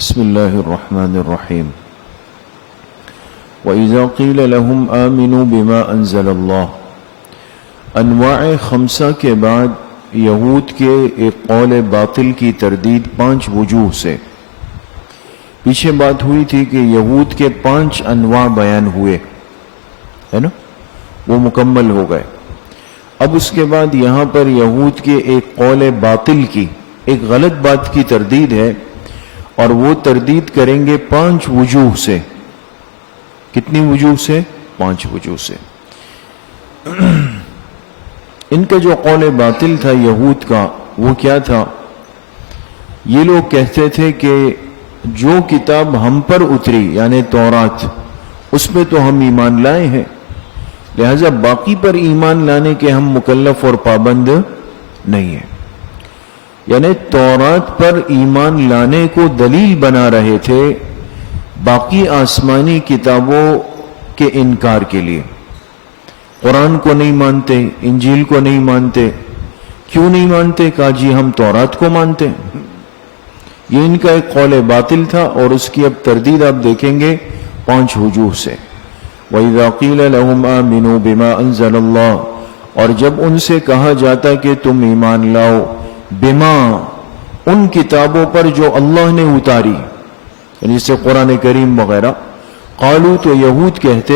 بسم اللہ الرحمن الرحیم وَإِذَا قِيلَ لَهُمْ آمِنُوا بِمَا أَنزَلَ اللَّهُ انواع خمسہ کے بعد یہود کے ایک قول باطل کی تردید 5 وجوہ سے. پیچھے بات ہوئی تھی کہ یہود کے 5 انواع بیان ہوئے ہے نا، وہ مکمل ہو گئے. اب اس کے بعد یہاں پر یہود کے ایک قول باطل کی، ایک غلط بات کی تردید ہے، اور وہ تردید کریں گے 5 وجوہ سے. کتنی وجوہ سے؟ 5 وجوہ سے. ان کا جو قول باطل تھا یہود کا، وہ کیا تھا؟ یہ لوگ کہتے تھے کہ جو کتاب ہم پر اتری یعنی تورات، اس پہ تو ہم ایمان لائے ہیں، لہذا باقی پر ایمان لانے کے ہم مکلف اور پابند نہیں ہیں. یعنی تورات پر ایمان لانے کو دلیل بنا رہے تھے باقی آسمانی کتابوں کے انکار کے لیے. قرآن کو نہیں مانتے، انجیل کو نہیں مانتے. کیوں نہیں مانتے؟ کہا جی ہم تورات کو مانتے. یہ ان کا ایک قول باطل تھا، اور اس کی اب تردید آپ دیکھیں گے 5 وجوہ سے. وَإِذَا قِيلَ لَهُمْ آمِنُوا بِمَا أَنزَلَ اللَّهُ، اور جب ان سے کہا جاتا کہ تم ایمان لاؤ بما، ان کتابوں پر جو اللہ نے اتاری، یعنی جیسے قرآن کریم وغیرہ. قالوا، تو یہود کہتے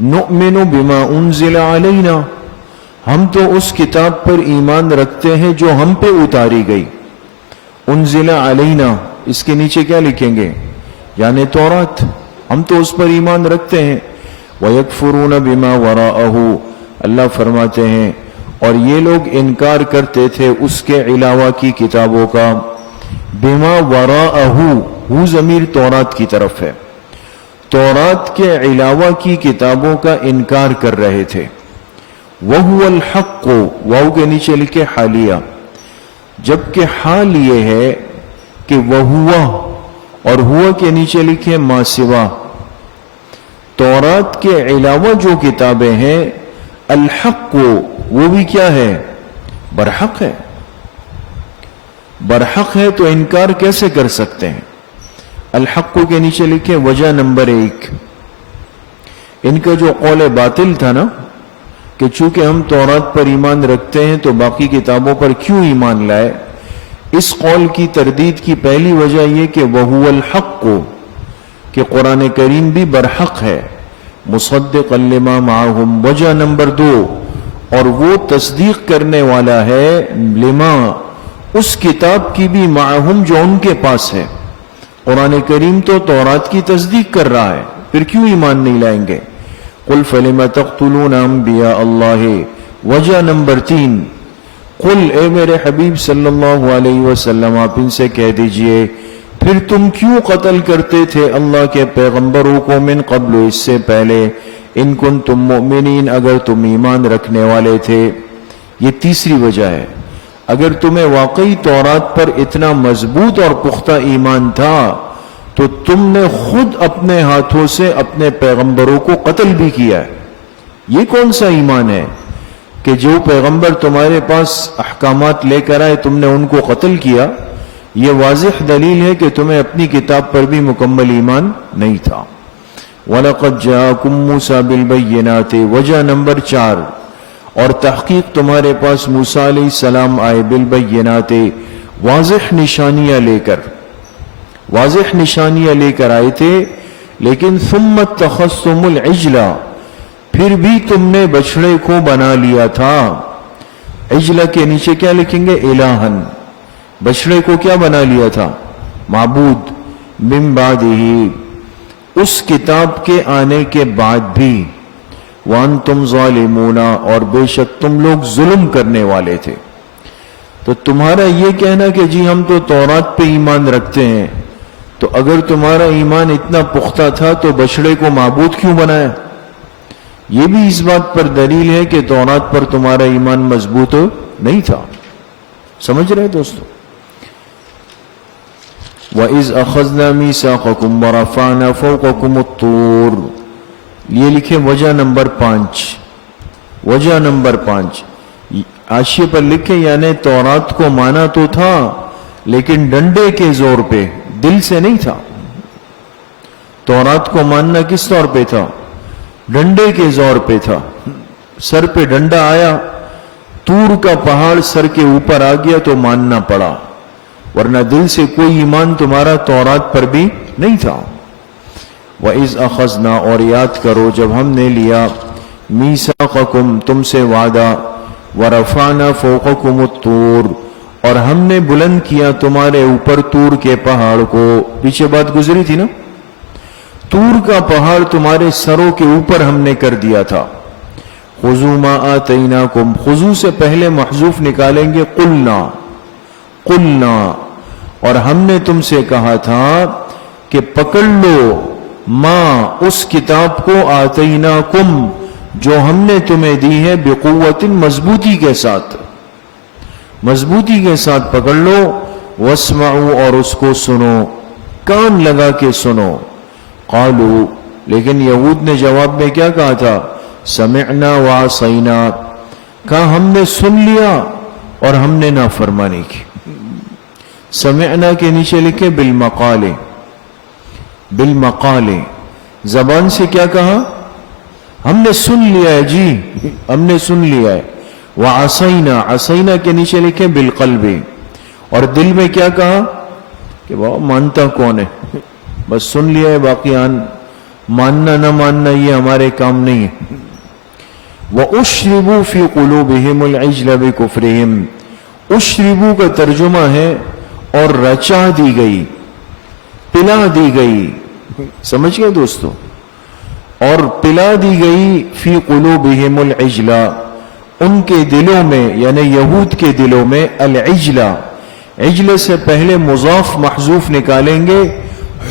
نؤمن بما انزل علینا، ہم تو اس کتاب پر ایمان رکھتے ہیں جو ہم پہ اتاری گئی. انزل علینا، اس کے نیچے کیا لکھیں گے؟ یعنی تورات، ہم تو اس پر ایمان رکھتے ہیں. وَيَكْفُرُونَ بِمَا وَرَاءَهُ، اللہ فرماتے ہیں اور یہ لوگ انکار کرتے تھے اس کے علاوہ کی کتابوں کا. بما وراءہ، ہو ضمیر تورات کی طرف ہے، تورات کے علاوہ کی کتابوں کا انکار کر رہے تھے. وَهُوَ الْحَقُّ، واو کے نیچے لکھے حالیہ، جبکہ حال یہ ہے کہ وَهُوَ، اور ہوا کے نیچے لکھے ما سوا. تورات کے علاوہ جو کتابیں ہیں الحق، وہ بھی کیا ہے؟ برحق ہے. برحق ہے تو انکار کیسے کر سکتے ہیں؟ الحق کے نیچے لکھے وجہ نمبر 1. ان کا جو قول باطل تھا نا کہ چونکہ ہم تورات پر ایمان رکھتے ہیں تو باقی کتابوں پر کیوں ایمان لائے، اس قول کی تردید کی پہلی وجہ یہ کہ وَهُوَ الْحَقُّ، کہ قرآن کریم بھی برحق ہے، مصدقا لما معہم. وجہ نمبر 2، اور وہ تصدیق کرنے والا ہے لما، اس کتاب کی بھی معہم جو ان کے پاس ہے. قرآن کریم تو تورات کی تصدیق کر رہا ہے، پھر کیوں ایمان نہیں لائیں گے؟ قل فلم تقتلون انبیاء اللہ. وجہ نمبر 3، قل، اے میرے حبیب صلی اللہ علیہ وسلم آپ ان سے کہہ دیجئے پھر تم کیوں قتل کرتے تھے اللہ کے پیغمبروں کو من قبل، اس سے پہلے، ان کنتم مؤمنین، اگر تم ایمان رکھنے والے تھے. یہ تیسری وجہ ہے. اگر تمہیں واقعی تورات پر اتنا مضبوط اور پختہ ایمان تھا تو تم نے خود اپنے ہاتھوں سے اپنے پیغمبروں کو قتل بھی کیا ہے. یہ کون سا ایمان ہے کہ جو پیغمبر تمہارے پاس احکامات لے کر آئے تم نے ان کو قتل کیا؟ یہ واضح دلیل ہے کہ تمہیں اپنی کتاب پر بھی مکمل ایمان نہیں تھا. وَلَقَدْ جَاءَكُمْ مُوسَى بِالْبَيِّنَاتِ. وجہ نمبر 4، اور تحقیق تمہارے پاس موسیٰ علیہ السلام آئے بالبینات، واضح نشانیاں لے کر، واضح نشانیاں لے کر آئے تھے. لیکن ثم اتخذتم العجل، پھر بھی تم نے بچڑے کو بنا لیا تھا. عجلہ کے نیچے کیا لکھیں گے؟ الہن. بچڑے کو کیا بنا لیا تھا؟ معبود. من بعدہ، اس کتاب کے آنے کے بعد بھی. وانتم ظالمون، اور بے شک تم لوگ ظلم کرنے والے تھے. تو تمہارا یہ کہنا کہ جی ہم تو تورات پہ ایمان رکھتے ہیں، تو اگر تمہارا ایمان اتنا پختہ تھا تو بچڑے کو معبود کیوں بنایا؟ یہ بھی اس بات پر دلیل ہے کہ تورات پر تمہارا ایمان مضبوط نہیں تھا. سمجھ رہے دوستو؟ وَإِذْ أَخَذْنَا مِيثَاقَكُمْ وَرَفَعْنَا فَوْقَكُمُ الطُّورَ. یہ لکھے وجہ نمبر 5. وجہ نمبر 5 حاشیے پر لکھے یعنی تورات کو مانا تو تھا لیکن ڈنڈے کے زور پہ، دل سے نہیں تھا. تورات کو ماننا کس طور پہ تھا؟ ڈنڈے کے زور پہ تھا. سر پہ ڈنڈا آیا، طور کا پہاڑ سر کے اوپر آ گیا تو ماننا پڑا، ورنہ دل سے کوئی ایمان تمہارا تورات پر بھی نہیں تھا. وَإِذْ أَخَذْنَا، اور یاد کرو جب ہم نے لیا، میثاقکم، تم سے وعدہ، وَرَفَعْنَا فَوْقَكُمُ الطُّورَ، اور ہم نے بلند کیا تمہارے اوپر طور کے پہاڑ کو. پیچھے بات گزری تھی نا، طور کا پہاڑ تمہارے سروں کے اوپر ہم نے کر دیا تھا. خذوا ما آتیناکم، خذو سے پہلے محذوف نکالیں گے قلنا، اور ہم نے تم سے کہا تھا کہ پکڑ لو ما، اس کتاب کو، آتیناکم، جو ہم نے تمہیں دی ہے، بقوت، مضبوطی کے ساتھ پکڑ لو. واسمعوا، اور اس کو سنو، کان لگا کے سنو. قالوا، لیکن یہود نے جواب میں کیا کہا تھا؟ سمعنا وعصینا، کہا ہم نے سن لیا اور ہم نے نافرمانی کی. سمعنا کے نیچے لکھے بالمقال، زبان سے کیا کہا؟ ہم نے سن لیا ہے جی، ہم نے سن لیا ہے. وعصینا، عصینا کے نیچے لکھے بالقلب، اور دل میں کیا کہا کہ وہ مانتا کون ہے، بس سن لیا ہے، باقی ماننا نہ ماننا یہ ہمارے کام نہیں ہے. وَأُشْرِبُوا فِي قُلُوبِهِمُ الْعِجْلَ بِكُفْرِهِمْ، اشربو کا ترجمہ ہے اور رچا دی گئی، پلا دی گئی، سمجھ گئے دوستو، اور پلا دی گئی فی قلوبہم العجل، ان کے دلوں میں، یعنی یہود کے دلوں میں، العجل، عجل سے پہلے مضاف محذوف نکالیں گے،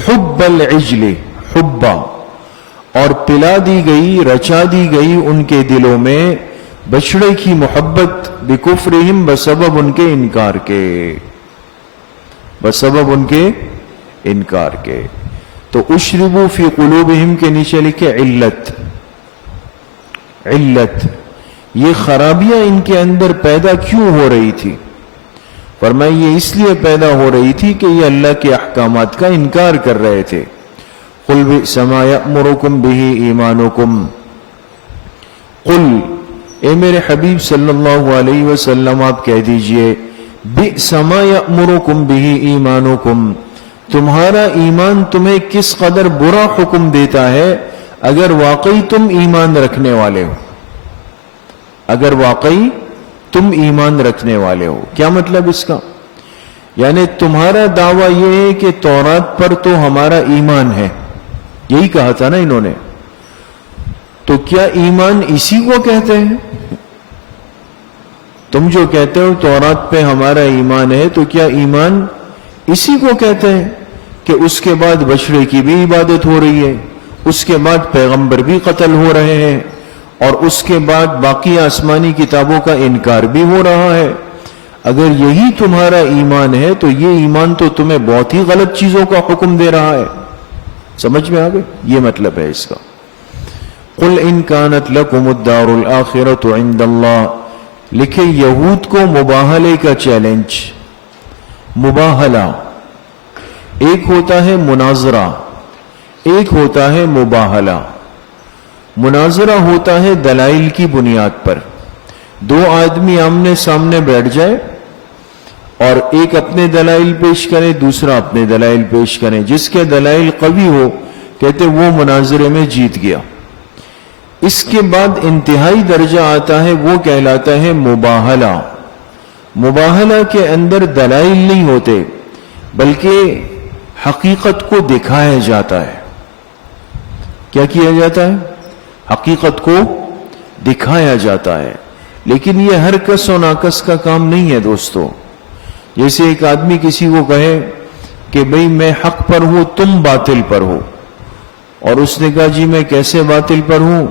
حب العجل، حبا، اور پلا دی گئی، رچا دی گئی ان کے دلوں میں بچڑے کی محبت، بکفرہم، بسبب ان کے انکار کے، بسبب ان کے انکار کے. تو اشربو فی قلوبہم کے نیچے لکھے علت، یہ خرابیاں ان کے اندر پیدا کیوں ہو رہی تھی؟ فرمایا یہ اس لیے پیدا ہو رہی تھی کہ یہ اللہ کے احکامات کا انکار کر رہے تھے. قل بئس ما یأمرکم بہ ایمانکم، قل، اے میرے حبیب صلی اللہ علیہ وسلم آپ کہہ دیجئے، بئس ما یأمرکم بہ ایمانکم، تمہارا ایمان تمہیں کس قدر برا حکم دیتا ہے اگر واقعی تم ایمان رکھنے والے ہو، اگر واقعی تم ایمان رکھنے والے ہو. کیا مطلب اس کا؟ یعنی تمہارا دعویٰ یہ ہے کہ تورات پر تو ہمارا ایمان ہے، یہی کہا تھا نا انہوں نے، تو کیا ایمان اسی کو کہتے ہیں؟ تم جو کہتے ہو تورات پہ ہمارا ایمان ہے، تو کیا ایمان اسی کو کہتے ہیں کہ اس کے بعد بچڑے کی بھی عبادت ہو رہی ہے، اس کے بعد پیغمبر بھی قتل ہو رہے ہیں، اور اس کے بعد باقی آسمانی کتابوں کا انکار بھی ہو رہا ہے؟ اگر یہی تمہارا ایمان ہے تو یہ ایمان تو تمہیں بہت ہی غلط چیزوں کا حکم دے رہا ہے. سمجھ میں آ گئے؟ یہ مطلب ہے اس کا. قل ان کانت لکم الدار الآخرۃ عند اللہ، لکھے یہود کو مباہلے کا چیلنج. مباہلہ ایک ہوتا ہے مناظرہ، ایک ہوتا ہے مباہلہ. مناظرہ ہوتا ہے دلائل کی بنیاد پر، دو آدمی آمنے سامنے بیٹھ جائے اور ایک اپنے دلائل پیش کرے، دوسرا اپنے دلائل پیش کرے، جس کے دلائل قوی ہو کہتے وہ مناظرے میں جیت گیا. اس کے بعد انتہائی درجہ آتا ہے، وہ کہلاتا ہے مباہلہ. مباہلہ کے اندر دلائل نہیں ہوتے بلکہ حقیقت کو دکھایا جاتا ہے. کیا کیا جاتا ہے؟ حقیقت کو دکھایا جاتا ہے. لیکن یہ ہر کس و ناکس کا کام نہیں ہے دوستو. جیسے ایک آدمی کسی کو کہے کہ بھئی میں حق پر ہوں تم باطل پر ہو، اور اس نے کہا جی میں کیسے باطل پر ہوں؟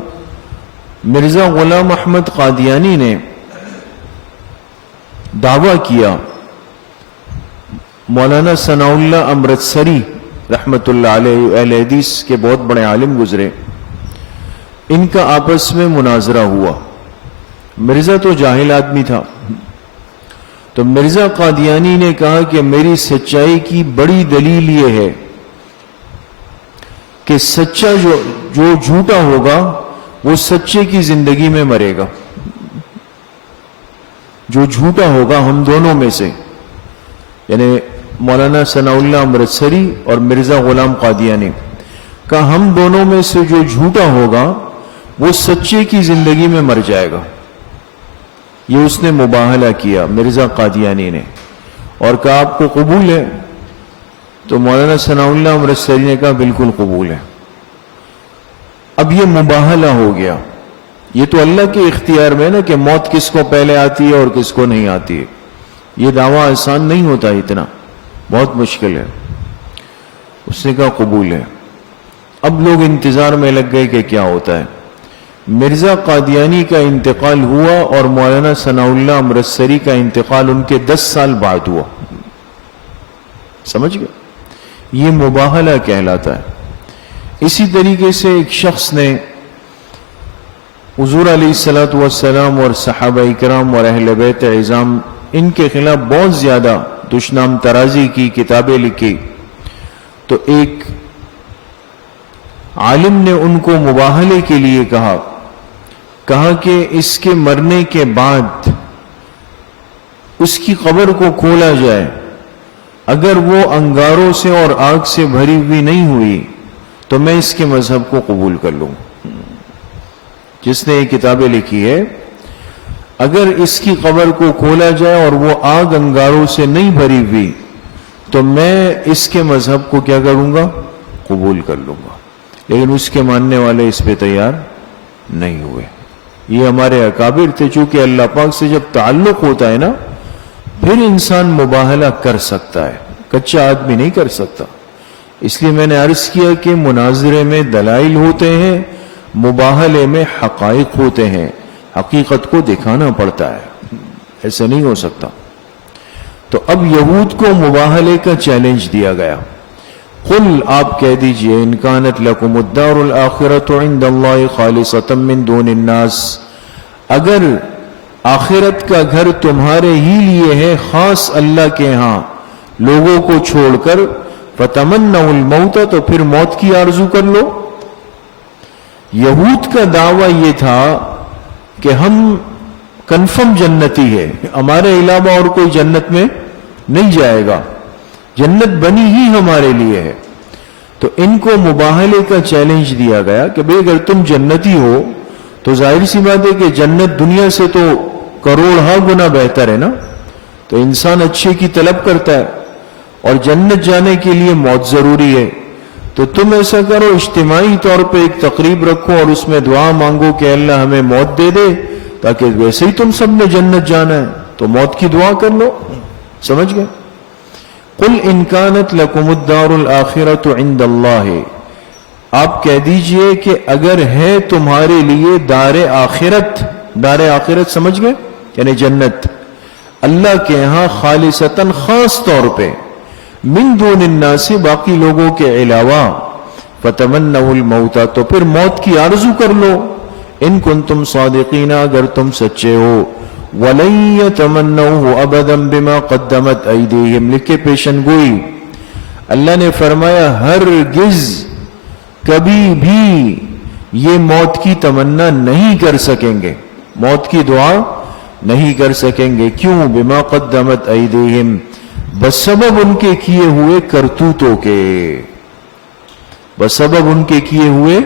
مرزا غلام احمد قادیانی نے دعویٰ کیا، مولانا ثناء اللہ امرتسری رحمت اللہ علیہ اہل حدیث کے بہت بڑے عالم گزرے، ان کا آپس میں مناظرہ ہوا. مرزا تو جاہل آدمی تھا، تو مرزا قادیانی نے کہا کہ میری سچائی کی بڑی دلیل یہ ہے کہ سچا جو جھوٹا ہوگا وہ سچے کی زندگی میں مرے گا. جو جھوٹا ہوگا ہم دونوں میں سے، یعنی مولانا ثناء اللہ امرتسری اور مرزا غلام قادیانی کا، ہم دونوں میں سے جو جھوٹا ہوگا وہ سچے کی زندگی میں مر جائے گا. یہ اس نے مباہلہ کیا مرزا قادیانی نے، اور کہا آپ کو قبول ہے؟ تو مولانا ثناء اللہ امرتسری نے کہا بالکل قبول ہے. اب یہ مباہلہ ہو گیا. یہ تو اللہ کے اختیار میں نا کہ موت کس کو پہلے آتی ہے اور کس کو نہیں آتی ہے. یہ دعویٰ آسان نہیں ہوتا، اتنا بہت مشکل ہے. اس نے کہا قبول ہے. اب لوگ انتظار میں لگ گئے کہ کیا ہوتا ہے. مرزا قادیانی کا انتقال ہوا اور مولانا ثناء اللہ امرتسری کا انتقال ان کے 10 سال بعد ہوا. سمجھ گئے؟ یہ مباہلہ کہلاتا ہے. اسی طریقے سے ایک شخص نے حضور علیہ الصلوۃ والسلام اور صحابہ کرام اور اہل بیت عظام ان کے خلاف بہت زیادہ دشنام ترازی کی، کتابیں لکھی. تو ایک عالم نے ان کو مباہلے کے لیے کہا کہ اس کے مرنے کے بعد اس کی قبر کو کھولا جائے، اگر وہ انگاروں سے اور آگ سے بھری ہوئی نہیں ہوئی تو میں اس کے مذہب کو قبول کر لوں. جس نے یہ کتابیں لکھی ہے، اگر اس کی قبر کو کھولا جائے اور وہ آگ انگاروں سے نہیں بھری ہوئی تو میں اس کے مذہب کو کیا کروں گا؟ قبول کر لوں گا. لیکن اس کے ماننے والے اس پہ تیار نہیں ہوئے. یہ ہمارے اکابر تھے. چونکہ اللہ پاک سے جب تعلق ہوتا ہے نا، پھر انسان مباہلہ کر سکتا ہے، کچا آدمی نہیں کر سکتا. اس لیے میں نے عرض کیا کہ مناظرے میں دلائل ہوتے ہیں، مباہلے میں حقائق ہوتے ہیں. حقیقت کو دکھانا پڑتا ہے، ایسے نہیں ہو سکتا. تو اب یہود کو مباہلے کا چیلنج دیا گیا. قل، آپ کہہ دیجئے، ان کانت لکم الدار الآخرۃ عند اللہ خالصۃ من دون الناس، اگر آخرت کا گھر تمہارے ہی لیے ہے خاص اللہ کے ہاں لوگوں کو چھوڑ کر، فتمنوا الموت، تو پھر موت کی آرزو کر لو. یہود کا دعویٰ یہ تھا کہ ہم کنفرم جنتی ہے، ہمارے علاوہ اور کوئی جنت میں نہیں جائے گا، جنت بنی ہی ہمارے لیے ہے. تو ان کو مباہلے کا چیلنج دیا گیا کہ بھئی اگر تم جنتی ہو تو ظاہر سی بات ہے کہ جنت دنیا سے تو کروڑ گنا بہتر ہے نا. تو انسان اچھے کی طلب کرتا ہے اور جنت جانے کے لیے موت ضروری ہے. تو تم ایسا کرو، اجتماعی طور پہ ایک تقریب رکھو اور اس میں دعا مانگو کہ اللہ ہمیں موت دے دے، تاکہ ویسے ہی تم سب نے جنت جانا ہے تو موت کی دعا کر لو. سمجھ گئے؟ قل ان کانت لکم الدار الآخرۃ عند اللہ، آپ کہہ دیجئے کہ اگر ہے تمہارے لیے دار آخرت سمجھ گئے، یعنی جنت، اللہ کے ہاں خالصتاً خاص طور پہ، من دون الناس باقی لوگوں کے علاوہ، فتمنوا الموت تو پھر موت کی آرزو کر لو، ان کنتم صادقین اگر تم سچے ہو. وَلَن يَتَمَنَّوْهُ أَبَدًا بِمَا قَدَّمَتْ أَيْدِيهِمْ، لکھے پیشن گوئی، اللہ نے فرمایا ہرگز کبھی بھی یہ موت کی تمنا نہیں کر سکیں گے، موت کی دعا نہیں کر سکیں گے. کیوں؟ بِمَا قَدَّمَتْ أَيْدِيهِمْ، بسبب ان کے کیے ہوئے کرتوتوں کے، بسبب ان کے کیے ہوئے.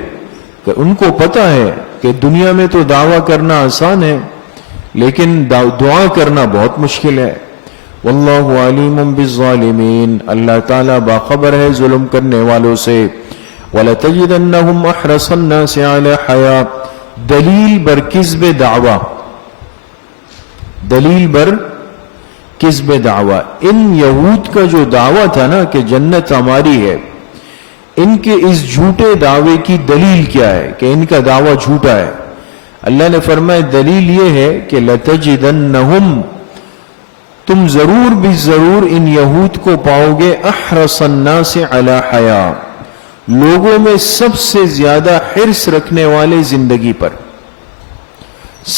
ان کو پتا ہے کہ دنیا میں تو دعویٰ کرنا آسان ہے لیکن دعا کرنا بہت مشکل ہے. واللہ علیم بالظالمین، اللہ تعالیٰ باخبر ہے ظلم کرنے والوں سے. وَلَتَجِدَنَّهُمْ أَحْرَصَ النَّاسِ عَلَى حَيَاةٍ، دلیل بر کذب دعویٰ، دلیل بر کذب دعویٰ. ان یہود کا جو دعویٰ تھا نا کہ جنت ہماری ہے، ان کے اس جھوٹے دعوے کی دلیل کیا ہے کہ ان کا دعویٰ جھوٹا ہے؟ اللہ نے فرمایا دلیل یہ ہے کہ لَتَجِدَنَّهُمْ، تم ضرور بھی ضرور ان یہود کو پاؤ گے، احرص الناس علی حیاء، لوگوں میں سب سے زیادہ حرص رکھنے والے زندگی پر.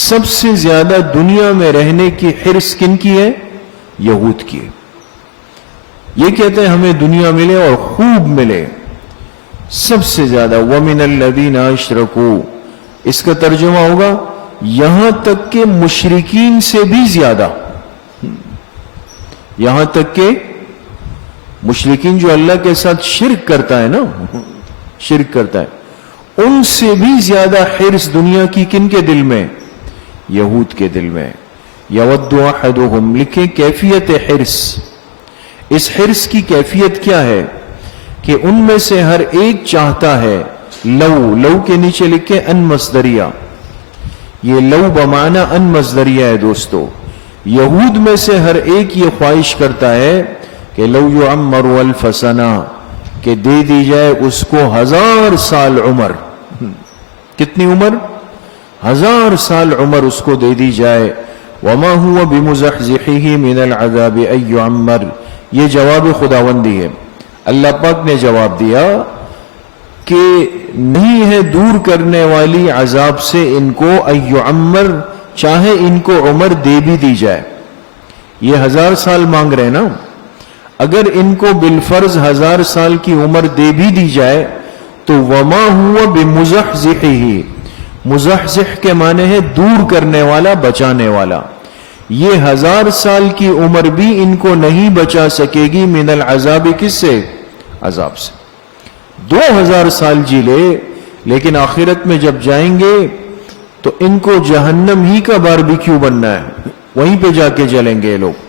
سب سے زیادہ دنیا میں رہنے کی حرص کن کی ہے؟ یہود کی ہے. یہ کہتے ہیں ہمیں دنیا ملے اور خوب ملے سب سے زیادہ. وَمِنَ الَّذِينَ أَشْرَكُوا اس کا ترجمہ ہوگا یہاں تک کہ مشرکین سے بھی زیادہ. یہاں تک کہ مشرکین جو اللہ کے ساتھ شرک کرتا ہے نا، شرک کرتا ہے، ان سے بھی زیادہ حرص دنیا کی کن کے دل میں؟ یہود کے دل میں. یود احدہم لکھیں کیفیت حرص. اس حرص کی کیفیت کیا ہے کہ ان میں سے ہر ایک چاہتا ہے، لو کے نیچے لکھیں ان مصدریہ. یہ لو بمعنی ان مصدریہ ہے دوستو. یہود میں سے ہر ایک یہ خواہش کرتا ہے کہ لو یعمر الف سنہ، کہ دے دی جائے اس کو 1000 سال عمر. کتنی عمر؟ 1000 سال عمر اس کو دے دی جائے. وما هو بمزحزحه من العذاب ان يعمر. یہ جواب خداوندی ہے. اللہ پاک نے جواب دیا کہ نہیں ہے دور کرنے والی عذاب سے ان کو ان يعمر، چاہے ان کو عمر دے بھی دی جائے. یہ 1000 سال مانگ رہے نا، اگر ان کو بالفرض 1000 سال کی عمر دے بھی دی جائے تو وما ہوا بمزحزحہ. مزحزح کے معنی ہے دور کرنے والا، بچانے والا. یہ 1000 سال کی عمر بھی ان کو نہیں بچا سکے گی من العذاب. کس سے؟ عذاب سے. 2000 سال جی لے، لیکن آخرت میں جب جائیں گے تو ان کو جہنم ہی کا باربیکیو بننا ہے، وہیں پہ جا کے جلیں گے لوگ.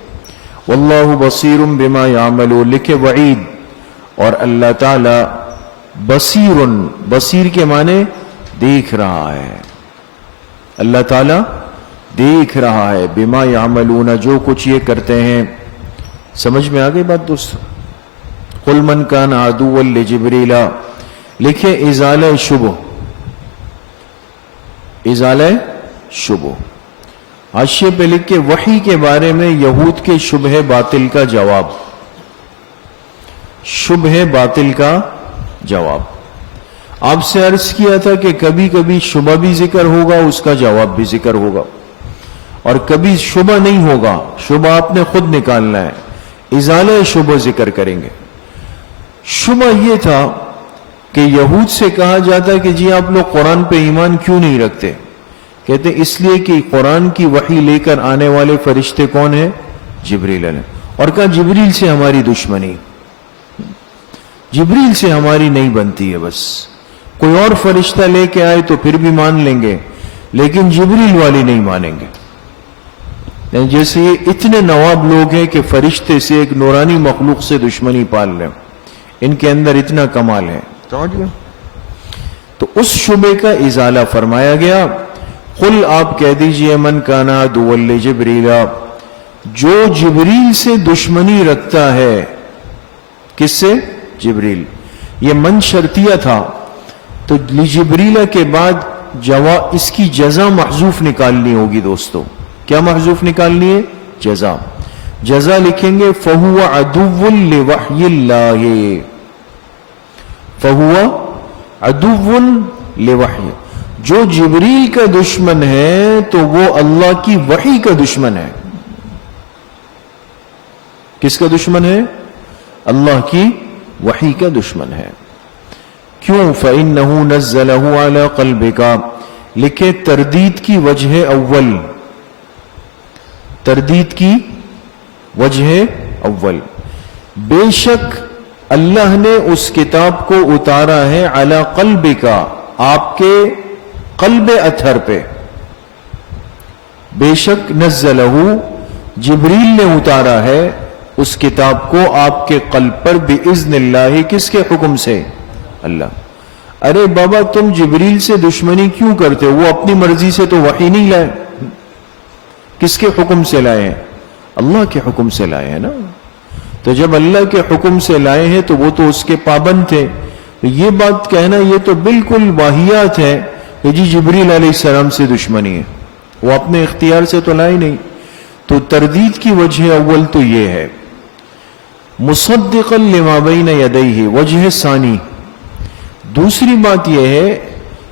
واللہ بصیر بما یعملون لکھے وعید. اور اللہ تعالی بصیر، بصیر کے معنی دیکھ رہا ہے. اللہ تعالی دیکھ رہا ہے بما یعملون، جو کچھ یہ کرتے ہیں. سمجھ میں آ گئی بات دوستو؟ قل من کان عدوا لجبریل لکھے ازالہ شبہ، ازالہ شبہ. حاشیے پہ لکھ کے وحی کے بارے میں یہود کے شبہ باطل کا جواب. شبہ باطل کا جواب. آپ سے عرض کیا تھا کہ کبھی کبھی شبہ بھی ذکر ہوگا، اس کا جواب بھی ذکر ہوگا، اور کبھی شبہ نہیں ہوگا، شبہ آپ نے خود نکالنا ہے. ازالہ شبہ ذکر کریں گے. شبہ یہ تھا کہ یہود سے کہا جاتا کہ جی آپ لوگ قرآن پہ ایمان کیوں نہیں رکھتے؟ کہتے اس لیے کہ قرآن کی وحی لے کر آنے والے فرشتے کون ہیں؟ جبریل علیہ. اور کہا جبریل سے ہماری دشمنی، جبریل سے ہماری نہیں بنتی ہے. بس کوئی اور فرشتہ لے کے آئے تو پھر بھی مان لیں گے، لیکن جبریل والی نہیں مانیں گے. جیسے یہ اتنے نواب لوگ ہیں کہ فرشتے سے، ایک نورانی مخلوق سے دشمنی پال لیں، ان کے اندر اتنا کمال ہے. تو اس شبے کا ازالہ فرمایا گیا. قل آپ کہہ دیجئے من کان عدوا لجبریل، جو جبریل سے دشمنی رکھتا ہے. کس سے؟ جبریل. یہ من شرطیہ تھا، تو لجبریل کے بعد اس کی جزا محذوف نکالنی ہوگی دوستو. کیا محذوف نکالنی ہے؟ جزا. جزا لکھیں گے فہو عدو لوحی اللہ، فہو عدو لوحی. جو جبریل کا دشمن ہے تو وہ اللہ کی وحی کا دشمن ہے. کس کا دشمن ہے؟ اللہ کی وحی کا دشمن ہے. کیوں؟ فَإِنَّهُ نَزَّلَهُ عَلَى قَلْبِكَ لکھے تردید کی وجہ اول، تردید کی وجہ اول. بے شک اللہ نے اس کتاب کو اتارا ہے علی قلبک، آپ کے قلب اطہر پہ. بے شک نزلہ، جبریل نے اتارا ہے اس کتاب کو آپ کے قلب پر باذن اللہ. کس کے حکم سے؟ اللہ. ارے بابا تم جبریل سے دشمنی کیوں کرتے ہو؟ وہ اپنی مرضی سے تو وحی نہیں لائے. کس کے حکم سے لائے ہیں؟ اللہ کے حکم سے لائے ہیں نا. تو جب اللہ کے حکم سے لائے ہیں تو وہ تو اس کے پابند تھے. یہ بات کہنا یہ تو بالکل واہیات ہے کہ جی جبریل علیہ السلام سے دشمنی ہے. وہ اپنے اختیار سے تو لائے نہیں. تو تردید کی وجہ اول تو یہ ہے. مصدقا لما بین یدیہ وجہ ثانی. دوسری بات یہ ہے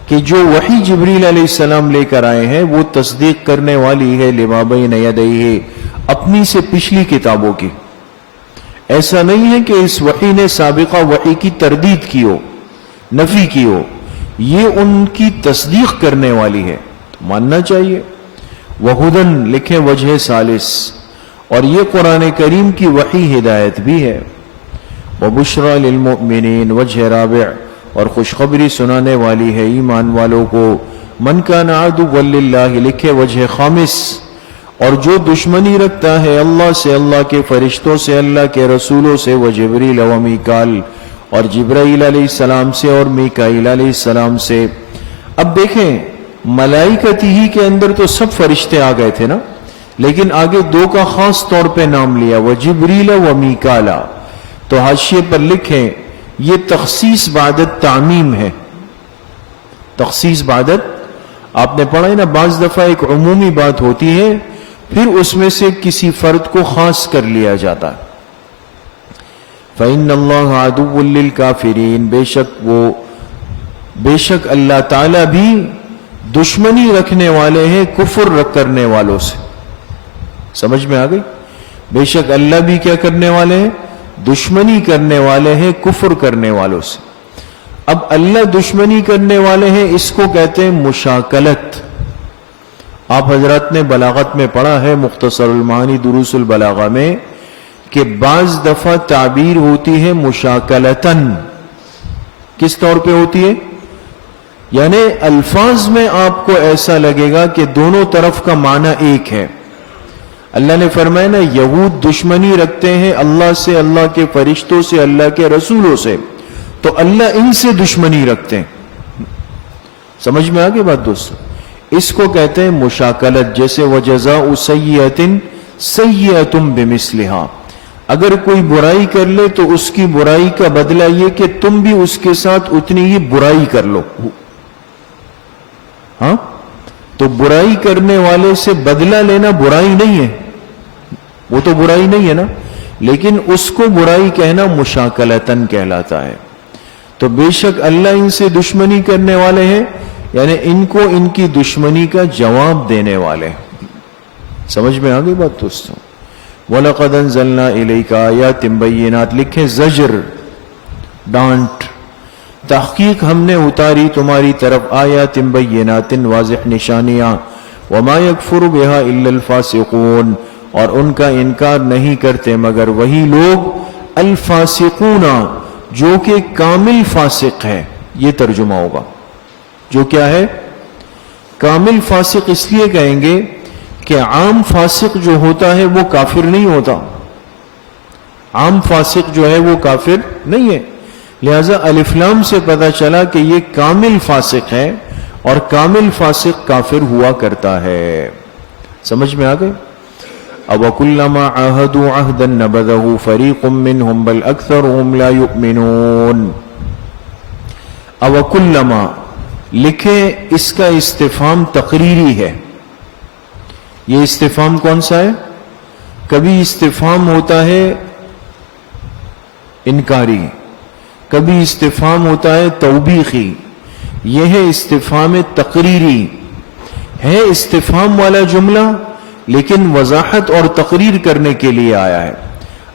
کہ جو وحی جبریل علیہ السلام لے کر آئے ہیں وہ تصدیق کرنے والی ہے لما بین یدیہ، اپنی سے پچھلی کتابوں کی. ایسا نہیں ہے کہ اس وحی نے سابقہ وحی کی تردید کی ہو, نفی کی ہو, یہ ان کی تصدیق کرنے والی ہے, تو ماننا چاہیے. وہدن لکھے وجہ ثالث, اور یہ قرآن کریم کی وحی ہدایت بھی ہے. وبشرى للمؤمنین وجہ رابع, اور خوشخبری سنانے والی ہے ایمان والوں کو. من کان عدوا للہ لکھے وجہ خامس, اور جو دشمنی رکھتا ہے اللہ سے, اللہ کے فرشتوں سے, اللہ کے رسولوں سے, وجبریل و میکال, اور جبرائیل علیہ السلام سے اور میکائیل علیہ السلام سے. اب دیکھیں ملائکتی ہی کے اندر تو سب فرشتے آ گئے تھے نا, لیکن آگے دو کا خاص طور پہ نام لیا, وجبریل و میکالا. تو حاشیے پر لکھیں یہ تخصیص بعد تعمیم ہے. تخصیص بعد, آپ نے پڑھا ہے نا, بعض دفعہ ایک عمومی بات ہوتی ہے پھر اس میں سے کسی فرد کو خاص کر لیا جاتا ہے. فَإِنَّ اللَّهَ عَدُوٌّ لِّلْكَافِرِينَ, بے شک اللہ تعالیٰ بھی دشمنی رکھنے والے ہیں کفر کرنے والوں سے. سمجھ میں آ گئی؟ بے شک اللہ بھی کیا کرنے والے ہیں, دشمنی کرنے والے ہیں کفر کرنے والوں سے. اب اللہ دشمنی کرنے والے ہیں, اس کو کہتے ہیں مشاکلت. آپ حضرات نے بلاغت میں پڑھا ہے مختصر المعانی دروس البلاغہ میں کہ بعض دفعہ تعبیر ہوتی ہے مشاکلتن. کس طور پہ ہوتی ہے؟ یعنی الفاظ میں آپ کو ایسا لگے گا کہ دونوں طرف کا معنی ایک ہے. اللہ نے فرمایا نا, یہود دشمنی رکھتے ہیں اللہ سے, اللہ کے فرشتوں سے, اللہ کے رسولوں سے, تو اللہ ان سے دشمنی رکھتے ہیں. سمجھ میں آگے بات دوستو؟ اس کو کہتے ہیں مشاکلت. جیسے وَجَزَاءُ سَيِّئَةٍ سَيِّئَةٌ بِمِثْلِهَا, اگر کوئی برائی کر لے تو اس کی برائی کا بدلہ یہ کہ تم بھی اس کے ساتھ اتنی ہی برائی کر لو. ہاں, تو برائی کرنے والے سے بدلہ لینا برائی نہیں ہے, وہ تو برائی نہیں ہے نا, لیکن اس کو برائی کہنا مشاکلتن کہلاتا ہے. تو بے شک اللہ ان سے دشمنی کرنے والے ہیں, یعنی ان کو ان کی دشمنی کا جواب دینے والے. سمجھ میں آگئی بات دوستوں؟ وَلَقَدْ أَنزَلْنَا إِلَيْكَ آيَاتٍ بَيِّنَاتٍ لکھیں زجر, ڈانٹ. تحقیق ہم نے اتاری تمہاری طرف آیات بینات واضح نشانیاں. وما یکفر بہا الا الفاسقون, اور ان کا انکار نہیں کرتے مگر وہی لوگ الفاسقون جو کہ کامل فاسق ہے. یہ ترجمہ ہوگا. جو کیا ہے؟ کامل فاسق. اس لیے کہیں گے کہ عام فاسق جو ہوتا ہے وہ کافر نہیں ہوتا. عام فاسق جو ہے وہ کافر نہیں ہے. لہذا الف لام سے پتہ چلا کہ یہ کامل فاسق ہے, اور کامل فاسق کافر ہوا کرتا ہے. سمجھ میں آ گئے؟ أَوَكُلَّمَا عَاهَدُوا عَهْدًا نَبَذَهُ فَرِيقٌ مِّنْهُمْ بَلْ أَكْثَرُهُمْ لَا يُؤْمِنُونَ. أَوَكُلَّمَا لکھیں اس کا استفہام تقریری ہے. یہ استفہام کون سا ہے؟ کبھی استفہام ہوتا ہے انکاری, کبھی استفہام ہوتا ہے توبیخی. یہ ہے استفہام تقریری. ہے استفہام والا جملہ لیکن وضاحت اور تقریر کرنے کے لیے آیا ہے.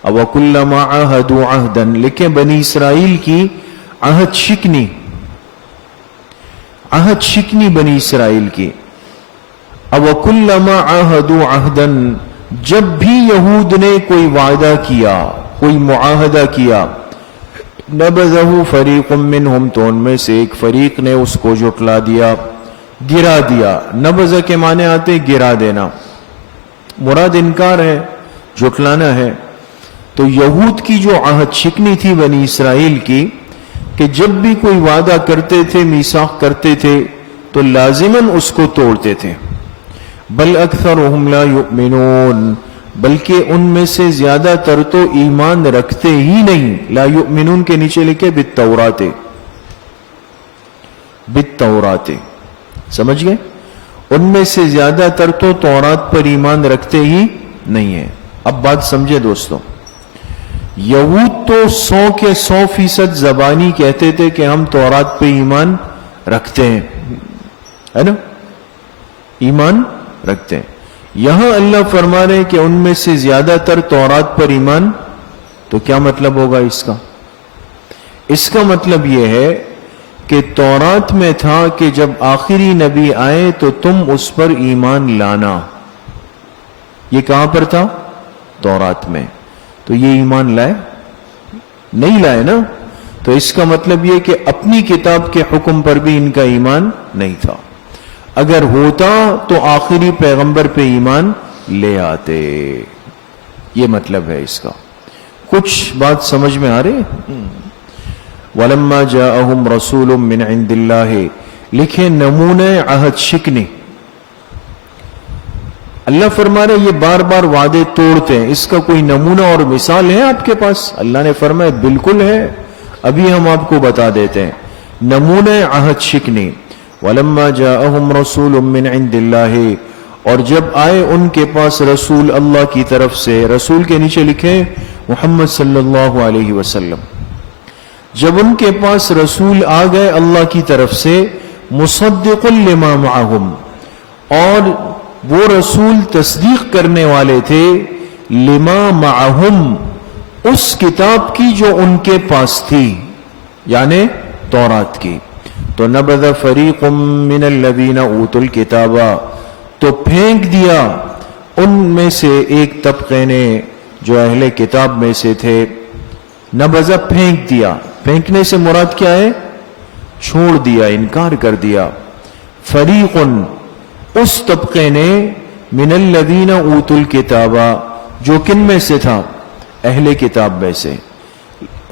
وَكُلَّمَا عَاهَدُوا عَهْدًا لکھیں بنی اسرائیل کی عہد شکنی, عہد شکنی بنی اسرائیل کی. وَكُلَّمَا عَاهَدُوا عَهْدًا جب بھی یہود نے کوئی وعدہ کیا, کوئی معاہدہ کیا, نبذہ فریق منہم تو ان میں سے ایک فریق نے اس کو جھٹلا دیا, گرا دیا. نبذہ کے معنی آتے گرا دینا, مراد انکار ہے, جھٹلانا ہے. تو یہود کی جو عہد شکنی تھی بنی اسرائیل کی کہ جب بھی کوئی وعدہ کرتے تھے, میثاق کرتے تھے, تو لازماً اس کو توڑتے تھے. بل اکثرهم لا یؤمنون بلکہ ان میں سے زیادہ تر تو ایمان رکھتے ہی نہیں. لا یؤمنون کے نیچے لکھے بالتورات, بالتورات. سمجھ گئے؟ ان میں سے زیادہ تر تو تورات پر ایمان رکھتے ہی نہیں ہیں. اب بات سمجھے دوستوں, یہود تو 100 کے 100% زبانی کہتے تھے کہ ہم تورات پہ ایمان رکھتے ہیں, ہے نا, ایمان رکھتے ہیں. یہاں اللہ فرما رہے کہ ان میں سے زیادہ تر تورات پر ایمان، تو کیا مطلب ہوگا اس کا؟ اس کا مطلب یہ ہے کہ تورات میں تھا کہ جب آخری نبی آئے تو تم اس پر ایمان لانا. یہ کہاں پر تھا؟ تورات میں. تو یہ ایمان لائے؟ نہیں لائے نا. تو اس کا مطلب یہ کہ اپنی کتاب کے حکم پر بھی ان کا ایمان نہیں تھا. اگر ہوتا تو آخری پیغمبر پہ ایمان لے آتے. یہ مطلب ہے اس کا. کچھ بات سمجھ میں آ رہی؟ وَلَمَّا جَاءَهُمْ رَسُولٌ مِّنْ عِنْدِ اللَّهِ لکھے نمونہ عہد شکنی. اللہ فرما رہے یہ بار بار وعدے توڑتے ہیں، اس کا کوئی نمونہ اور مثال ہے آپ کے پاس؟ اللہ نے فرمایا بالکل ہے، ابھی ہم آپ کو بتا دیتے ہیں. نمونہ عہد شکنی. وَلَمَّا جَاءَهُمْ رَسُولٌ مِّنْ عِنْدِ اللَّهِ اور جب آئے ان کے پاس رسول اللہ کی طرف سے. رسول کے نیچے لکھے محمد صلی اللہ علیہ وسلم. جب ان کے پاس رسول آ گئے اللہ کی طرف سے، مصدق لما معہم، اور وہ رسول تصدیق کرنے والے تھے لما معہم، اس کتاب کی جو ان کے پاس تھی، یعنی تورات کی. تو نبذ فریق من الذین اوتوا الکتاب، تو پھینک دیا ان میں سے ایک طبقے نے جو اہل کتاب میں سے تھے. نبذ پھینک دیا. پھینکنے سے مراد کیا ہے؟ چھوڑ دیا، انکار کر دیا. فریق اس طبقے نے من الذین اوتوا الکتاب، جو کن میں سے تھا؟ اہل کتاب میں سے.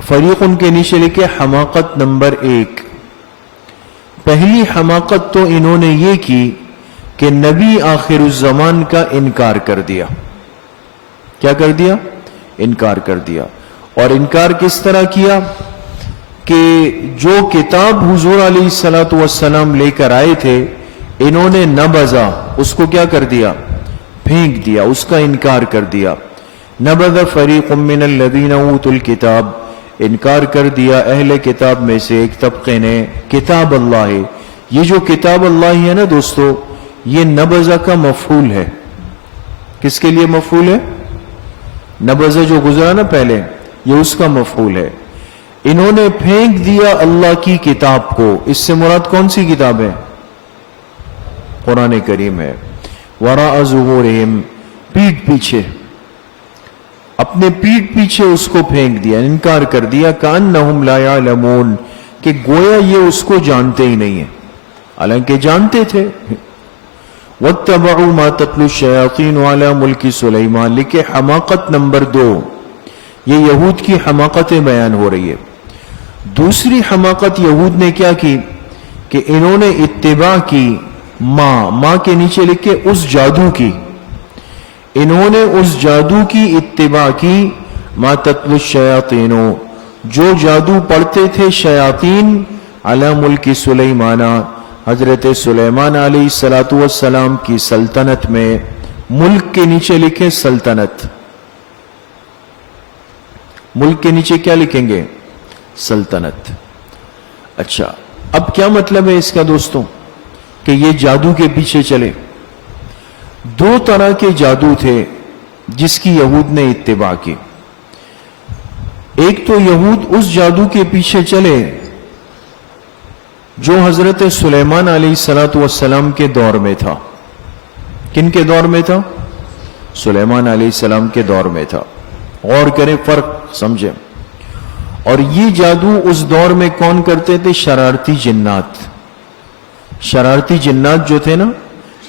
فریق ان کے نیچے لکھے حماقت نمبر 1. پہلی حماقت تو انہوں نے یہ کی کہ نبی آخر الزمان کا انکار کر دیا. کیا کر دیا؟ انکار کر دیا. اور انکار کس طرح کیا کہ جو کتاب حضور علیہ الصلوۃ والسلام لے کر آئے تھے، انہوں نے نبذا، اس کو کیا کر دیا؟ پھینک دیا، اس کا انکار کر دیا. نبذ فریق من الذین اوتوا الکتاب، انکار کر دیا اہل کتاب میں سے ایک طبقے نے کتاب اللہ. یہ جو کتاب اللہ ہے نا دوستو، یہ نبذ کا مفعول ہے. کس کے لیے مفعول ہے؟ نبذ جو گزرا نا پہلے، یہ اس کا مفعول ہے. انہوں نے پھینک دیا اللہ کی کتاب کو. اس سے مراد کون سی کتاب ہے؟ قرآن کریم ہے. وراء ظہورہم، پیٹھ پیچھے، اپنے پیٹھ پیچھے اس کو پھینک دیا، انکار کر دیا. کأنہم لا یعلمون، کہ گویا یہ اس کو جانتے ہی نہیں ہیں، حالانکہ جانتے تھے. واتبعوا ما تتلو الشیاطین علی ملک سلیمان، لکھے حماقت نمبر 2. یہ یہود کی حماقتیں بیان ہو رہی ہے. دوسری حماقت یہود نے کیا کی کہ انہوں نے اتباع کی ماں کے نیچے لکھے اس جادو کی. انہوں نے اس جادو کی اتباع کی. ما تتلو الشیاطین، جو جادو پڑھتے تھے شیاطین، علی ملک سلیمان، حضرت سلیمان علیہ الصلوۃ والسلام کی سلطنت میں. ملک کے نیچے لکھے سلطنت. ملک کے نیچے کیا لکھیں گے؟ سلطنت. اچھا، اب کیا مطلب ہے اس کا دوستوں کہ یہ جادو کے پیچھے چلے؟ 2 طرح کے جادو تھے جس کی یہود نے اتباع کی. ایک تو یہود اس جادو کے پیچھے چلے جو حضرت سلیمان علیہ الصلوۃ والسلام کے دور میں تھا. کن کے دور میں تھا؟ سلیمان علیہ السلام کے دور میں تھا. غور کریں، فرق سمجھیں. اور یہ جادو اس دور میں کون کرتے تھے؟ شرارتی جنات. شرارتی جنات جو تھے نا،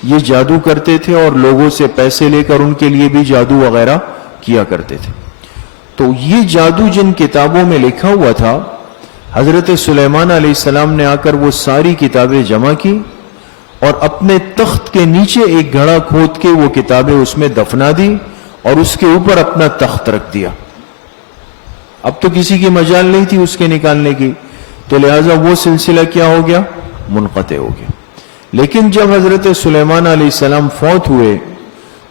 یہ جادو کرتے تھے اور لوگوں سے پیسے لے کر ان کے لیے بھی جادو وغیرہ کیا کرتے تھے. تو یہ جادو جن کتابوں میں لکھا ہوا تھا، حضرت سلیمان علیہ السلام نے آ کر وہ ساری کتابیں جمع کی اور اپنے تخت کے نیچے ایک گھڑا کھود کے وہ کتابیں اس میں دفنا دی اور اس کے اوپر اپنا تخت رکھ دیا. اب تو کسی کی مجال نہیں تھی اس کے نکالنے کی، تو لہٰذا وہ سلسلہ کیا ہو گیا؟ منقطع ہو گیا. لیکن جب حضرت سلیمان علیہ السلام فوت ہوئے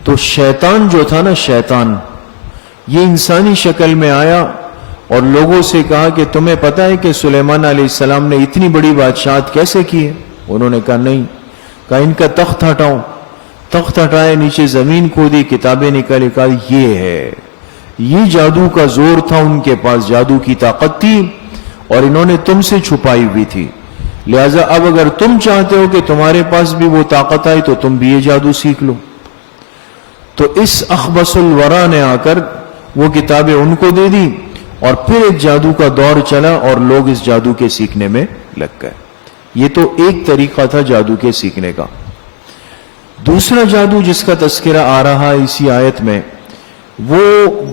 تو شیطان جو تھا نا، شیطان یہ انسانی شکل میں آیا اور لوگوں سے کہا کہ تمہیں پتہ ہے کہ سلیمان علیہ السلام نے اتنی بڑی بادشاہت کیسے کی ہے؟ انہوں نے کہا نہیں. کہا ان کا تخت ہٹاؤ. تخت ہٹائے, نیچے زمین کھودی, کتابیں نکالی, کہا یہ ہے. یہ جادو کا زور تھا ان کے پاس, جادو کی طاقت تھی, اور انہوں نے تم سے چھپائی ہوئی تھی. لہذا اب اگر تم چاہتے ہو کہ تمہارے پاس بھی وہ طاقت آئے تو تم بھی یہ جادو سیکھ لو. تو اس اخبث الورا نے آ کر وہ کتابیں ان کو دے دی, اور پھر ایک جادو کا دور چلا اور لوگ اس جادو کے سیکھنے میں لگ گئے. یہ تو ایک طریقہ تھا جادو کے سیکھنے کا. دوسرا جادو جس کا تذکرہ آ رہا ہے اسی آیت میں, وہ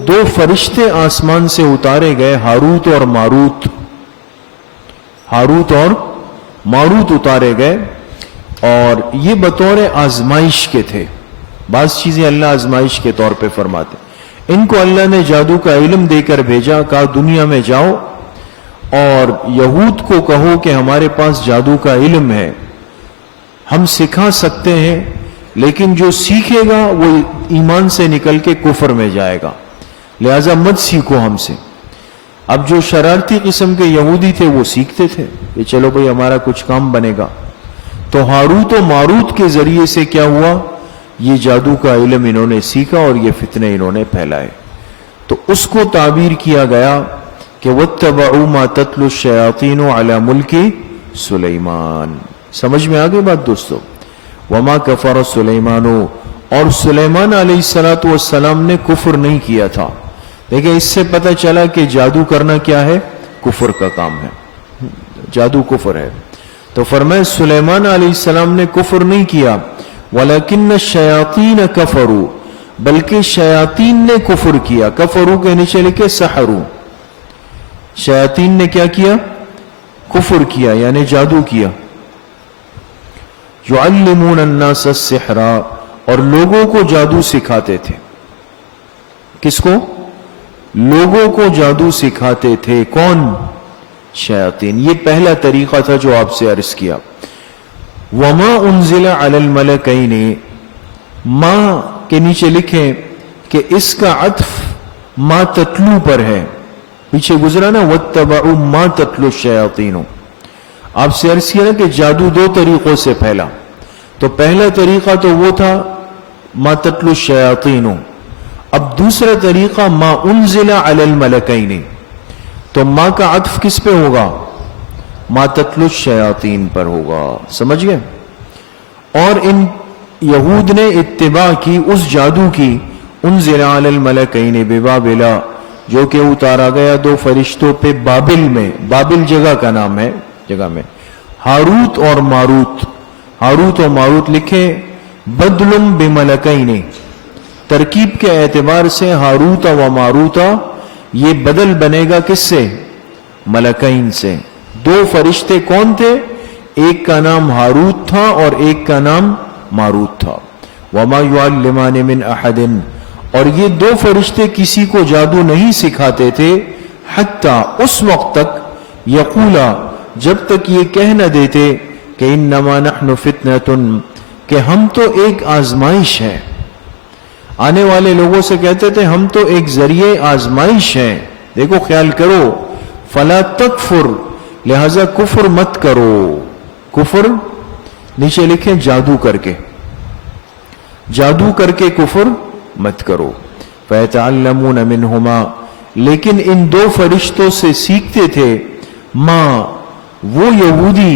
دو فرشتے آسمان سے اتارے گئے, ہاروت اور ماروت. ہاروت اور ماروت اتارے گئے, اور یہ بطور آزمائش کے تھے. بعض چیزیں اللہ آزمائش کے طور پہ فرماتے. ان کو اللہ نے جادو کا علم دے کر بھیجا, کہا دنیا میں جاؤ اور یہود کو کہو کہ ہمارے پاس جادو کا علم ہے, ہم سکھا سکتے ہیں, لیکن جو سیکھے گا وہ ایمان سے نکل کے کفر میں جائے گا, لہذا مت سیکھو ہم سے. اب جو شرارتی قسم کے یہودی تھے وہ سیکھتے تھے کہ چلو بھئی ہمارا کچھ کام بنے گا. تو ہاروت و ماروت کے ذریعے سے کیا ہوا, یہ جادو کا علم انہوں نے سیکھا اور یہ فتنے انہوں نے پھیلائے. تو اس کو تعبیر کیا گیا کہ وَاتَّبَعُوا مَا تَتْلُو الشَّيَاطِينُ عَلَى مُلْكِ سُلَيْمَانَ. سمجھ میں آگے بات دوستو؟ وَمَا كَفَرَ سُلَيْمَانُ, اور سلیمان علیہ السلام نے کفر نہیں کیا تھا. لیکن اس سے پتہ چلا کہ جادو کرنا کیا ہے, کفر کا کام ہے, جادو کفر ہے. تو فرمائے سلیمان علیہ السلام نے کفر نہیں کیا, وَلَكِنَّ الشَّيَاطِينَ كَفَرُوا, بلکہ شیاطین نے کفر کیا. کفرو کے نیچے لکھے سحرو, شیاطین نے کیا کیا, کفر کیا, یعنی جادو کیا. يُعَلِّمُونَ النَّاسَ السِّحْرَ, اور لوگوں کو جادو سکھاتے تھے. کس کو؟ لوگوں کو جادو سکھاتے تھے. کون؟ شیاطین. یہ پہلا طریقہ تھا جو آپ سے عرض کیا. وَمَا أُنزِلَ عَلَى الْمَلَكَيْنِ, ماں کے نیچے لکھیں کہ اس کا عطف ما تتلو پر ہے. پیچھے گزرا نا وَاتَّبَعُوا مَا تَتْلُو الشَّيَاطِينُ. آپ سے عرض کیا نا کہ جادو دو طریقوں سے پھیلا. تو پہلا طریقہ تو وہ تھا ما تتلو الشَّيَاطِينُ. اب دوسرا طریقہ ما انزل علی الملکین. تو ما کا عطف کس پہ ہوگا؟ ما تتلو الشیاطین پر ہوگا. سمجھ گئے؟ اور ان یہود نے اتباع کی اس جادو کی, انزل علی الملکین ببابل, جو کہ اتارا گیا دو فرشتوں پہ بابل میں. بابل جگہ کا نام ہے, جگہ میں ہاروت اور ماروت. ہاروت اور ماروت لکھے بدل بملکین, ترکیب کے اعتبار سے ہاروت و ماروت یہ بدل بنے گا کس سے؟ ملکین سے. دو فرشتے کون تھے؟ ایک کا نام ہاروت تھا اور ایک کا نام ماروت تھا. وما يعلمان من احد, اور یہ دو فرشتے کسی کو جادو نہیں سکھاتے تھے, حتی اس وقت تک, یقولا, جب تک یہ کہہ نہ دیتے کہ انما نحن فتنۃ, کہ ہم تو ایک آزمائش ہے. آنے والے لوگوں سے کہتے تھے ہم تو ایک ذریعے آزمائش ہیں. دیکھو خیال کرو, فلا تکفر, لہذا کفر مت کرو. کفر نیچے لکھیں جادو کر کے, جادو کر کے کفر مت کرو. فیتعلمون منہما, لیکن ان دو فرشتوں سے سیکھتے تھے, ما, وہ یہودی,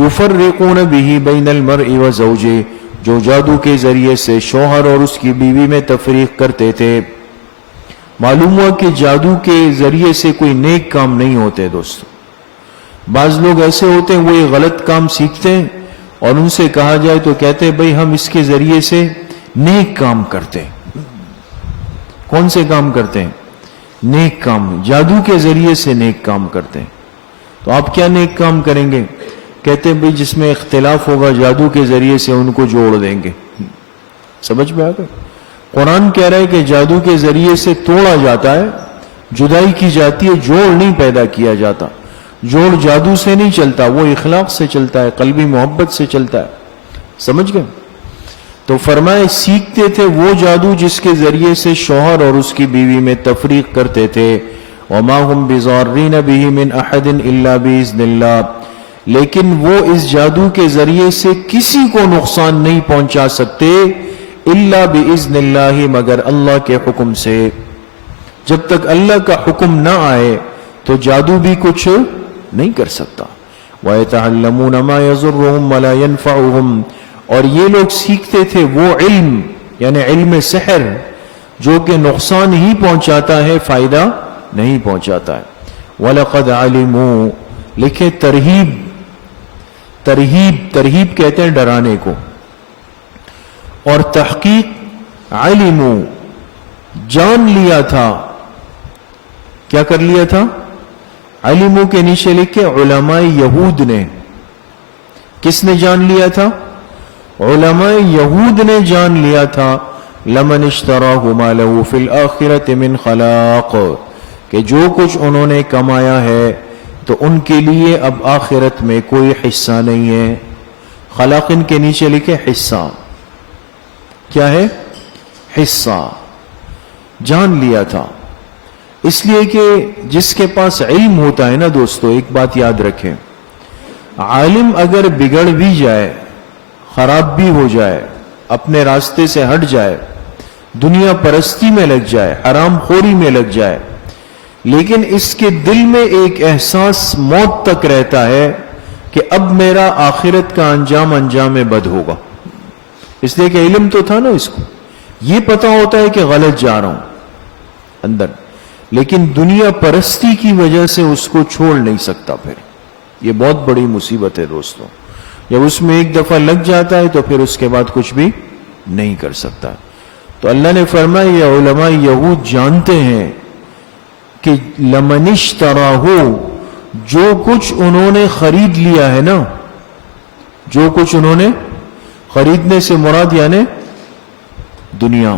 یفرقون بہ بین المرء وزوجہ, جو جادو کے ذریعے سے شوہر اور اس کی بیوی میں تفریق کرتے تھے. معلوم ہوا کہ جادو کے ذریعے سے کوئی نیک کام نہیں ہوتے دوستو. بعض لوگ ایسے ہوتے ہیں وہ یہ غلط کام سیکھتے ہیں اور ان سے کہا جائے تو کہتے ہیں بھئی ہم اس کے ذریعے سے نیک کام کرتے ہیں. کون سے کام کرتے ہیں؟ نیک کام. جادو کے ذریعے سے نیک کام کرتے ہیں. تو آپ کیا نیک کام کریں گے؟ کہتے ہیں بھئی جس میں اختلاف ہوگا جادو کے ذریعے سے ان کو جوڑ دیں گے. سمجھ میں آ گئے؟ قرآن کہہ رہا ہے کہ جادو کے ذریعے سے توڑا جاتا ہے, جدائی کی جاتی ہے, جوڑ نہیں پیدا کیا جاتا. جوڑ جادو سے نہیں چلتا, وہ اخلاق سے چلتا ہے, قلبی محبت سے چلتا ہے. سمجھ گئے؟ تو فرمائے سیکھتے تھے وہ جادو جس کے ذریعے سے شوہر اور اس کی بیوی میں تفریق کرتے تھے. وما هم بضارین به من احد الا باذن اللہ, لیکن وہ اس جادو کے ذریعے سے کسی کو نقصان نہیں پہنچا سکتے الا باذن اللہ مگر اللہ کے حکم سے. جب تک اللہ کا حکم نہ آئے تو جادو بھی کچھ نہیں کر سکتا. وَيَتَعَلَّمُونَ مَا يَضُرُّهُمْ وَلَا يَنْفَعُهُمْ اور یہ لوگ سیکھتے تھے وہ علم یعنی علم سحر جو کہ نقصان ہی پہنچاتا ہے فائدہ نہیں پہنچاتا ہے. وَلَقَدْ عَلِمُوا لکھے ترہیب کہتے ہیں ڈرانے کو, اور تحقیق علموا جان لیا تھا. کیا کر لیا تھا؟ علموا کے نیچے لکھے علماء یہود نے. کس نے جان لیا تھا؟ علماء یہود نے جان لیا تھا. لمن اشتراہ ما لہ فی الآخرۃ من خلاق کہ جو کچھ انہوں نے کمایا ہے تو ان کے لیے اب آخرت میں کوئی حصہ نہیں ہے. خلاق ان کے نیچے لکھے حصہ. کیا ہے؟ حصہ. جان لیا تھا. اس لیے کہ جس کے پاس علم ہوتا ہے نا دوستو, ایک بات یاد رکھیں, عالم اگر بگڑ بھی جائے, خراب بھی ہو جائے, اپنے راستے سے ہٹ جائے, دنیا پرستی میں لگ جائے, حرام خوری میں لگ جائے, لیکن اس کے دل میں ایک احساس موت تک رہتا ہے کہ اب میرا آخرت کا انجام بد ہوگا. اس لیے کہ علم تو تھا نا اس کو, یہ پتا ہوتا ہے کہ غلط جا رہا ہوں اندر, لیکن دنیا پرستی کی وجہ سے اس کو چھوڑ نہیں سکتا. پھر یہ بہت بڑی مصیبت ہے دوستوں. جب اس میں ایک دفعہ لگ جاتا ہے تو پھر اس کے بعد کچھ بھی نہیں کر سکتا. تو اللہ نے فرمایا یہ علماء یہود جانتے ہیں کہ لمن اشتراہ جو کچھ انہوں نے خرید لیا ہے نا, جو کچھ انہوں نے خریدنے سے مراد یعنی دنیا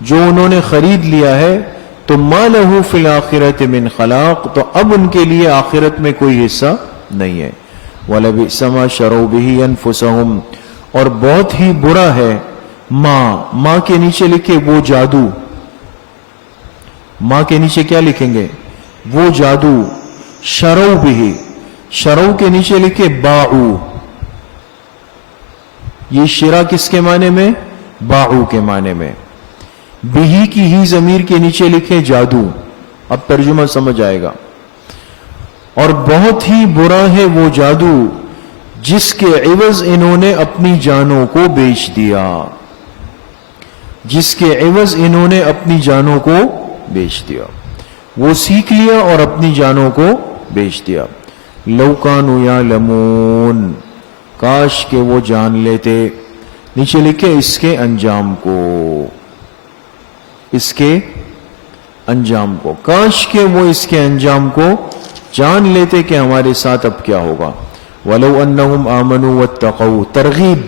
جو انہوں نے خرید لیا ہے, تو ما لہ فی الآخرۃ من خلاق تو اب ان کے لیے آخرت میں کوئی حصہ نہیں ہے. وَلَبِئْسَ مَا شَرَوْا بِهِ أَنفُسَهُمْ اور بہت ہی برا ہے. ماں کے نیچے لکھے وہ جادو. ماں کے نیچے کیا لکھیں گے؟ وہ جادو. شَرَوْا بِهِ شَرَوْا کے نیچے لکھے باعو. یہ شرا کس کے معنی میں؟ باعو کے معنی میں. بہی کی ہی ضمیر کے نیچے لکھے جادو. اب ترجمہ سمجھ آئے گا. اور بہت ہی برا ہے وہ جادو جس کے عوض انہوں نے اپنی جانوں کو بیچ دیا. جس کے عوض انہوں نے اپنی جانوں کو بیچ دیا. وہ سیکھ لیا اور اپنی جانوں کو بیچ دیا. لو کانوا یعلمون کاش کہ وہ جان لیتے. نیچے لکھے اس کے انجام کو. اس کے انجام کو. کاش کہ وہ اس کے انجام کو جان لیتے کہ ہمارے ساتھ اب کیا ہوگا. وَلَوْ أَنَّهُمْ آمَنُوا وَاتَّقَوْا ترغیب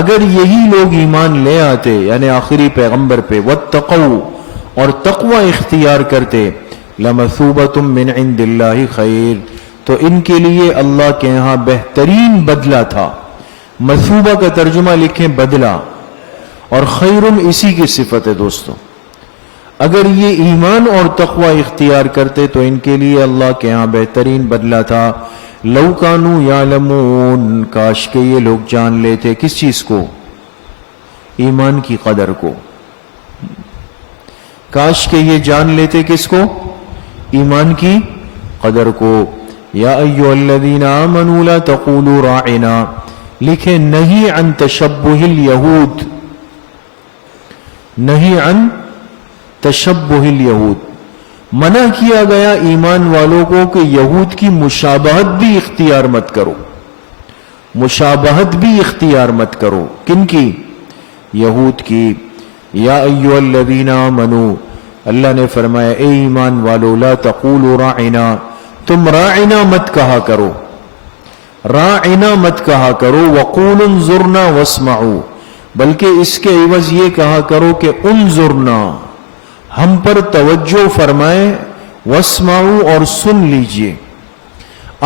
اگر یہی لوگ ایمان لے آتے یعنی آخری پیغمبر پہ, وَاتَّقَوْا اور تقوی اختیار کرتے, لَمَثُوبَةٌ مِّنْ عِنْدِ اللَّهِ خَيْرٌ تو ان کے لیے اللہ کے ہاں بہترین بدلہ تھا. مثوبہ کا ترجمہ لکھیں بدلہ, اور خیرن اسی کی صفت ہے دوستوں. اگر یہ ایمان اور تقوی اختیار کرتے تو ان کے لیے اللہ کے ہاں بہترین بدلہ تھا. لو کانوا یعلمون کاش کہ یہ لوگ جان لیتے کس چیز کو؟ ایمان کی قدر کو. کاش کہ یہ جان لیتے کس کو؟ ایمان کی قدر کو. یا ایھا الذین آمنوا لا تقولوا راعنا لکھے نہیں عن تشبہ الیہود. نہیں عن تشبہ الیہود منع کیا گیا ایمان والوں کو کہ یہود کی مشابہت بھی اختیار مت کرو. مشابہت بھی اختیار مت کرو. کن کی؟ یہود کی. یا ایھا الذین آمنوا اللہ نے فرمایا اے ایمان والو لا تقولوا راعنا تم راعنا مت کہا کرو. راعنا مت کہا کرو. وقولوا انظرنا واسمعوا بلکہ اس کے عوض یہ کہا کرو کہ انظرنا ہم پر توجہ فرمائے, واسمعوا اور سن لیجئے.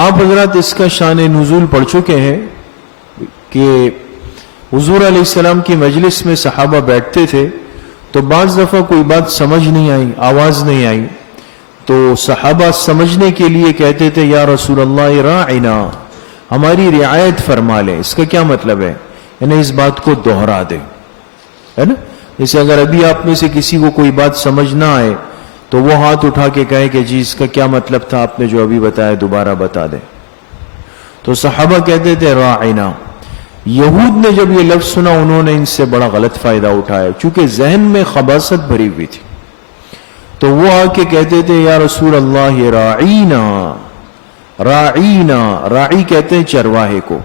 آپ حضرات اس کا شان نزول پڑھ چکے ہیں کہ حضور علیہ السلام کی مجلس میں صحابہ بیٹھتے تھے تو بعض دفعہ کوئی بات سمجھ نہیں آئی, آواز نہیں آئی, تو صحابہ سمجھنے کے لیے کہتے تھے یا رسول اللہ راعنا ہماری رعایت فرما لیں. اس کا کیا مطلب ہے یعنی اس بات کو دوہرا دے، ہے نا؟ جیسے اگر ابھی آپ میں سے کسی کو کوئی بات سمجھ نہ آئے تو وہ ہاتھ اٹھا کے کہے کہ جی اس کا کیا مطلب تھا، آپ نے جو ابھی بتایا دوبارہ بتا دیں۔ تو صحابہ کہتے تھے راعنا۔ یہود نے جب یہ لفظ سنا انہوں نے ان سے بڑا غلط فائدہ اٹھایا، چونکہ ذہن میں خباثت بھری ہوئی تھی، تو وہ آ کے کہتے تھے یا رسول اللہ راعینا، راعینا، راعی کہتے ہیں چرواہے کو،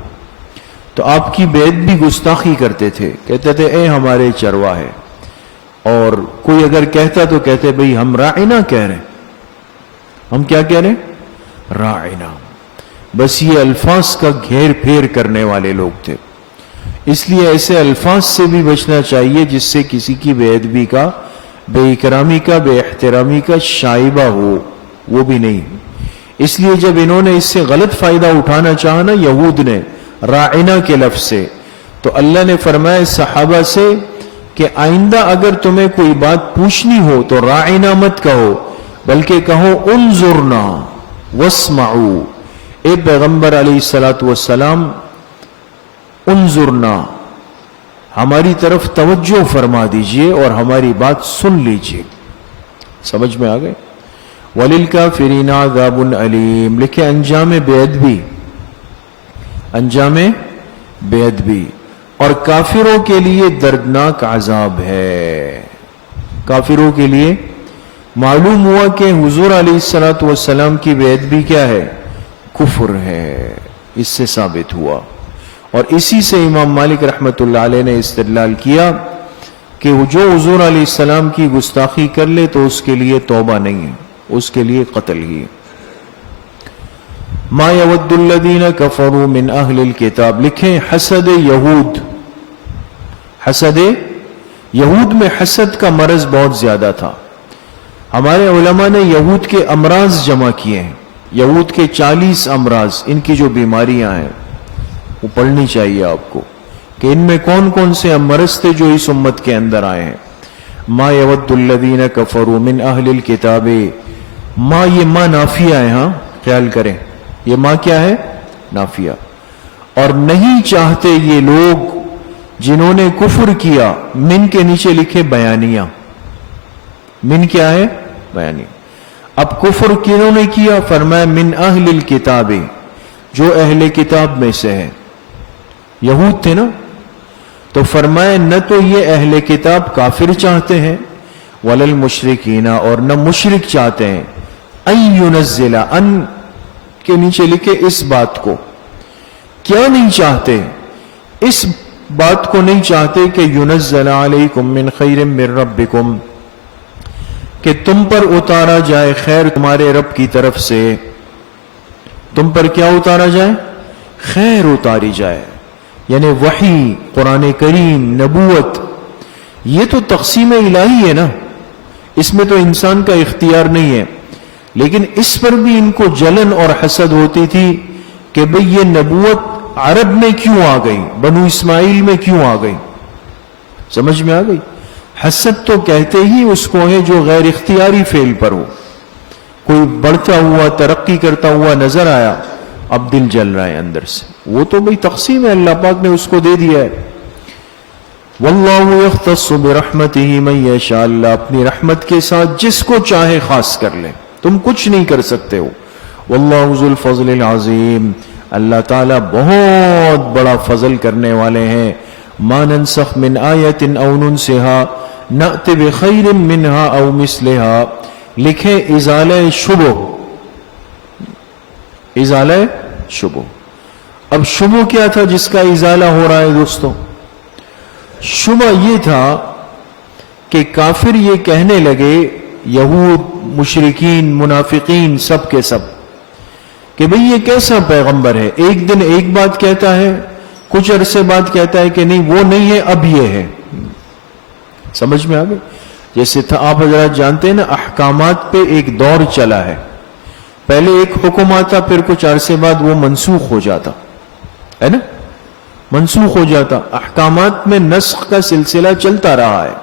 تو آپ کی بیعت بھی گستاخی کرتے تھے، کہتے تھے اے ہمارے چرواہے، اور کوئی اگر کہتا تو کہتے بھئی ہم راعینا کہہ رہے ہیں، ہم کیا کہہ رہے ہیں؟ راعینا۔ بس یہ الفاظ کا گھیر پھیر کرنے والے لوگ تھے، اس لیے ایسے الفاظ سے بھی بچنا چاہیے جس سے کسی کی بے ادبی کا، بے اکرامی کا، بے احترامی کا شائبہ ہو، وہ بھی نہیں۔ اس لیے جب انہوں نے اس سے غلط فائدہ اٹھانا چاہا نا یہود نے راعنا کے لفظ سے، تو اللہ نے فرمایا صحابہ سے کہ آئندہ اگر تمہیں کوئی بات پوچھنی ہو تو راعنا مت کہو، بلکہ کہو انظرنا واسمعوا۔ اے پیغمبر علیہ السلام انظرنا، ہماری طرف توجہ فرما دیجئے اور ہماری بات سن لیجئے۔ سمجھ میں آ گئے؟ وَلِلْكَافِرِينَ عَذَابٌ عَلِيمٌ، لکھے انجام بے ادبی، انجام بے ادبی، اور کافروں کے لیے دردناک عذاب ہے۔ کافروں کے لیے معلوم ہوا کہ حضور علیہ السلام کی بے ادبی کیا ہے؟ کفر ہے، اس سے ثابت ہوا، اور اسی سے امام مالک رحمت اللہ علیہ نے استدلال کیا کہ جو حضور علیہ السلام کی گستاخی کر لے تو اس کے لیے توبہ نہیں ہے، اس کے لیے قتل ہی ہے۔ ما یود الذین کفروا من اہل الکتاب، لکھیں حسد یہود، حسد یہود میں حسد کا مرض بہت زیادہ تھا۔ ہمارے علماء نے یہود کے امراض جمع کیے ہیں، یہود کے 40 امراض، ان کی جو بیماریاں ہیں وہ پڑھنی چاہیے آپ کو کہ ان میں کون کون سے مرض تھے جو اس امت کے اندر آئے ہیں۔ ما یود الذین کفروا من اہل الکتاب، ما یہ ما نافیہ ہے، ہاں خیال کریں، یہ ما کیا ہے؟ نافیہ۔ اور نہیں چاہتے یہ لوگ جنہوں نے کفر کیا، من کے نیچے لکھے بیانیہ، من کیا ہے؟ بیانیہ۔ اب کفر کنہوں نے کیا؟ فرمایا من اہل الکتاب، جو اہل کتاب میں سے ہے، یہود تھے نا، تو فرمایا نہ تو یہ اہل کتاب کافر چاہتے ہیں، وَلَا الْمُشْرِكِينَ، اور نہ مشرک چاہتے ہیں، أَن يُنَزِّلَ، ان کے نیچے لکھے اس بات کو، کیا نہیں چاہتے؟ اس بات کو نہیں چاہتے کہ يُنَزَّلَ عَلَيْكُم مِّن خَيْرٍ مِّن رَبِّكُم، کہ تم پر اتارا جائے خیر تمہارے رب کی طرف سے، تم پر کیا اتارا جائے؟ خیر اتاری جائے، یعنی وحی، قرآن کریم، نبوت، یہ تو تقسیم الہی ہے نا، اس میں تو انسان کا اختیار نہیں ہے، لیکن اس پر بھی ان کو جلن اور حسد ہوتی تھی کہ بھئی یہ نبوت عرب میں کیوں آ گئی، بنو اسماعیل میں کیوں آ گئی؟ سمجھ میں آ گئی؟ حسد تو کہتے ہی اس کو ہے جو غیر اختیاری فعل پر ہو، کوئی بڑھتا ہوا ترقی کرتا ہوا نظر آیا، اب دل جل رہا ہے اندر سے، وہ تو بھئی تقسیم ہے، اللہ پاک نے اس کو دے دیا ہے۔ واللہ یختص برحمتہ من یشاء، اللہ اپنی رحمت کے ساتھ جس کو چاہے خاص کر لے، تم کچھ نہیں کر سکتے ہو۔ واللہ ذو الفضل العظیم، اللہ تعالیٰ بہت بڑا فضل کرنے والے ہیں۔ ما ننسخ من آیت او ننسها نأت بخیر منها او مثلها، لکھیں ازالہ شبہ، ازالہ شبہ۔ اب شبہ کیا تھا جس کا ازالہ ہو رہا ہے دوستو؟ شبہ یہ تھا کہ کافر یہ کہنے لگے، یہود، مشرکین، منافقین، سب کے سب، کہ بھئی یہ کیسا پیغمبر ہے، ایک دن ایک بات کہتا ہے، کچھ عرصے بعد کہتا ہے کہ نہیں وہ نہیں ہے اب یہ ہے۔ سمجھ میں آ گئی؟ جیسے تھا آپ حضرات جانتے ہیں نا، احکامات پہ ایک دور چلا ہے، پہلے ایک حکم آتا، پھر کچھ عرصے بعد وہ منسوخ ہو جاتا ہے نا، منسوخ ہو جاتا، احکامات میں نسخ کا سلسلہ چلتا رہا ہے۔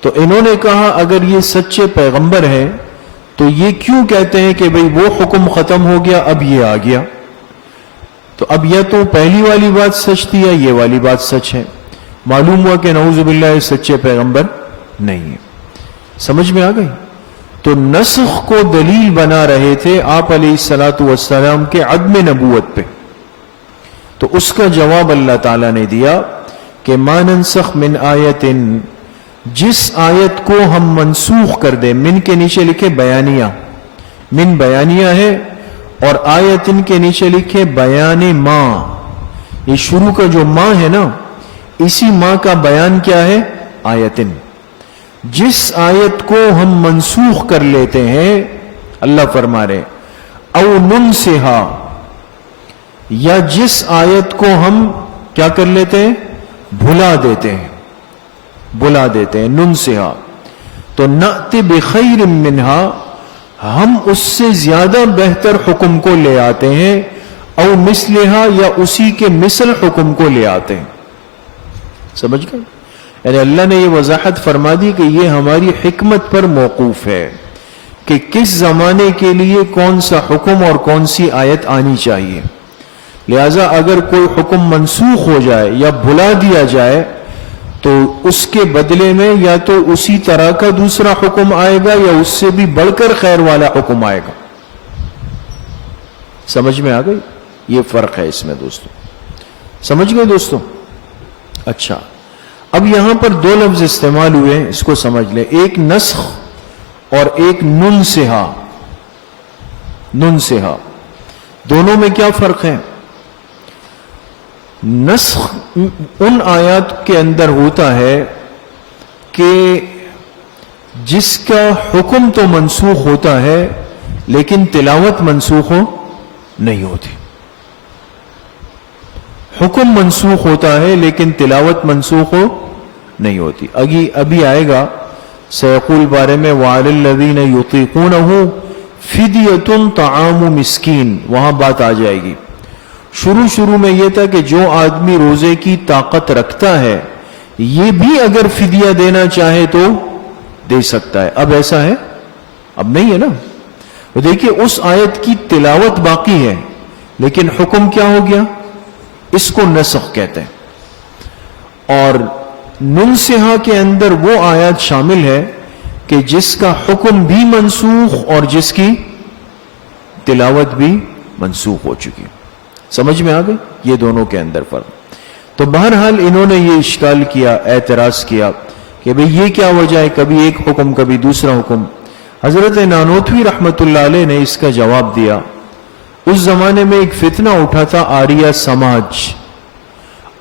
تو انہوں نے کہا اگر یہ سچے پیغمبر ہیں تو یہ کیوں کہتے ہیں کہ بھئی وہ حکم ختم ہو گیا اب یہ آ گیا؟ تو اب یا تو پہلی والی بات سچ تھی یا یہ والی بات سچ ہے. معلوم ہوا کہ نعوذ باللہ یہ سچے پیغمبر نہیں ہے. سمجھ میں آ گئی؟ تو نسخ کو دلیل بنا رہے تھے آپ علیہ الصلوۃ والسلام کے عدم نبوت پہ. تو اس کا جواب اللہ تعالیٰ نے دیا کہ ما ننسخ من آیت، جس آیت کو ہم منسوخ کر دیں. من کے نیچے لکھے بیانیہ، من بیانیہ ہے، اور آیتن کے نیچے لکھے بیان ما. یہ شروع کا جو ما ہے نا، اسی ما کا بیان کیا ہے؟ آیتن. جس آیت کو ہم منسوخ کر لیتے ہیں، اللہ فرما رہے، او ننسہا، یا جس آیت کو ہم کیا کر لیتے ہیں؟ بھلا دیتے ہیں، بھلا دیتے ہیں. ننسہا تو نأتی بخیر منہا، ہم اس سے زیادہ بہتر حکم کو لے آتے ہیں. او مثلہا، یا اسی کے مثل حکم کو لے آتے ہیں. سمجھ گئے؟ یعنی اللہ نے یہ وضاحت فرما دی کہ یہ ہماری حکمت پر موقوف ہے کہ کس زمانے کے لیے کون سا حکم اور کون سی آیت آنی چاہیے. لہذا اگر کوئی حکم منسوخ ہو جائے یا بھلا دیا جائے تو اس کے بدلے میں یا تو اسی طرح کا دوسرا حکم آئے گا یا اس سے بھی بڑھ کر خیر والا حکم آئے گا. سمجھ میں آ گئی؟ یہ فرق ہے اس میں دوستوں. سمجھ گئے دوستوں؟ اچھا، اب یہاں پر دو لفظ استعمال ہوئے، اس کو سمجھ لیں. ایک نسخ اور ایک ننسہا. ننسہا دونوں میں کیا فرق ہے؟ نسخ ان آیات کے اندر ہوتا ہے کہ جس کا حکم تو منسوخ ہوتا ہے لیکن تلاوت منسوخ نہیں ہوتی. حکم منسوخ ہوتا ہے لیکن تلاوت منسوخ نہیں ہوتی. ابھی آئے گا سیقول بارے میں وَعَلَى الَّذِينَ يُطِيقُونَهُ فِدْيَةٌ طَعَامُ مِسْكِين، وہاں بات آ جائے گی. شروع میں یہ تھا کہ جو آدمی روزے کی طاقت رکھتا ہے یہ بھی اگر فدیہ دینا چاہے تو دے سکتا ہے. اب ایسا ہے؟ اب نہیں ہے نا. دیکھیے اس آیت کی تلاوت باقی ہے لیکن حکم کیا ہو گیا؟ اس کو نسخ کہتے ہیں. اور ننسہا کے اندر وہ آیات شامل ہے کہ جس کا حکم بھی منسوخ اور جس کی تلاوت بھی منسوخ ہو چکی. سمجھ میں آ گئی؟ یہ دونوں کے اندر فرق. تو بہرحال انہوں نے یہ اشکال کیا، اعتراض کیا کہ بھئی یہ کیا وجہ ہے، کبھی ایک حکم کبھی دوسرا حکم. حضرت نانوتوی رحمت اللہ علیہ نے اس کا جواب دیا. اس زمانے میں ایک فتنہ اٹھا تھا آریہ سماج.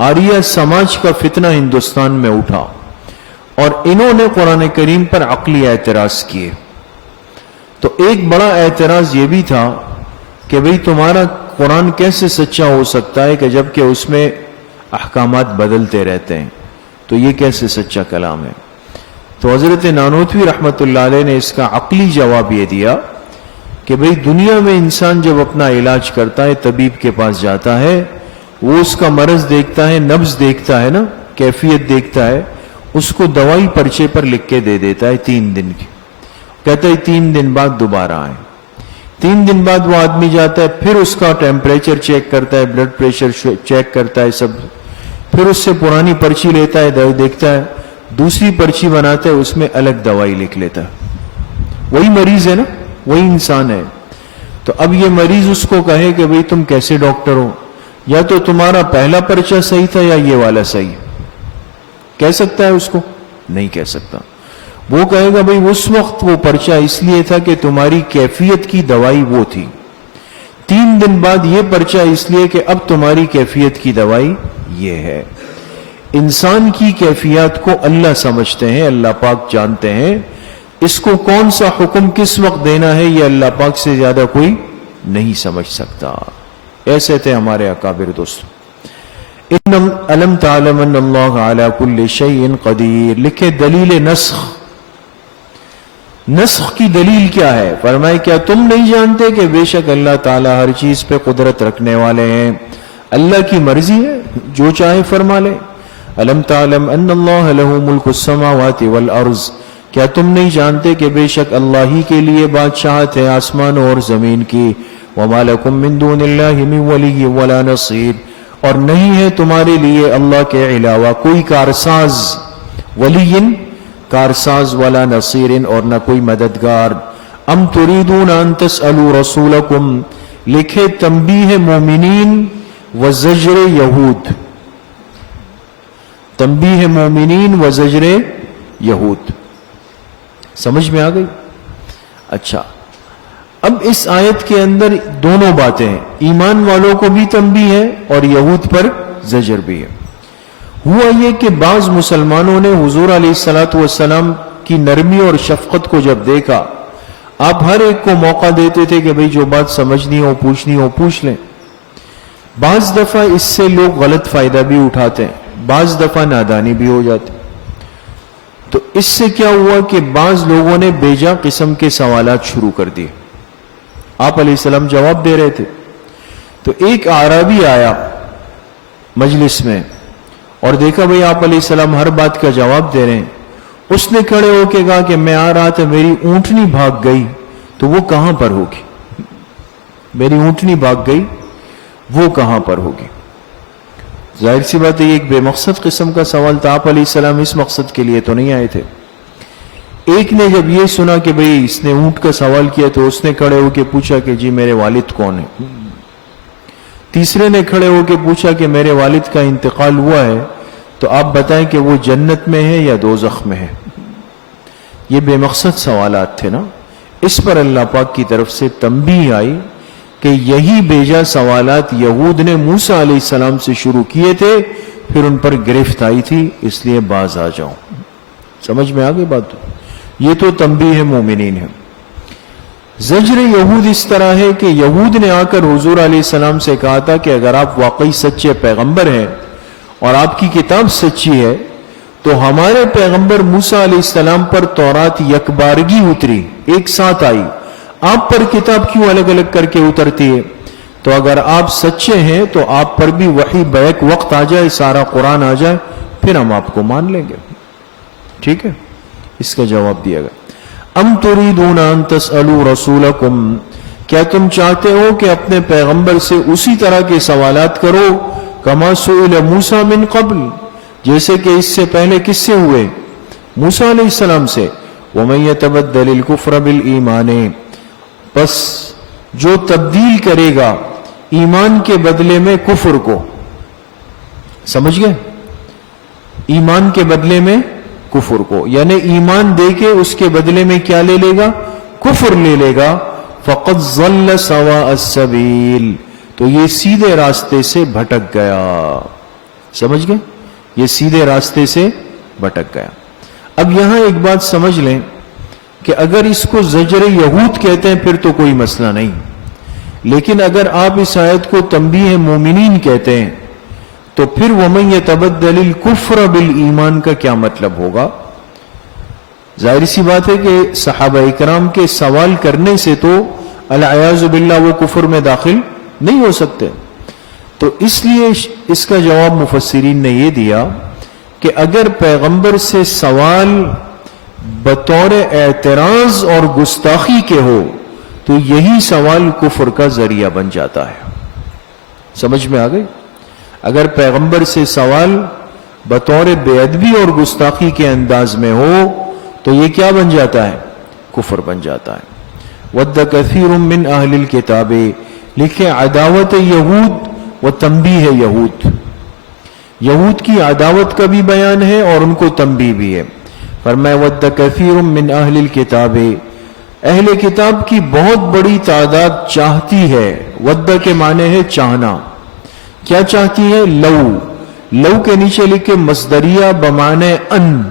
آریہ سماج کا فتنہ ہندوستان میں اٹھا اور انہوں نے قرآن کریم پر عقلی اعتراض کیے. تو ایک بڑا اعتراض یہ بھی تھا کہ بھئی تمہارا قرآن کیسے سچا ہو سکتا ہے کہ جبکہ اس میں احکامات بدلتے رہتے ہیں، تو یہ کیسے سچا کلام ہے. تو حضرت نانوتوی رحمت اللہ علیہ نے اس کا عقلی جواب یہ دیا کہ بھئی دنیا میں انسان جب اپنا علاج کرتا ہے، طبیب کے پاس جاتا ہے، وہ اس کا مرض دیکھتا ہے، نبض دیکھتا ہے نا، کیفیت دیکھتا ہے، اس کو دوائی پرچے پر لکھ کے دے دیتا ہے 3 دن کی. کہتا ہے 3 دن بعد دوبارہ آئیں. 3 دن بعد وہ آدمی جاتا ہے، پھر اس کا ٹیمپریچر چیک کرتا ہے، بلڈ پریشر چیک کرتا ہے سب، پھر اس سے پرانی پرچی لیتا ہے، دیکھتا ہے، دوسری پرچی بناتا ہے، اس میں الگ دوائی لکھ لیتا ہے. وہی مریض ہے نا، وہی انسان ہے. تو اب یہ مریض اس کو کہے کہ بھئی تم کیسے ڈاکٹر ہو، یا تو تمہارا پہلا پرچہ صحیح تھا یا یہ والا صحیح. کہہ سکتا ہے اس کو؟ نہیں کہہ سکتا. وہ کہے گا بھئی اس وقت وہ پرچہ اس لیے تھا کہ تمہاری کیفیت کی دوائی وہ تھی، 3 دن بعد یہ پرچہ اس لیے کہ اب تمہاری کیفیت کی دوائی یہ ہے. انسان کی کیفیات کو اللہ سمجھتے ہیں، اللہ پاک جانتے ہیں. اس کو کون سا حکم کس وقت دینا ہے یہ اللہ پاک سے زیادہ کوئی نہیں سمجھ سکتا. ایسے تھے ہمارے اکابر دوستوں. الم تعلم ان اللہ علی کل شیء قدیر. لکھے دلیل نسخ. نسخ کی دلیل کیا ہے؟ فرمائے کیا تم نہیں جانتے کہ بے شک اللہ تعالی ہر چیز پہ قدرت رکھنے والے ہیں، اللہ کی مرضی ہے، جو چاہے فرما لے. الم تعلم ان اللہ لہ ملک السماوات والارض. کیا تم نہیں جانتے کہ بے شک اللہ ہی کے لیے بادشاہت ہے آسمان اور زمین کی. وما لكم من دون الله من ولي ولا نصير، اور نہیں ہے تمہارے لیے اللہ کے علاوہ کوئی کارساز، ولی کارساز، ولا نصیر اور نہ کوئی مددگار۔ ام تريدون ان تسألوا رسولكم، لکھے تنبیہ مومنین و زجر یہود، تنبیہ مومنین و زجر یہود، سمجھ میں آ گئی؟ اچھا، اب اس آیت کے اندر دونوں باتیں ہیں، ایمان والوں کو بھی تنبیہ ہے اور یہود پر زجر بھی ہے۔ ہوا یہ کہ بعض مسلمانوں نے حضور علیہ الصلوۃ والسلام کی نرمی اور شفقت کو جب دیکھا، آپ ہر ایک کو موقع دیتے تھے کہ بھئی جو بات سمجھنی ہو پوچھنی ہو پوچھ لیں۔ بعض دفعہ اس سے لوگ غلط فائدہ بھی اٹھاتے ہیں، بعض دفعہ نادانی بھی ہو جاتی۔ تو اس سے کیا ہوا کہ بعض لوگوں نے بیجا قسم کے سوالات شروع کر دیے۔ آپ علیہ السلام جواب دے رہے تھے تو ایک اعرابی آیا مجلس میں اور دیکھا بھئی آپ علیہ السلام ہر بات کا جواب دے رہے ہیں۔ اس نے کھڑے ہو کے کہا کہ میں آ رہا تھا، میری اونٹنی بھاگ گئی، تو وہ کہاں پر ہوگی؟ میری اونٹنی بھاگ گئی، وہ کہاں پر ہوگی؟ ظاہر سی بات ہے یہ ایک بے مقصد قسم کا سوال تھا، آپ علیہ السلام اس مقصد کے لیے تو نہیں آئے تھے۔ ایک نے جب یہ سنا کہ بھئی اس نے اونٹ کا سوال کیا تو اس نے کھڑے ہو کے پوچھا کہ جی میرے والد کون ہیں؟ تیسرے نے کھڑے ہو کے پوچھا کہ میرے والد کا انتقال ہوا ہے تو آپ بتائیں کہ وہ جنت میں ہے یا دوزخ میں ہے؟ یہ بے مقصد سوالات تھے نا، اس پر اللہ پاک کی طرف سے تنبیہ آئی کہ یہی بیجا سوالات یہود نے موسیٰ علیہ السلام سے شروع کیے تھے، پھر ان پر گرفت آئی تھی، اس لیے باز آ جاؤ۔ سمجھ میں آگے بات؟ یہ تو تنبیہ مومنین ہے۔ زجر یہود اس طرح ہے کہ یہود نے آ کر حضور علیہ السلام سے کہا تھا کہ اگر آپ واقعی سچے پیغمبر ہیں اور آپ کی کتاب سچی ہے تو ہمارے پیغمبر موسیٰ علیہ السلام پر تورات یکبارگی اتری، ایک ساتھ آئی، آپ پر کتاب کیوں الگ الگ کر کے اترتی ہے؟ تو اگر آپ سچے ہیں تو آپ پر بھی وحی بیک وقت آ جائے، سارا قرآن آ جائے، پھر ہم آپ کو مان لیں گے۔ ٹھیک ہے، اس کا جواب دیا گیا۔ ام تريدون ان تسألوا رسولکم، کیا تم چاہتے ہو کہ اپنے پیغمبر سے اسی طرح کے سوالات کرو، کما سئل موسیٰ من قبل، جیسے کہ اس سے پہلے کس سے ہوئے؟ موسیٰ علیہ السلام سے۔ ومن يتبدل الكفر بالایمان، پس جو تبدیل کرے گا ایمان کے بدلے میں کفر کو، سمجھ گئے؟ ایمان کے بدلے میں کفر کو، یعنی ایمان دے کے اس کے بدلے میں کیا لے لے گا؟ کفر لے لے گا۔ فقد ضل سواء السبیل، تو یہ سیدھے راستے سے بھٹک گیا۔ سمجھ گئے؟ یہ سیدھے راستے سے بھٹک گیا۔ اب یہاں ایک بات سمجھ لیں کہ اگر اس کو زجر یہود کہتے ہیں پھر تو کوئی مسئلہ نہیں، لیکن اگر آپ اس آیت کو تنبیہ مومنین کہتے ہیں تو پھر وَمَن يَتَبَدَّلِ الْكُفْرَ بِالْإِيمَانِ کا کیا مطلب ہوگا؟ ظاہر سی بات ہے کہ صحابہ اکرام کے سوال کرنے سے تو العیاذ باللہ وہ کفر میں داخل نہیں ہو سکتے، تو اس لیے اس کا جواب مفسرین نے یہ دیا کہ اگر پیغمبر سے سوال بطور اعتراض اور گستاخی کے ہو تو یہی سوال کفر کا ذریعہ بن جاتا ہے۔ سمجھ میں آ گئی؟ اگر پیغمبر سے سوال بطور بے ادبی اور گستاخی کے انداز میں ہو تو یہ کیا بن جاتا ہے؟ کفر بن جاتا ہے۔ وَدَّ كَثِيرٌ مِّنْ أَهْلِ الْكِتَابِ، لکھے عداوت یہود و تنبیہ یہود، یہود کی عداوت کا بھی بیان ہے اور ان کو تنبیہ بھی ہے۔ فرمایا وَدَّ كَثِيرٌ مِّنْ أَهْلِ الْكِتَابِ، اہل کتاب کی بہت بڑی تعداد چاہتی ہے، ود کے معنی ہے چاہنا، کیا چاہتی ہے؟ لو، لو کے نیچے لکھے مصدریہ بمعنی ان،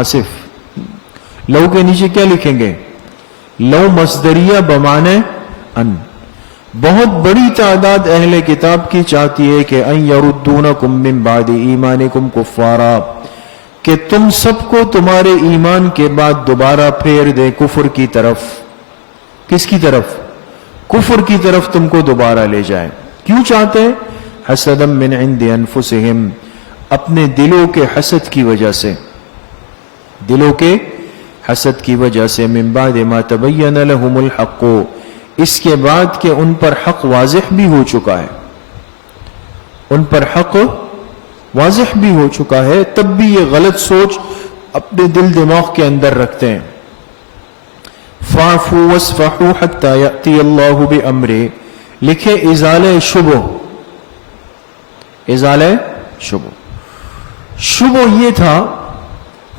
آصف لو کے نیچے کیا لکھیں گے؟ لو مصدریہ بمعنی ان، بہت بڑی تعداد اہل کتاب کی چاہتی ہے کہ ان یردونکم من بعد ایمانکم کفارا، کہ تم سب کو تمہارے ایمان کے بعد دوبارہ پھیر دے کفر کی طرف۔ کس کی طرف؟ کفر کی طرف تم کو دوبارہ لے جائیں۔ کیوں چاہتے ہیں؟ حسدا من عند انفسہم، اپنے دلوں کے حسد کی وجہ سے، دلوں کے حسد کی وجہ سے، من بعد ما تبین لهم الحق، اس کے بعد کہ ان پر حق واضح بھی ہو چکا ہے، ان پر حق واضح بھی ہو چکا ہے، تب بھی یہ غلط سوچ اپنے دل دماغ کے اندر رکھتے ہیں. فَاعْفُوا وَاصْفَحُوا حَتَّى يَأْتِيَ اللَّهُ بِأَمْرِهِ، لکھے ازالہ شبہ، ازالہ شبہ. شبہ یہ تھا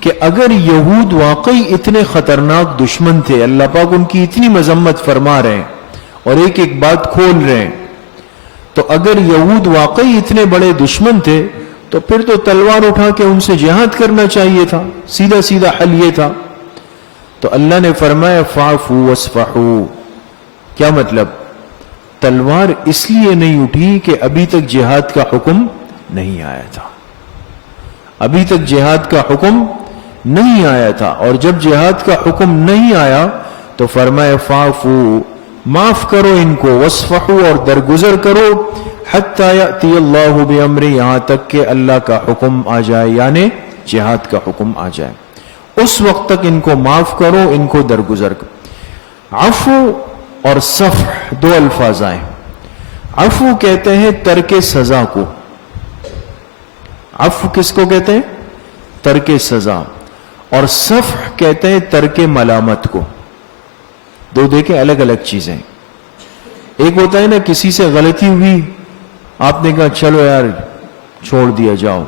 کہ اگر یہود واقعی اتنے خطرناک دشمن تھے، اللہ پاک ان کی اتنی مذمت فرما رہے ہیں اور ایک ایک بات کھول رہے ہیں، تو اگر یہود واقعی اتنے بڑے دشمن تھے تو پھر تو تلوار اٹھا کے ان سے جہاد کرنا چاہیے تھا، سیدھا سیدھا حل یہ تھا. تو اللہ نے فرمایا فَاعْفُوا وَاصْفَحُوا. کیا مطلب؟ تلوار اس لیے نہیں اٹھی کہ ابھی تک جہاد کا حکم نہیں آیا تھا، ابھی تک جہاد کا حکم نہیں آیا تھا، اور جب جہاد کا حکم نہیں آیا تو فرمایا فَاعْفُوا، معاف کرو ان کو، وَاصْفَحُوا، اور درگزر کرو، حَتَّى يَأْتِيَ اللَّهُ بِأَمْرِهِ، یہاں تک کہ اللہ کا حکم آ جائے، یعنی جہاد کا حکم آ جائے، اس وقت تک ان کو معاف کرو، ان کو درگزر کرو. عفو اور صفح دو الفاظ آئے. عفو کہتے ہیں ترک سزا کو، عفو کس کو کہتے ہیں؟ ترک سزا. اور صفح کہتے ہیں ترک ملامت کو. دو دیکھیں الگ الگ چیزیں. ایک ہوتا ہے نا کسی سے غلطی ہوئی، آپ نے کہا چلو یار چھوڑ دیا جاؤ،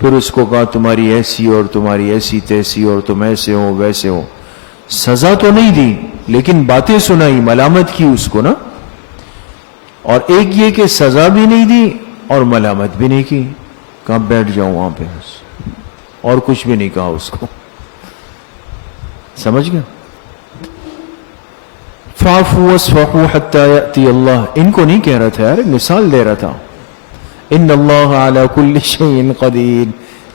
پھر اس کو کہا تمہاری ایسی اور تمہاری ایسی تیسی اور تم ایسے ہو ویسے ہو. سزا تو نہیں دی لیکن باتیں سنائی، ملامت کی اس کو نا. اور ایک یہ کہ سزا بھی نہیں دی اور ملامت بھی نہیں کی، کہاں بیٹھ جاؤں وہاں پہ اور کچھ بھی نہیں کہا اس کو. سمجھ گیا؟ فَاعْفُوا وَاصْفَحُوا حَتَّى يَأْتِيَ اللَّهُ، ان کو نہیں کہہ رہا تھا یار، مثال دے رہا تھا. ان اللہ علی کل شیء قدیر،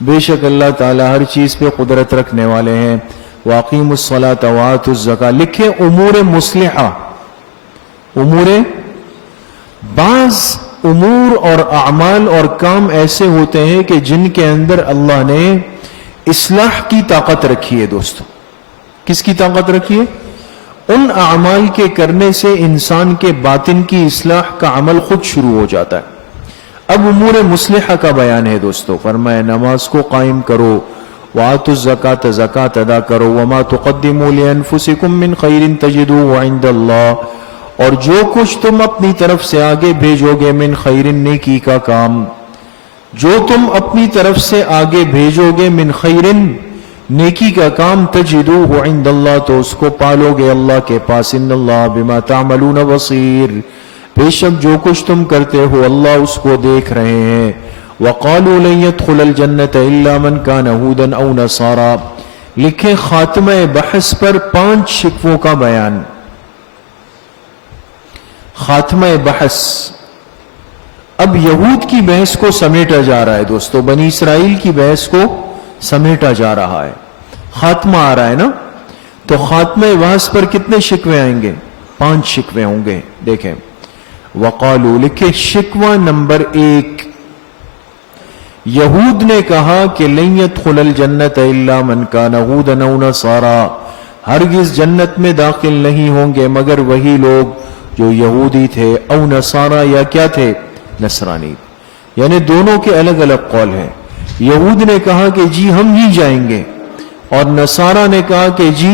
بے شک اللہ تعالی ہر چیز پہ قدرت رکھنے والے ہیں. واقیموا الصلاۃ وآتوا الزکاۃ، لکھے امور مصلحہ. امور، بعض امور اور اعمال اور کام ایسے ہوتے ہیں کہ جن کے اندر اللہ نے اصلاح کی طاقت رکھی ہے. دوستو کس کی طاقت رکھی ہے؟ ان اعمال کے کرنے سے انسان کے باطن کی اصلاح کا عمل خود شروع ہو جاتا ہے. اب امور مصلحہ کا بیان ہے دوستو. فرمایا نماز کو قائم کرو، وآتوا الزکاۃ، زکات ادا کرو، وما تقدموا لانفسکم من خیر تجدوه عند اللہ، اور جو کچھ تم اپنی طرف سے آگے بھیجو گے، من خیر، نیکی کا کام، جو تم اپنی طرف سے آگے بھیجو گے، من خیر، نیکی کا کام، تجدوه عند اللہ، تو اس کو پالو گے اللہ کے پاس. ان اللہ بما تعملون بصیر، بے شک جو کچھ تم کرتے ہو اللہ اس کو دیکھ رہے ہیں. وقالوا لن يدخل الجنة الا من كان هودا او نصارا، لکھے خاتمہ بحث پر 5 شکووں کا بیان. خاتمہ بحث اب یہود کی بحث کو سمیٹا جا رہا ہے دوستو، بنی اسرائیل کی بحث کو سمیٹا جا رہا ہے، خاتمہ آ رہا ہے نا. تو خاتمہ بحث پر کتنے شکوے آئیں گے؟ 5 شکوے ہوں گے. دیکھیں وقالو، لکھے شکوہ نمبر 1، یہود نے کہا کہ لن يدخل الجنت الا من كان هودا او نصارا، ہرگز جنت میں داخل نہیں ہوں گے مگر وہی لوگ جو یہودی تھے، او نصارا، یا کیا تھے؟ نصرانی. یعنی دونوں کے الگ الگ قول ہیں. یہود نے کہا کہ جی ہم ہی جائیں گے، اور نصارا نے کہا کہ جی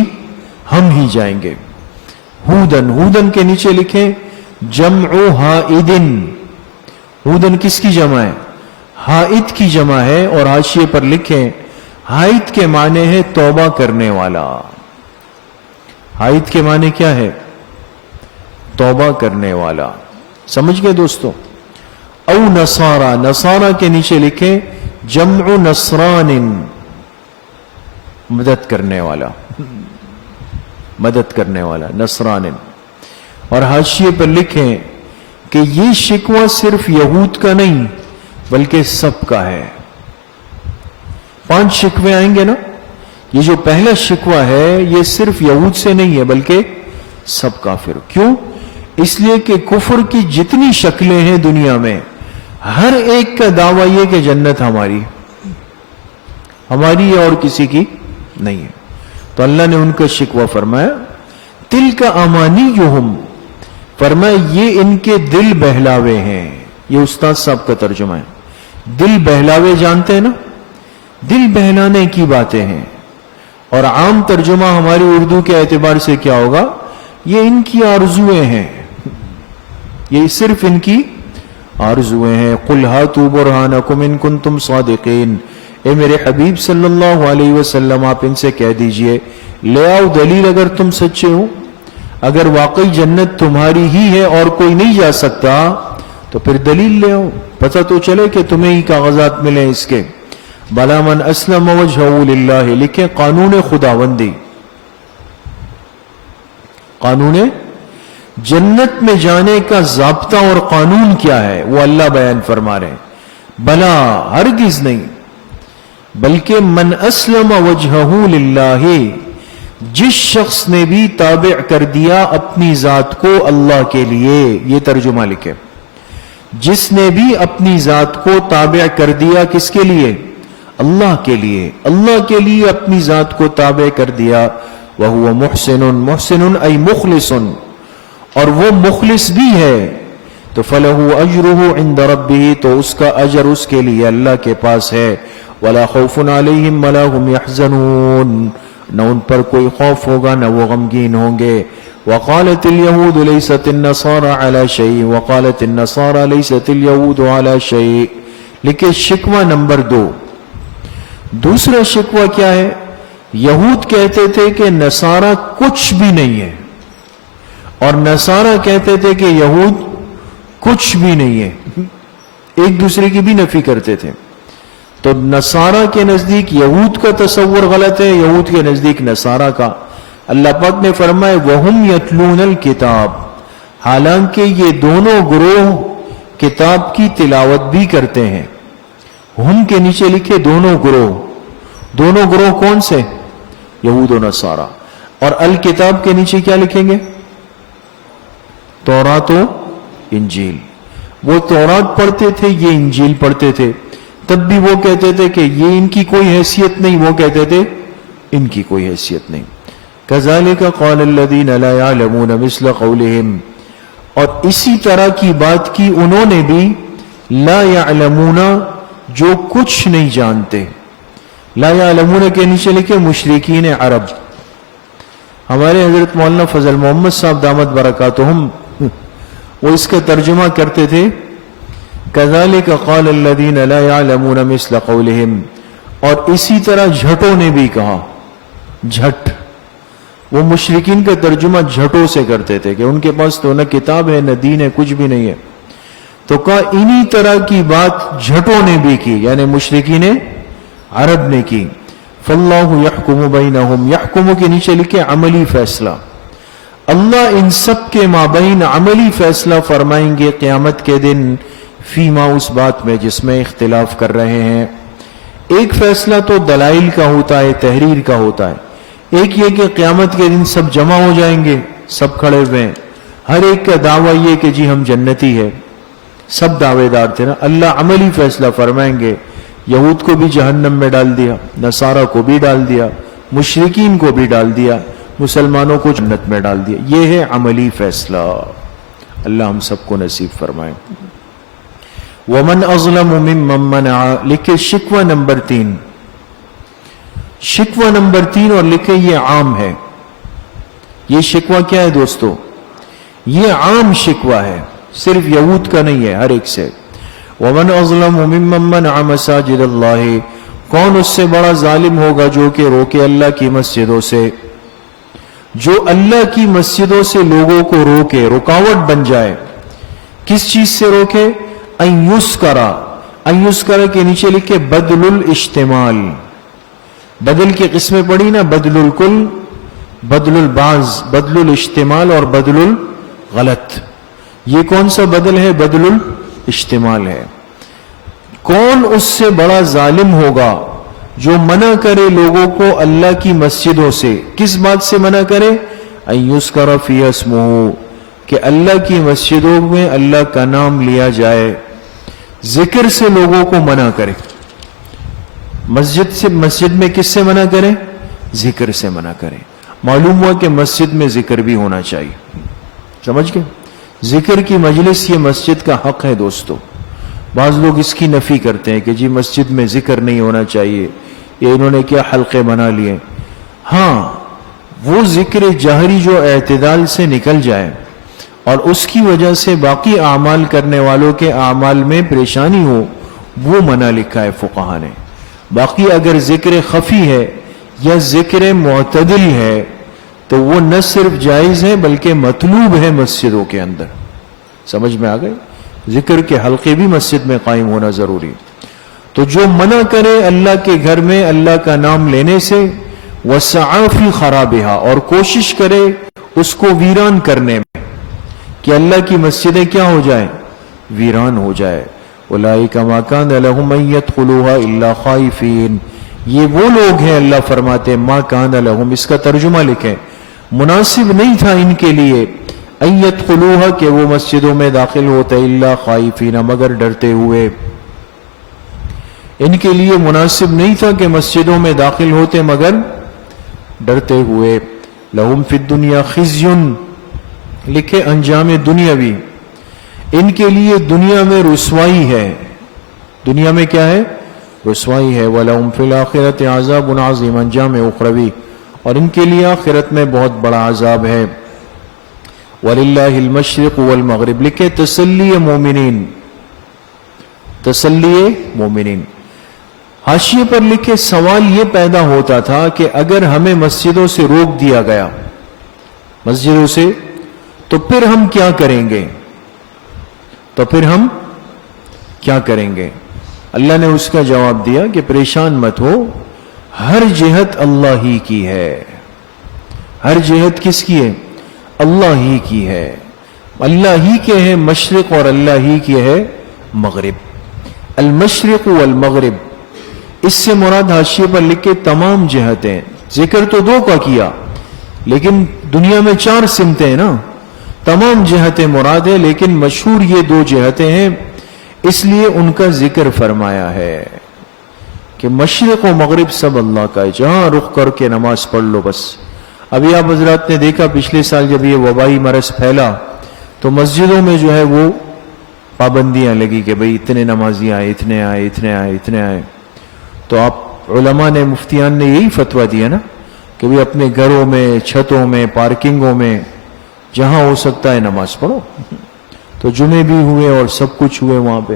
ہم ہی جائیں گے. ہودن، ہودن کے نیچے لکھیں جمع حائدن. ہودن کس کی جمع ہے؟ حائد کی جمع ہے. اور حاشیے پر لکھیں حائد کے معنی ہے توبہ کرنے والا. حائد کے معنی کیا ہے؟ توبہ کرنے والا. سمجھ گئے دوستو؟ او نصارا، نصارا کے نیچے لکھیں جمع نصران، مدد کرنے والا، مدد کرنے والا، نصران. اور حاشیے پر لکھیں کہ یہ شکوہ صرف یہود کا نہیں بلکہ سب کا ہے. 5 شکوے آئیں گے نا. یہ جو پہلا شکوہ ہے یہ صرف یہود سے نہیں ہے بلکہ سب کافر. کیوں؟ اس لیے کہ کفر کی جتنی شکلیں ہیں دنیا میں، ہر ایک کا دعویٰ یہ کہ جنت ہماری ہماری ہے اور کسی کی نہیں ہے. تو اللہ نے ان کا شکوہ فرمایا تلک امانیہم، فرمایا یہ ان کے دل بہلاوے ہیں. یہ استاد صاحب کا ترجمہ ہے. دل بہلاوے جانتے ہیں نا, دل بہلانے کی باتیں ہیں. اور عام ترجمہ ہماری اردو کے اعتبار سے کیا ہوگا, یہ ان کی آرزویں ہیں, یہ صرف ان کی آرزویں ہیں. قل ہاتوا برہانکم ان کنتم صادقین, اے میرے حبیب صلی اللہ علیہ وسلم آپ ان سے کہہ دیجئے لے آؤ دلیل اگر تم سچے ہو. اگر واقعی جنت تمہاری ہی ہے اور کوئی نہیں جا سکتا تو پھر دلیل لے آؤ, پتہ تو چلے کہ تمہیں ہی کاغذات ملیں اس کے. بلا من اسلم وجہہ للہ, لکھیں قانون خداوندی, قانون جنت میں جانے کا ضابطہ اور قانون کیا ہے وہ اللہ بیان فرما رہے ہیں. بلا, ہرگز نہیں, بلکہ من اسلم وجہہ للہ, جس شخص نے بھی تابع کر دیا اپنی ذات کو اللہ کے لیے. یہ ترجمہ لکھے, جس نے بھی اپنی ذات کو تابع کر دیا کس کے لیے, اللہ کے لیے, اللہ کے لیے اپنی ذات کو تابع کر دیا. وَهُوَ مُحْسِنٌ, مُحْسِنٌ ای مخلص, اور وہ مخلص بھی ہے, تو فَلَهُ أَجْرُهُ عِنْدَ رَبِّهِ, تو اس کا اجر اس کے لیے اللہ کے پاس ہے. وَلَا خَوْفٌ عَلَيْهِمْ وَلَا هُمْ يَحْزَنُونَ, نہ ان پر کوئی خوف ہوگا نہ وہ غمگین ہوں گے. وقالت اليهود ليست النصارى على شيء وقالت النصارى ليست اليهود على شيء. لکھے شکوہ نمبر 2. دوسرا شکوہ کیا ہے, یہود کہتے تھے کہ نصارہ کچھ بھی نہیں ہے, اور نصارہ کہتے تھے کہ یہود کچھ بھی نہیں ہے, ایک دوسرے کی بھی نفی کرتے تھے. تو نصارہ کے نزدیک یہود کا تصور غلط ہے, یہود کے نزدیک نصارہ کا. اللہ پاک نے فرمائے وَهُمْ يَتْلُونَ الْكِتَابِ, حالانکہ یہ دونوں گروہ کتاب کی تلاوت بھی کرتے ہیں. ہم کے نیچے لکھے دونوں گروہ. دونوں گروہ کون سے, یہود و نصارہ. اور الکتاب کے نیچے کیا لکھیں گے, تورات و انجیل. وہ تورات پڑھتے تھے, یہ انجیل پڑھتے تھے, تب بھی وہ کہتے تھے کہ یہ ان کی کوئی حیثیت نہیں, وہ کہتے تھے ان کی کوئی حیثیت نہیں. كَذَلِكَ قَالَ الَّذِينَ لَا يَعْلَمُونَ مِثْلَ قَوْلِهِمْ, اور اسی طرح کی بات کی انہوں نے بھی, لا يعلمون, جو کچھ نہیں جانتے. لا يعلمون کے نیچے لکھے مشرکین عرب. ہمارے حضرت مولانا فضل محمد صاحب دامت برکاتہم وہ اس کا ترجمہ کرتے تھے كَذَلِكَ قَالَ الَّذِينَ لَا يَعْلَمُونَ مِثْلَ قَوْلِهِمْ. اور اسی طرح جھٹوں نے بھی کہا. جھٹ, وہ مشرکین کا ترجمہ جھٹوں سے کرتے تھے کہ ان کے پاس تو نہ کتاب ہے نہ دین ہے, کچھ بھی نہیں ہے. تو کہا انہی طرح کی بات جھٹوں نے بھی کی, یعنی مشرکین عرب نے کی. فَاللَّهُ يَحْكُمُ بَيْنَهُمْ, يَحْكُمُ کے نیچے لکھے عملی فیصلہ. اللہ ان سب کے مابین عملی فیصلہ فرمائیں گے قیامت کے دن, فیما, اس بات میں جس میں اختلاف کر رہے ہیں. ایک فیصلہ تو دلائل کا ہوتا ہے, تحریر کا ہوتا ہے. ایک یہ کہ قیامت کے دن سب جمع ہو جائیں گے, سب کھڑے ہوئے ہیں, ہر ایک کا دعویٰ یہ کہ جی ہم جنتی ہے, سب دعوے دار تھے نا. اللہ عملی فیصلہ فرمائیں گے. یہود کو بھی جہنم میں ڈال دیا, نصارہ کو بھی ڈال دیا, مشرکین کو بھی ڈال دیا, مسلمانوں کو جنت میں ڈال دیا. یہ ہے عملی فیصلہ. اللہ ہم سب کو نصیب فرمائے. وَمَنْ أَظْلَمُ مِمَّنْ مَنَعَ, لکھے شکوہ نمبر 3. شکوہ نمبر 3, اور لکھے یہ عام ہے. یہ شکوہ کیا ہے دوستو, یہ عام شکوہ ہے, صرف یہود کا نہیں ہے, ہر ایک سے. وَمَنْ أَظْلَمُ مِمَّنْ مَنَعَ مَسَاجِدَ اللَّهِ, کون اس سے بڑا ظالم ہوگا جو کہ روکے اللہ کی مسجدوں سے, جو اللہ کی مسجدوں سے لوگوں کو روکے, رکاوٹ بن جائے. کس چیز سے روکے, ان یذکر, ان یذکر کے نیچے لکھے بدل الاشتمال. بدل کی قسمیں پڑھی نا, بدل الکل, بدل البعض, بدل الاشتمال اور بدل الغلط. یہ کون سا بدل ہے, بدل الاشتمال ہے. کون اس سے بڑا ظالم ہوگا جو منع کرے لوگوں کو اللہ کی مسجدوں سے. کس بات سے منع کرے, ان یذکر فی اسمہ, کہ اللہ کی مسجدوں میں اللہ کا نام لیا جائے, ذکر سے لوگوں کو منع کرے. مسجد میں کس سے منع کرے, ذکر سے منع کرے. معلوم ہوا کہ مسجد میں ذکر بھی ہونا چاہیے, سمجھ گئے. ذکر کی مجلس یہ مسجد کا حق ہے دوستو. بعض لوگ اس کی نفی کرتے ہیں کہ جی مسجد میں ذکر نہیں ہونا چاہیے, یہ انہوں نے کیا حلقے بنا لیے. ہاں, وہ ذکر جہری جو اعتدال سے نکل جائے اور اس کی وجہ سے باقی اعمال کرنے والوں کے اعمال میں پریشانی ہو, وہ منع لکھا ہے فقہا نے. باقی اگر ذکر خفی ہے یا ذکر معتدل ہے تو وہ نہ صرف جائز ہے بلکہ مطلوب ہے مسجدوں کے اندر. سمجھ میں آ گئے؟ ذکر کے حلقے بھی مسجد میں قائم ہونا ضروری. تو جو منع کرے اللہ کے گھر میں اللہ کا نام لینے سے, وَسَعَى فِي خَرَابِهَا, اور کوشش کرے اس کو ویران کرنے میں کہ اللہ کی مسجدیں کیا ہو جائیں؟ ویران ہو جائے. أُولَٰئِكَ مَا كَانَ لَهُمْ أَن يَدْخُلُوهَا إِلَّا خَائِفِينَ, یہ وہ لوگ ہیں اللہ فرماتے ہیں ما کان لہم, اس کا ترجمہ لکھیں, مناسب نہیں تھا ان کے لیے ان يدخلوها, کہ وہ مسجدوں میں داخل ہوتے الا خائفین, مگر ڈرتے ہوئے. ان کے لیے مناسب نہیں تھا کہ مسجدوں میں داخل ہوتے مگر ڈرتے ہوئے. لہم فی الدنیا خزی, لکھے انجام دنیاوی, ان کے لیے دنیا میں رسوائی ہے. دنیا میں کیا ہے؟ رسوائی ہے. وَلَهُمْ فِي الْآخِرَةِ عَذَابٌ عَظِيمٌ, انجام اخروی, اور ان کے لیے آخرت میں بہت بڑا عذاب ہے. وَلِلَّهِ الْمَشْرِقُ وَالْمَغْرِبُ, لکھے تسلی مومنین, تسلی مومنین. حاشیے پر لکھے سوال یہ پیدا ہوتا تھا کہ اگر ہمیں مسجدوں سے روک دیا گیا, مسجدوں سے, تو پھر ہم کیا کریں گے؟ تو پھر ہم کیا کریں گے؟ اللہ نے اس کا جواب دیا کہ پریشان مت ہو, ہر جہت اللہ ہی کی ہے. ہر جہت کس کی ہے؟ اللہ ہی کی ہے. اللہ ہی کے ہے مشرق اور اللہ ہی کے ہے مغرب. المشرق والمغرب, اس سے مراد حاشیے پر لکھے تمام جہتیں. ذکر تو دو کا کیا لیکن دنیا میں 4 سمتیں ہیں نا, تمام جہتیں مراد ہے, لیکن مشہور یہ 2 جہتیں ہیں, اس لیے ان کا ذکر فرمایا ہے کہ مشرق و مغرب سب اللہ کا ہے, جہاں رخ کر کے نماز پڑھ لو بس. ابھی آپ حضرات نے دیکھا پچھلے سال جب یہ وبائی مرض پھیلا تو مسجدوں میں جو ہے وہ پابندیاں لگی کہ بھئی اتنے نمازی آئے, اتنے آئے, اتنے آئے, اتنے آئے. تو آپ علماء نے, مفتیان نے یہی فتویٰ دیا نا کہ بھئی اپنے گھروں میں, چھتوں میں, پارکنگوں میں, جہاں ہو سکتا ہے نماز پڑھو. تو جمعے بھی ہوئے اور سب کچھ ہوئے وہاں پہ.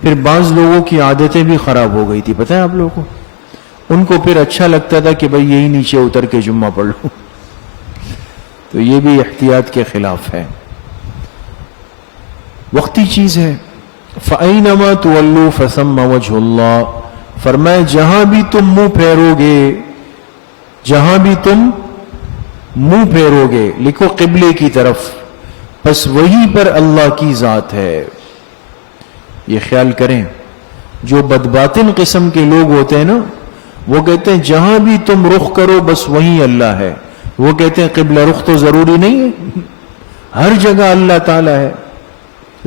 پھر بعض لوگوں کی عادتیں بھی خراب ہو گئی تھی, پتہ ہے آپ لوگوں کو, ان کو پھر اچھا لگتا تھا کہ بھئی یہی نیچے اتر کے جمعہ پڑھ لوں. تو یہ بھی احتیاط کے خلاف ہے, وقتی چیز ہے. فَأَيْنَمَا تُوَلُّوا فَثَمَّ وَجْهُ اللَّهِ, فرمایا جہاں بھی تم منہ پھیرو گے, جہاں بھی تم منہ پھیرو گے, لکھو قبلے کی طرف, بس وہی پر اللہ کی ذات ہے. یہ خیال کریں, جو بدباطن قسم کے لوگ ہوتے ہیں نا, وہ کہتے ہیں جہاں بھی تم رخ کرو بس وہیں اللہ ہے. وہ کہتے ہیں قبلہ رخ تو ضروری نہیں ہے, ہر جگہ اللہ تعالی ہے.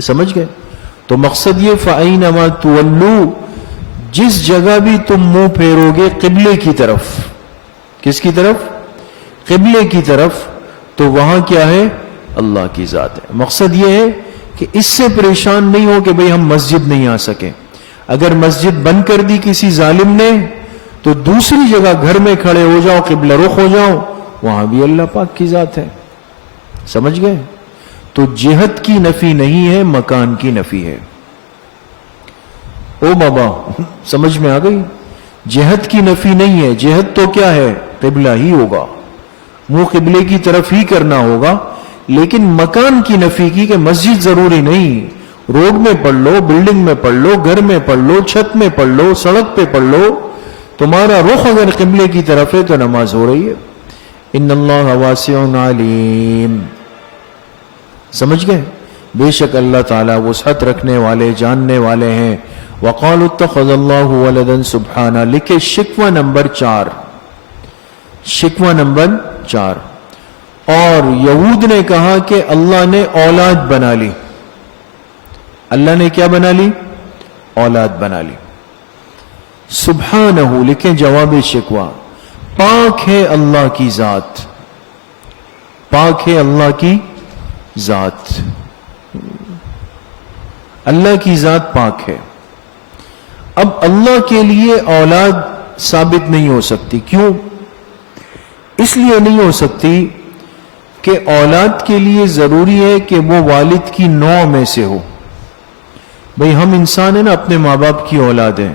سمجھ گئے؟ تو مقصد یہ فَأَيْنَمَا تُوَلُّوا, جس جگہ بھی تم منہ پھیرو گے قبلے کی طرف. کس کی طرف؟ قبلے کی طرف, تو وہاں کیا ہے؟ اللہ کی ذات ہے. مقصد یہ ہے کہ اس سے پریشان نہیں ہو کہ بھئی ہم مسجد نہیں آ سکے. اگر مسجد بند کر دی کسی ظالم نے تو دوسری جگہ گھر میں کھڑے ہو جاؤ, قبلہ رخ ہو جاؤ, وہاں بھی اللہ پاک کی ذات ہے. سمجھ گئے؟ تو جہت کی نفی نہیں ہے, مکان کی نفی ہے. او بابا سمجھ میں آ گئی؟ جہت کی نفی نہیں ہے. جہت تو کیا ہے؟ قبلہ ہی ہوگا, منہ قبلے کی طرف ہی کرنا ہوگا. لیکن مکان کی نفی کی کہ مسجد ضروری نہیں, روڈ میں پڑھ لو, بلڈنگ میں پڑھ لو, گھر میں پڑھ لو, چھت میں پڑھ لو, سڑک پہ پڑھ لو, تمہارا رخ اگر قبلے کی طرف ہے تو نماز ہو رہی ہے. ان اللہ واسع علیم. سمجھ گئے؟ بے شک اللہ تعالیٰ وسعت رکھنے والے, جاننے والے ہیں. وقالوا اتخذ اللہ ولدا سبحانہ, لکھے شکوہ نمبر 4, شکوہ نمبر 4. اور یہود نے کہا کہ اللہ نے اولاد بنا لی. اللہ نے کیا بنا لی؟ اولاد بنا لی. سبحانہ, لکھیں جواب شکوہ, پاک ہے اللہ کی ذات, پاک ہے اللہ کی ذات. اللہ کی ذات پاک ہے. اب اللہ کے لیے اولاد ثابت نہیں ہو سکتی. کیوں؟ اس لیے نہیں ہو سکتی کہ اولاد کے لیے ضروری ہے کہ وہ والد کی نوع میں سے ہو. بھئی ہم انسان ہیں نا، اپنے ماں باپ کی اولاد ہیں،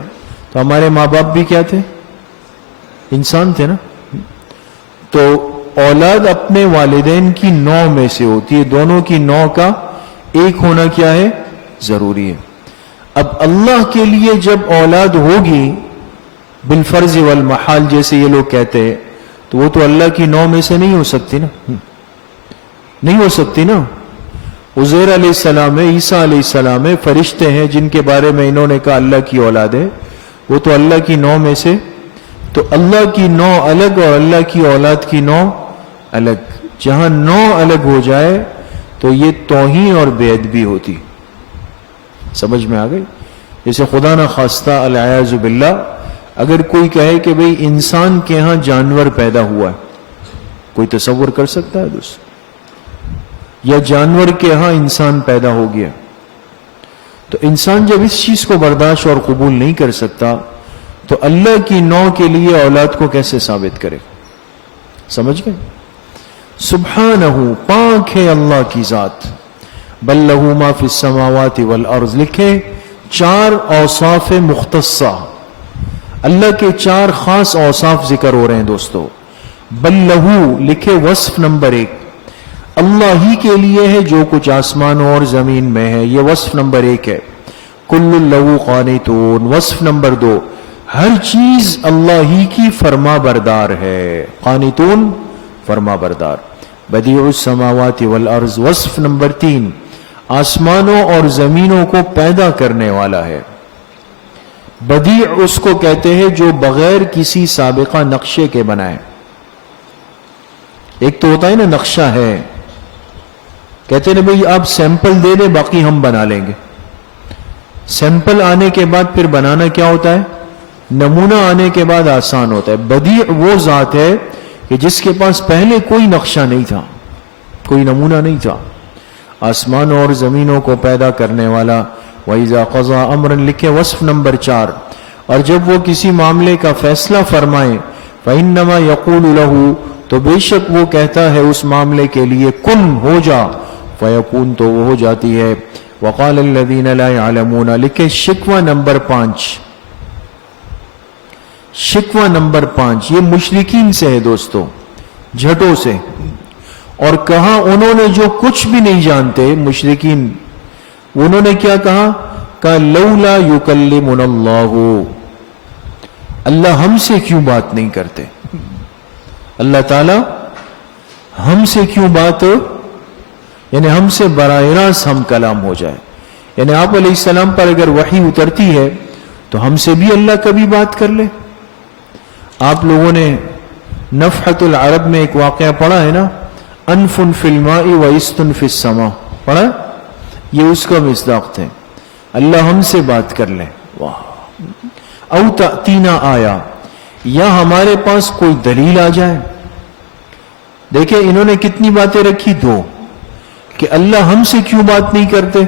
تو ہمارے ماں باپ بھی کیا تھے؟ انسان تھے نا. تو اولاد اپنے والدین کی نوع میں سے ہوتی ہے. دونوں کی نوع کا ایک ہونا کیا ہے؟ ضروری ہے. اب اللہ کے لیے جب اولاد ہوگی بالفرض والمحال جیسے یہ لوگ کہتے ہیں، تو وہ تو اللہ کی نوع میں سے نہیں ہو سکتی نا. نہیں ہو سکتی نا. عزیر علیہ السلام ہے، عیسیٰ علیہ السلام ہے، فرشتے ہیں جن کے بارے میں انہوں نے کہا اللہ کی اولاد ہے، وہ تو اللہ کی نوع میں سے. تو اللہ کی نوع الگ اور اللہ کی اولاد کی نوع الگ. جہاں نوع الگ ہو جائے تو یہ توہین اور بے ادبی ہوتی. سمجھ میں آ گئی؟ جیسے خدا نہ خواستہ العیاذ باللہ اگر کوئی کہے کہ بھئی انسان کے ہاں جانور پیدا ہوا ہے، کوئی تصور کر سکتا ہے دوست؟ یا جانور کے ہاں انسان پیدا ہو گیا، تو انسان جب اس چیز کو برداشت اور قبول نہیں کر سکتا تو اللہ کی نوع کے لیے اولاد کو کیسے ثابت کرے؟ سمجھ گئے؟ سبحانہ، پاک ہے اللہ کی ذات. بل لہ ما فی السماوات والارض، لکھے 4 اوصاف مختصہ. اللہ کے 4 خاص اوصاف ذکر ہو رہے ہیں دوستو. بل لہ لکھے وصف نمبر 1، اللہ ہی کے لیے ہے جو کچھ آسمانوں اور زمین میں ہے، یہ وصف نمبر 1 ہے. کل لہ قانتون، وصف نمبر 2، ہر چیز اللہ ہی کی فرما بردار ہے. قانتون، فرما بردار. بدیع السماوات والارض، وصف نمبر 3، آسمانوں اور زمینوں کو پیدا کرنے والا ہے. بدیع اس کو کہتے ہیں جو بغیر کسی سابقہ نقشے کے بنائے. ایک تو ہوتا ہے نا نقشہ ہے، کہتے ہیں بھئی آپ سیمپل دے دیں باقی ہم بنا لیں گے. سیمپل آنے کے بعد پھر بنانا کیا ہوتا ہے؟ نمونہ آنے کے بعد آسان ہوتا ہے. بدیع وہ ذات ہے کہ جس کے پاس پہلے کوئی نقشہ نہیں تھا، کوئی نمونہ نہیں تھا. آسمانوں اور زمینوں کو پیدا کرنے والا. وَإِذَا قَضَى أَمْرًا، لکھے وصف نمبر 4، اور جب وہ کسی معاملے کا فیصلہ فرمائے فَإِنَّمَا يَقُولُ لَهُ، تو بے شک وہ کہتا ہے اس معاملے کے لیے کن، ہو جا. فَيَكُونُ، تو وہ ہو جاتی ہے. وَقَالَ الَّذِينَ لَا يَعْلَمُونَ، لکھے شکوہ نمبر 5. شکوہ نمبر 5 یہ مشرکین سے ہے دوستو، جھٹوں سے. اور کہا انہوں نے جو کچھ بھی نہیں جانتے مشرکین، انہوں نے کیا کہا؟ کہ لولا یکلمنا اللہ، اللہ ہم سے کیوں بات نہیں کرتے؟ اللہ تعالی ہم سے کیوں بات، یعنی ہم سے براہ راست ہم کلام ہو جائے. یعنی آپ علیہ السلام پر اگر وحی اترتی ہے تو ہم سے بھی اللہ کبھی بات کر لے. آپ لوگوں نے نفحۃ العرب میں ایک واقعہ پڑھا ہے نا، انف فی الماء و استن فی السماء، پڑھا؟ یہ اس کا مصداق تھے. اللہ ہم سے بات کر لے. واہ. او تأتینا آیا، یا ہمارے پاس کوئی دلیل آ جائے. دیکھیں انہوں نے کتنی باتیں رکھی، 2، کہ اللہ ہم سے کیوں بات نہیں کرتے،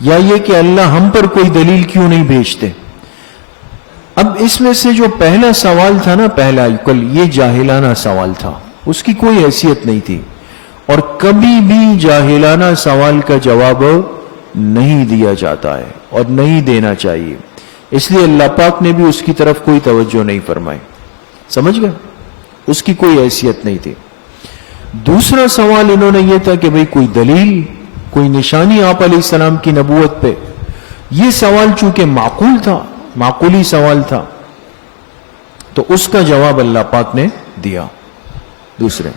یا یہ کہ اللہ ہم پر کوئی دلیل کیوں نہیں بھیجتے. اب اس میں سے جو پہلا سوال تھا نا، پہلا یہ جاہلانہ سوال تھا، اس کی کوئی حیثیت نہیں تھی، اور کبھی بھی جاہلانہ سوال کا جواب نہیں دیا جاتا ہے اور نہیں دینا چاہیے. اس لیے اللہ پاک نے بھی اس کی طرف کوئی توجہ نہیں فرمائی. سمجھ گئے؟ اس کی کوئی حیثیت نہیں تھی. دوسرا سوال انہوں نے یہ تھا کہ بھئی کوئی دلیل، کوئی نشانی آپ علیہ السلام کی نبوت پہ. یہ سوال چونکہ معقول تھا، معقولی سوال تھا، تو اس کا جواب اللہ پاک نے دیا. دوسرے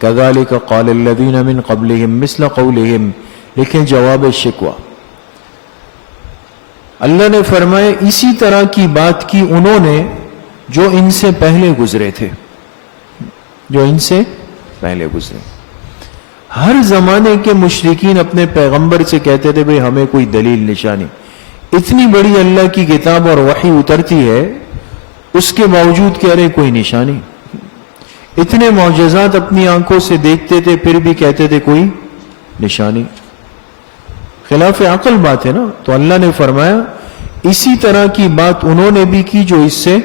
كَذَلِكَ قَالَ الَّذِينَ مِن قَبْلِهِمْ مِثْلَ قَوْلِهِمْ، لیکن جواب شکوہ. اللہ نے فرمایا اسی طرح کی بات کی انہوں نے جو ان سے پہلے گزرے تھے، جو ان سے پہلے گزرے. ہر زمانے کے مشرکین اپنے پیغمبر سے کہتے تھے بھئی ہمیں کوئی دلیل نشانی. اتنی بڑی اللہ کی کتاب اور وحی اترتی ہے، اس کے باوجود کہہ رہے کوئی نشانی. اتنے معجزات اپنی آنکھوں سے دیکھتے تھے پھر بھی کہتے تھے کوئی نشانی. خلاف عقل بات ہے نا. تو اللہ نے فرمایا اسی طرح کی بات انہوں نے بھی کی جو اس سے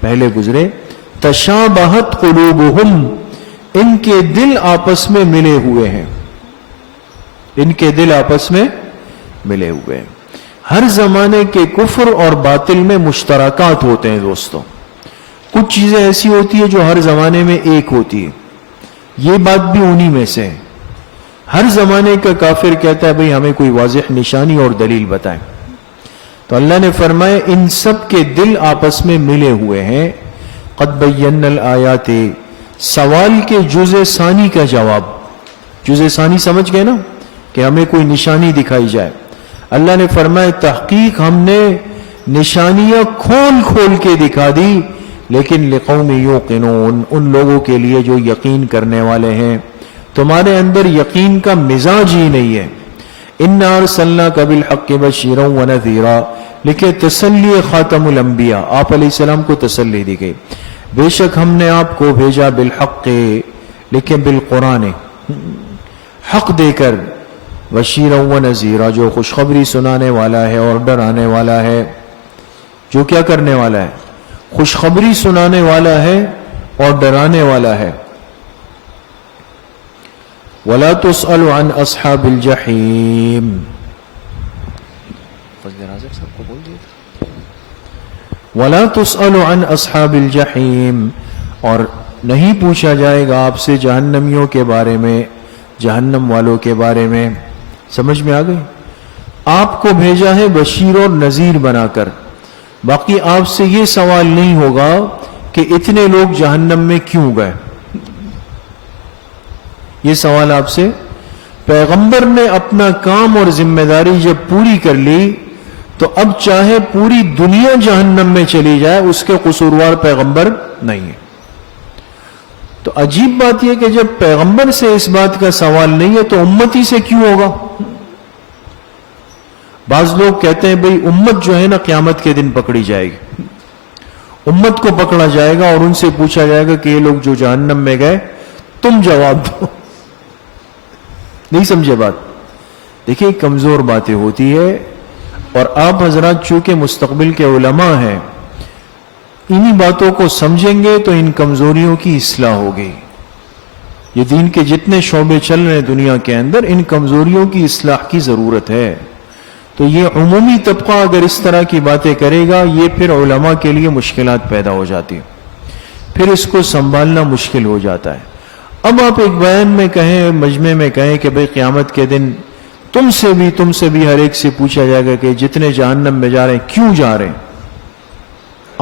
پہلے گزرے. تشابہت قلوبہم، ان کے دل آپس میں ملے ہوئے ہیں، ان کے دل آپس میں ملے ہوئے ہیں. ہر زمانے کے کفر اور باطل میں مشترکات ہوتے ہیں دوستوں. کچھ چیزیں ایسی ہوتی ہیں جو ہر زمانے میں ایک ہوتی ہے، یہ بات بھی انہی میں سے ہے. ہر زمانے کا کافر کہتا ہے بھئی ہمیں کوئی واضح نشانی اور دلیل بتائیں. تو اللہ نے فرمایا ان سب کے دل آپس میں ملے ہوئے ہیں. قد بینا الآیات، سوال کے جزء ثانی کا جواب. جزء ثانی سمجھ گئے نا کہ ہمیں کوئی نشانی دکھائی جائے. اللہ نے فرمایا تحقیق ہم نے نشانیاں کھول کھول کے دکھا دی، لیکن لقوم یوقنون، ان لوگوں کے لیے جو یقین کرنے والے ہیں. تمہارے اندر یقین کا مزاج ہی نہیں ہے. انا ارسلناک بالحق بشیرا ونذیرا، لکھے تسلی خاتم الانبیاء، آپ علیہ السلام کو تسلی دی گئی. بے شک ہم نے آپ کو بھیجا بالحق، لکھے بالقرآن، حق دے کر، بشیرا ونذیرا، جو خوشخبری سنانے والا ہے اور ڈرانے والا ہے. جو کیا کرنے والا ہے؟ خوشخبری سنانے والا ہے اور ڈرانے والا ہے. وَلَا تُسْأَلُ عَنْ أَصْحَابِ الْجَحِيمِ. وَلَا تُسْأَلُ عَنْ أَصْحَابِ الْجَحِيمِ، اور نہیں پوچھا جائے گا آپ سے جہنمیوں کے بارے میں، جہنم والوں کے بارے میں. سمجھ میں آ گئی؟ آپ کو بھیجا ہے بشیر اور نذیر بنا کر. باقی آپ سے یہ سوال نہیں ہوگا کہ اتنے لوگ جہنم میں کیوں گئے. یہ سوال آپ سے، پیغمبر نے اپنا کام اور ذمہ داری جب پوری کر لی تو اب چاہے پوری دنیا جہنم میں چلی جائے اس کے قصوروار پیغمبر نہیں ہے. تو عجیب بات یہ کہ جب پیغمبر سے اس بات کا سوال نہیں ہے تو امتی سے کیوں ہوگا؟ بعض لوگ کہتے ہیں بھئی امت جو ہے نا قیامت کے دن پکڑی جائے گی، امت کو پکڑا جائے گا اور ان سے پوچھا جائے گا کہ یہ لوگ جو جہنم میں گئے تم جواب دو. نہیں سمجھے بات؟ دیکھیں کمزور باتیں ہوتی ہے، اور آپ حضرات چونکہ مستقبل کے علماء ہیں، انہی باتوں کو سمجھیں گے تو ان کمزوریوں کی اصلاح ہوگی. یہ دین کے جتنے شعبے چل رہے ہیں دنیا کے اندر، ان کمزوریوں کی اصلاح کی ضرورت ہے. تو یہ عمومی طبقہ اگر اس طرح کی باتیں کرے گا، یہ پھر علماء کے لیے مشکلات پیدا ہو جاتی، پھر اس کو سنبھالنا مشکل ہو جاتا ہے. اب آپ ایک بیان میں کہیں، مجمع میں کہیں کہ بھئی قیامت کے دن تم سے بھی ہر ایک سے پوچھا جائے گا کہ جتنے جہنم میں جا رہے ہیں کیوں جا رہے ہیں؟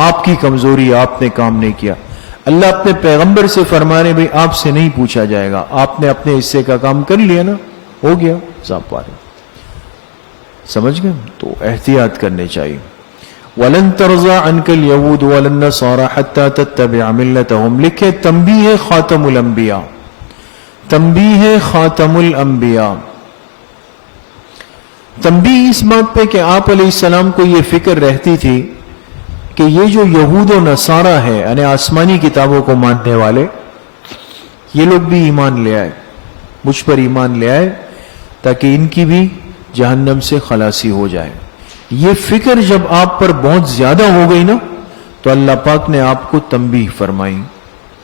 آپ کی کمزوری، آپ نے کام نہیں کیا. اللہ اپنے پیغمبر سے فرما رہے بھئی آپ سے نہیں پوچھا جائے گا، آپ نے اپنے حصے کا کام کر لیا نا، ہو گیا صاحب پارے. سمجھ گئے؟ تو احتیاط کرنے چاہیے. وَلَن تَرْضَىٰ عَنْكَ الْيَهُودُ وَلَا النَّصَارَىٰ حَتَّىٰ تَتَّبِعَ مِلَّتَهُمْ. لکھے تنبیہ خاتم الانبیاء، تنبیہ خاتم الانبیاء. تنبیہ اس بات پہ کہ آپ علیہ السلام کو یہ فکر رہتی تھی کہ یہ جو یہود و نصارہ ہے، یعنی آسمانی کتابوں کو ماننے والے، یہ لوگ بھی ایمان لے آئے، مجھ پر ایمان لے آئے تاکہ ان کی بھی جہنم سے خلاصی ہو جائے. یہ فکر جب آپ پر بہت زیادہ ہو گئی نا تو اللہ پاک نے آپ کو تنبیہ فرمائی.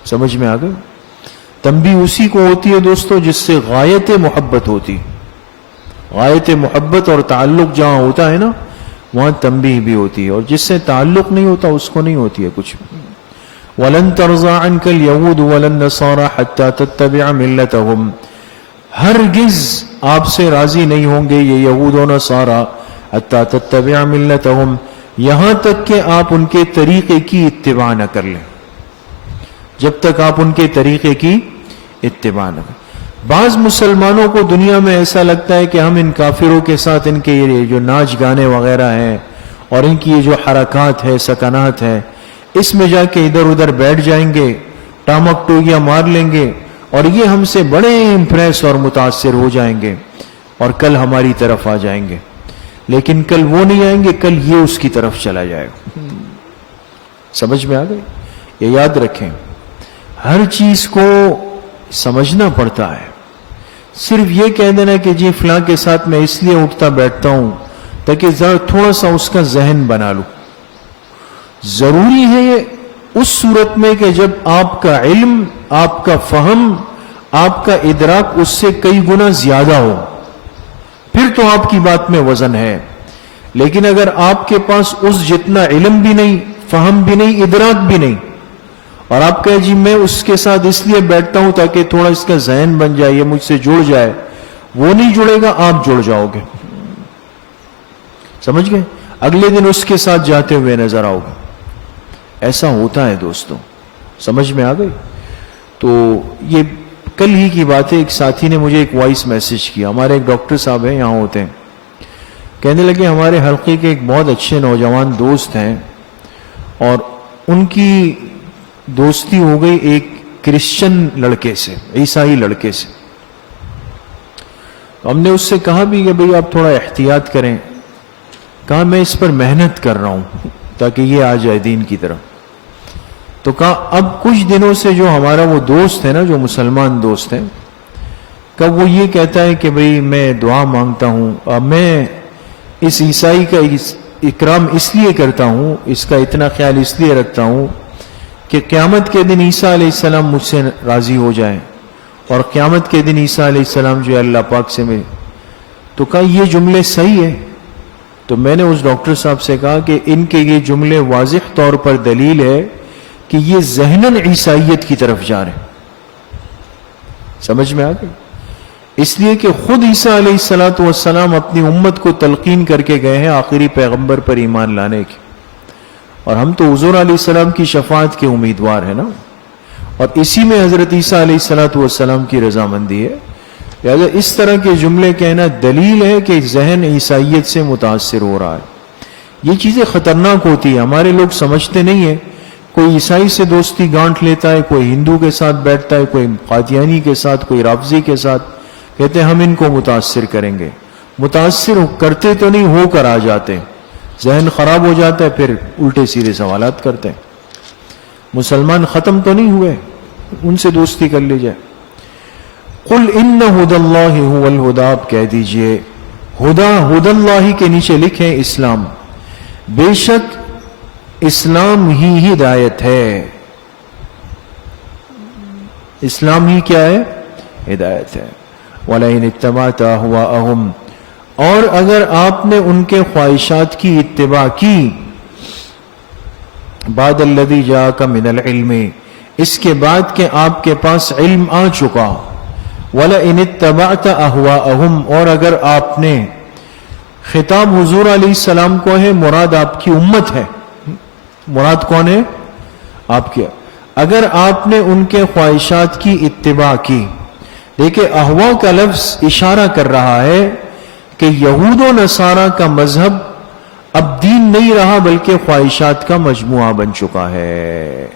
سمجھ میں آ گئی؟ تنبیہ اسی کو ہوتی ہے دوستو جس سے غایت محبت ہوتی. غایت محبت اور تعلق جہاں ہوتا ہے نا وہاں تنبیہ بھی ہوتی ہے، اور جس سے تعلق نہیں ہوتا اس کو نہیں ہوتی ہے کچھ. وَلَن تَرْضَىٰ عَنْكَ الْيَهُودُ وَلَا النَّصَارَىٰ حَتَّىٰ تَتَّبِعَ مِلَّتَهُمْ. ہرگز آپ سے راضی نہیں ہوں گے یہ یہود و نصارہ، حَتَّىٰ تَتَّبِعَ مِلَّتَهُمْ، یہاں تک کہ آپ ان کے طریقے کی اتباع نہ کر لیں. جب تک آپ ان کے طریقے کی اتباع نہ کریں. بعض مسلمانوں کو دنیا میں ایسا لگتا ہے کہ ہم ان کافروں کے ساتھ ان کے یہ جو ناچ گانے وغیرہ ہیں اور ان کی یہ جو حرکات ہے، سکنات ہے، اس میں جا کے ادھر ادھر بیٹھ جائیں گے، ٹامک ٹوگیاں مار لیں گے اور یہ ہم سے بڑے امپریس اور متاثر ہو جائیں گے اور کل ہماری طرف آ جائیں گے. لیکن کل وہ نہیں آئیں گے، کل یہ اس کی طرف چلا جائے گا. سمجھ میں آ گئی؟ یہ یاد رکھیں، ہر چیز کو سمجھنا پڑتا ہے. صرف یہ کہہ دینا کہ جی فلاں کے ساتھ میں اس لیے اٹھتا بیٹھتا ہوں تاکہ ذرا تھوڑا سا اس کا ذہن بنا لوں. ضروری ہے یہ اس صورت میں کہ جب آپ کا علم، آپ کا فہم، آپ کا ادراک اس سے کئی گنا زیادہ ہو، پھر تو آپ کی بات میں وزن ہے. لیکن اگر آپ کے پاس اس جتنا علم بھی نہیں، فہم بھی نہیں، ادراک بھی نہیں، اور آپ کہے جی میں اس کے ساتھ اس لیے بیٹھتا ہوں تاکہ تھوڑا اس کا ذہن بن جائے، یہ مجھ سے جڑ جائے، وہ نہیں جڑے گا، آپ جڑ جاؤ گے. سمجھ گئے؟ اگلے دن اس کے ساتھ جاتے ہوئے نظر آؤ گے. ایسا ہوتا ہے دوستوں. سمجھ میں آ گئی؟ تو یہ کل ہی کی بات ہے. ایک ساتھی نے مجھے ایک وائس میسج کیا. ہمارے ایک ڈاکٹر صاحب ہیں، یہاں ہوتے ہیں. کہنے لگے ہمارے حلقے کے ایک بہت اچھے نوجوان دوست ہیں اور ان کی دوستی ہو گئی ایک کرسچن لڑکے سے، عیسائی لڑکے سے. ہم نے اس سے کہا بھی کہ بھئی آپ تھوڑا احتیاط کریں. کہا میں اس پر محنت کر رہا ہوں تاکہ یہ آ جائے دین کی طرف. تو کہا اب کچھ دنوں سے جو ہمارا وہ دوست ہے نا، جو مسلمان دوست ہے، کب وہ یہ کہتا ہے کہ بھئی میں دعا مانگتا ہوں، اب میں اس عیسائی کا اکرام اس لیے کرتا ہوں، اس کا اتنا خیال اس لیے رکھتا ہوں کہ قیامت کے دن عیسیٰ علیہ السلام مجھ سے راضی ہو جائیں، اور قیامت کے دن عیسیٰ علیہ السلام جو ہے اللہ پاک سے ملے. تو کہا یہ جملے صحیح ہے. تو میں نے اس ڈاکٹر صاحب سے کہا کہ ان کے یہ جملے واضح طور پر دلیل ہے کہ یہ ذہناً عیسائیت کی طرف جا رہے ہیں. سمجھ میں آ گئی؟ اس لیے کہ خود عیسیٰ علیہ السلام اپنی امت کو تلقین کر کے گئے ہیں آخری پیغمبر پر ایمان لانے کی، اور ہم تو حضور علیہ السلام کی شفاعت کے امیدوار ہیں نا، اور اسی میں حضرت عیسیٰ علیہ السلام کی رضامندی ہے. لہذا اس طرح کے جملے کہنا دلیل ہے کہ ذہن عیسائیت سے متاثر ہو رہا ہے. یہ چیزیں خطرناک ہوتی ہیں. ہمارے لوگ سمجھتے نہیں ہیں. کوئی عیسائی سے دوستی گانٹھ لیتا ہے، کوئی ہندو کے ساتھ بیٹھتا ہے، کوئی قادیانی کے ساتھ، کوئی رافضی کے ساتھ، کہتے ہیں ہم ان کو متاثر کریں گے. متاثر کرتے تو نہیں، ہو کر آ جاتے. ذہن خراب ہو جاتا ہے، پھر الٹے سیدھے سوالات کرتے ہیں. مسلمان ختم تو نہیں ہوئے، ان سے دوستی کر لی جائے. قل ان ہدی اللہ هو الہدی، آپ کہہ دیجئے ہدی اللہ کے نیچے لکھیں اسلام. بے شک اسلام ہی ہدایت ہے. اسلام ہی کیا ہے؟ ہدایت ہے. وَلَئِنِ اتَّبَعْتَ أَهْوَاءَهُمْ، اور اگر آپ نے ان کے خواہشات کی اتباع کی، بعد الذی جاءک من العلم، اس کے بعد کہ آپ کے پاس علم آ چکا. وَلَئِنِ اتَّبَعْتَ أَهْوَاءَهُمْ، اور اگر آپ نے، خطاب حضور علیہ السلام کو ہے، مراد آپ کی امت ہے. مراد کون ہے؟ آپ کی. اگر آپ نے ان کے خواہشات کی اتباع کی، دیکھیں احوا کا لفظ اشارہ کر رہا ہے کہ یہود و نصارہ کا مذہب اب دین نہیں رہا بلکہ خواہشات کا مجموعہ بن چکا ہے.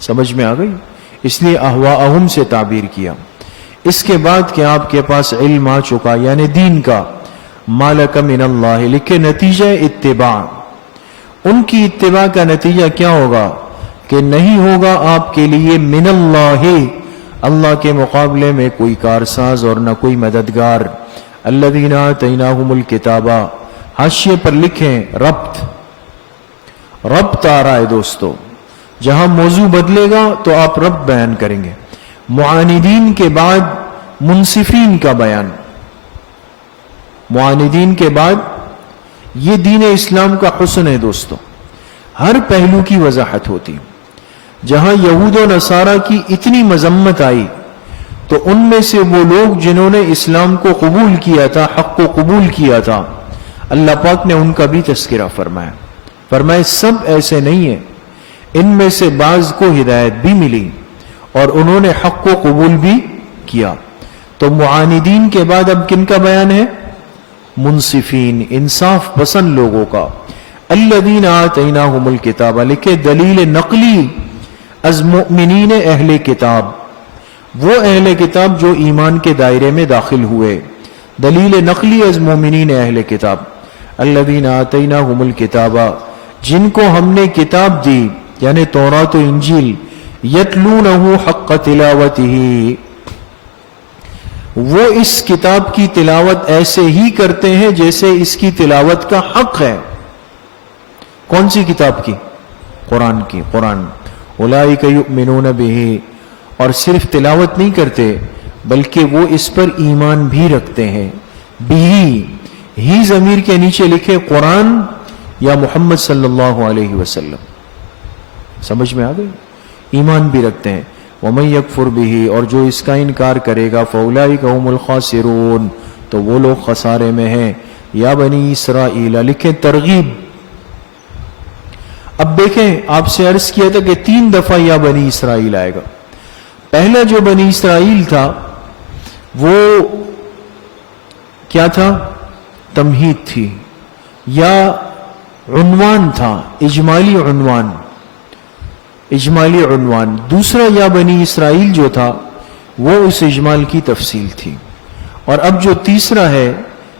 سمجھ میں آ گئی؟ اس لیے احواءہم سے تعبیر کیا. اس کے بعد کہ آپ کے پاس علم آ چکا یعنی دین کا، مالک من اللہ، لکھے نتیجہ اتباع. ان کی اتباع کا نتیجہ کیا ہوگا؟ کہ نہیں ہوگا آپ کے لیے من اللہ، اللہ کے مقابلے میں کوئی کارساز اور نہ کوئی مددگار. الذین آتیناہم الکتاب، حاشیے پر لکھیں ربط آ رہا ہے دوستو. جہاں موضوع بدلے گا تو آپ رب بیان کریں گے. معاندین کے بعد منصفین کا بیان. معاندین کے بعد، یہ دین اسلام کا حسن ہے دوستو، ہر پہلو کی وضاحت ہوتی. جہاں یہود و نصارہ کی اتنی مذمت آئی تو ان میں سے وہ لوگ جنہوں نے اسلام کو قبول کیا تھا، حق کو قبول کیا تھا، اللہ پاک نے ان کا بھی تذکرہ فرمایا. فرمائے سب ایسے نہیں ہیں، ان میں سے بعض کو ہدایت بھی ملی اور انہوں نے حق کو قبول بھی کیا. تو معاندین کے بعد اب کن کا بیان ہے؟ منصفین، انصاف پسند لوگوں کا. الذین آتیناہم الکتاب، لکھے دلیل نقلی از مؤمنین اہل کتاب، وہ اہل کتاب جو ایمان کے دائرے میں داخل ہوئے. دلیل نقلی از مؤمنین اہل کتاب. الذین آتیناہم الکتاب، جن کو ہم نے کتاب دی یعنی تورات و انجیل. یتلونہ حق تلاوتہ، وہ اس کتاب کی تلاوت ایسے ہی کرتے ہیں جیسے اس کی تلاوت کا حق ہے. کون سی کتاب کی؟ قرآن کی. قرآن. اولئک یؤمنون بہ، اور صرف تلاوت نہیں کرتے بلکہ وہ اس پر ایمان بھی رکھتے ہیں. بھی ہی ضمیر کے نیچے لکھے قرآن یا محمد صلی اللہ علیہ وسلم. سمجھ میں آ گئی؟ ایمان بھی رکھتے ہیں. وَمَن يَكْفُرْ بِهِ، اور جو اس کا انکار کرے گا فَأُولَئِكَ هُمُ الْخَاسِرُونَ، تو وہ لوگ خسارے میں ہیں. یا بنی اسرائیل، لکھیں ترغیب. اب دیکھیں، آپ سے عرض کیا تھا کہ 3 دفعہ یا بنی اسرائیل آئے گا. پہلا جو بنی اسرائیل تھا وہ کیا تھا؟ تمہید تھی یا عنوان تھا، اجمالی عنوان. اجمالی عنوان. دوسرا یا بنی اسرائیل جو تھا وہ اس اجمال کی تفصیل تھی. اور اب جو تیسرا ہے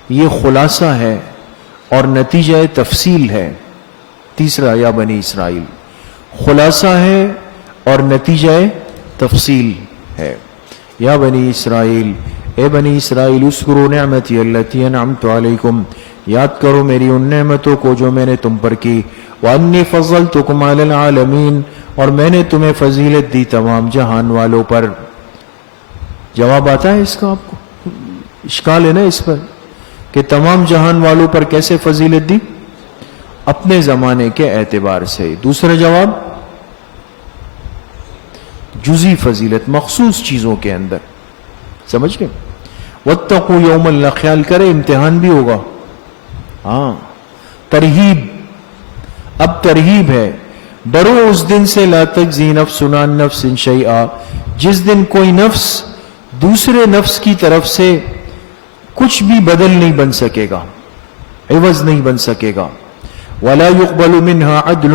یہ خلاصہ ہے اور نتیجہ تفصیل ہے. تیسرا یا بنی اسرائیل خلاصہ ہے اور نتیجہ تفصیل ہے. یا بنی اسرائیل، اے بنی اسرائیل، اذکروا نعمتی التی انعمت علیکم، یاد کرو میری ان نعمتوں کو جو میں نے تم پر کی. وانی فضلتکم علی العالمین، اور میں نے تمہیں فضیلت دی تمام جہان والوں پر. جواب آتا ہے اس کا؟ آپ کو اشکال ہے نا اس پر کہ تمام جہان والوں پر کیسے فضیلت دی؟ اپنے زمانے کے اعتبار سے. دوسرا جواب جزئی فضیلت، مخصوص چیزوں کے اندر. سمجھ گئے؟ واتقوا یوم، اللہ خیال کرے امتحان بھی ہوگا. ہاں، ترہیب. اب ترہیب ہے، ڈرو اس دن سے لا تجزی نفس عن نفس شیئا، جس دن کوئی نفس دوسرے نفس کی طرف سے کچھ بھی بدل نہیں بن سکے گا، عوض نہیں بن سکے گا. ولا يقبل منها عدل،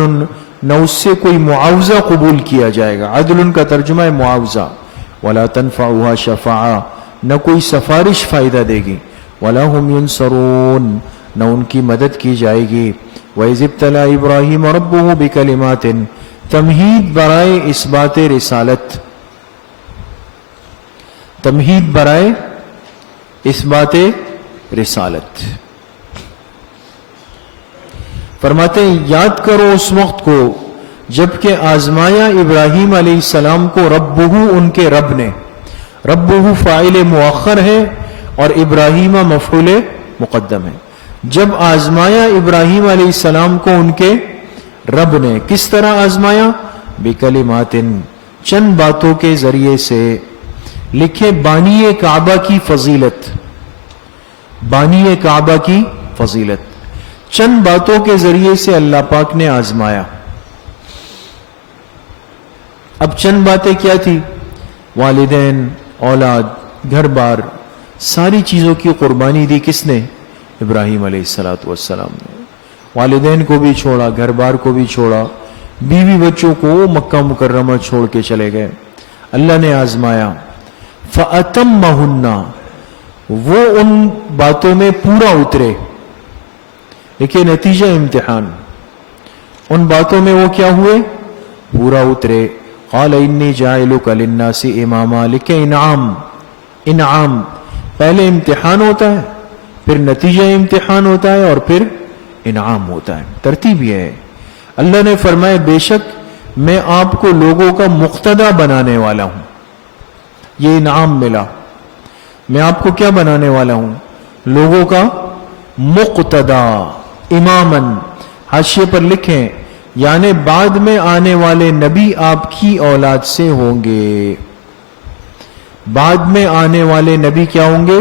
نہ اس سے کوئی معاوضہ قبول کیا جائے گا. عدل کا ترجمہ ہے معاوضہ. ولا تنفعها شفاعہ، نہ کوئی سفارش فائدہ دے گی. ولا هم ينصرون، نہ ان کی مدد کی جائے گی. وَإِذِ ابْتَلَىٰ إِبْرَاهِيمَ رَبُّهُ بِكَلِمَاتٍ، تمہید برائے اس بات رسالت. تمہید برائے اس بات رسالت. فرماتے ہیں یاد کرو اس وقت کو جبکہ آزمایا ابراہیم علیہ السلام کو ربہ، ان کے رب نے. ربہ فاعل مؤخر ہے اور ابراہیم مفعول مقدم ہے. جب آزمایا ابراہیم علیہ السلام کو ان کے رب نے. کس طرح آزمایا؟ بکلمات، چند باتوں کے ذریعے سے. لکھے بانی کعبہ کی فضیلت. بانی کعبہ کی فضیلت، چند باتوں کے ذریعے سے اللہ پاک نے آزمایا. اب چند باتیں کیا تھی؟ والدین، اولاد، گھر بار، ساری چیزوں کی قربانی دی کس نے؟ ابراہیم علیہ السلام نے. والدین کو بھی چھوڑا، گھر بار کو بھی چھوڑا، بیوی بچوں کو مکہ مکرمہ چھوڑ کے چلے گئے. اللہ نے آزمایا. فَأَتَمَّهُنَّ، وہ ان باتوں میں پورا اترے. دیکھیے نتیجہ امتحان، ان باتوں میں وہ کیا ہوئے؟ پورا اترے. قال انی جاعلک للناس اماما، لکھے انعام. انعام پہلے امتحان ہوتا ہے، پھر نتیجہ امتحان ہوتا ہے، اور پھر انعام ہوتا ہے. ترتیب یہ ہے. اللہ نے فرمایا بے شک میں آپ کو لوگوں کا مقتدی بنانے والا ہوں. یہ انعام ملا. میں آپ کو کیا بنانے والا ہوں؟ لوگوں کا مقتدی، امامن. حاشیے پر لکھیں یعنی بعد میں آنے والے نبی آپ کی اولاد سے ہوں گے. بعد میں آنے والے نبی کیا ہوں گے؟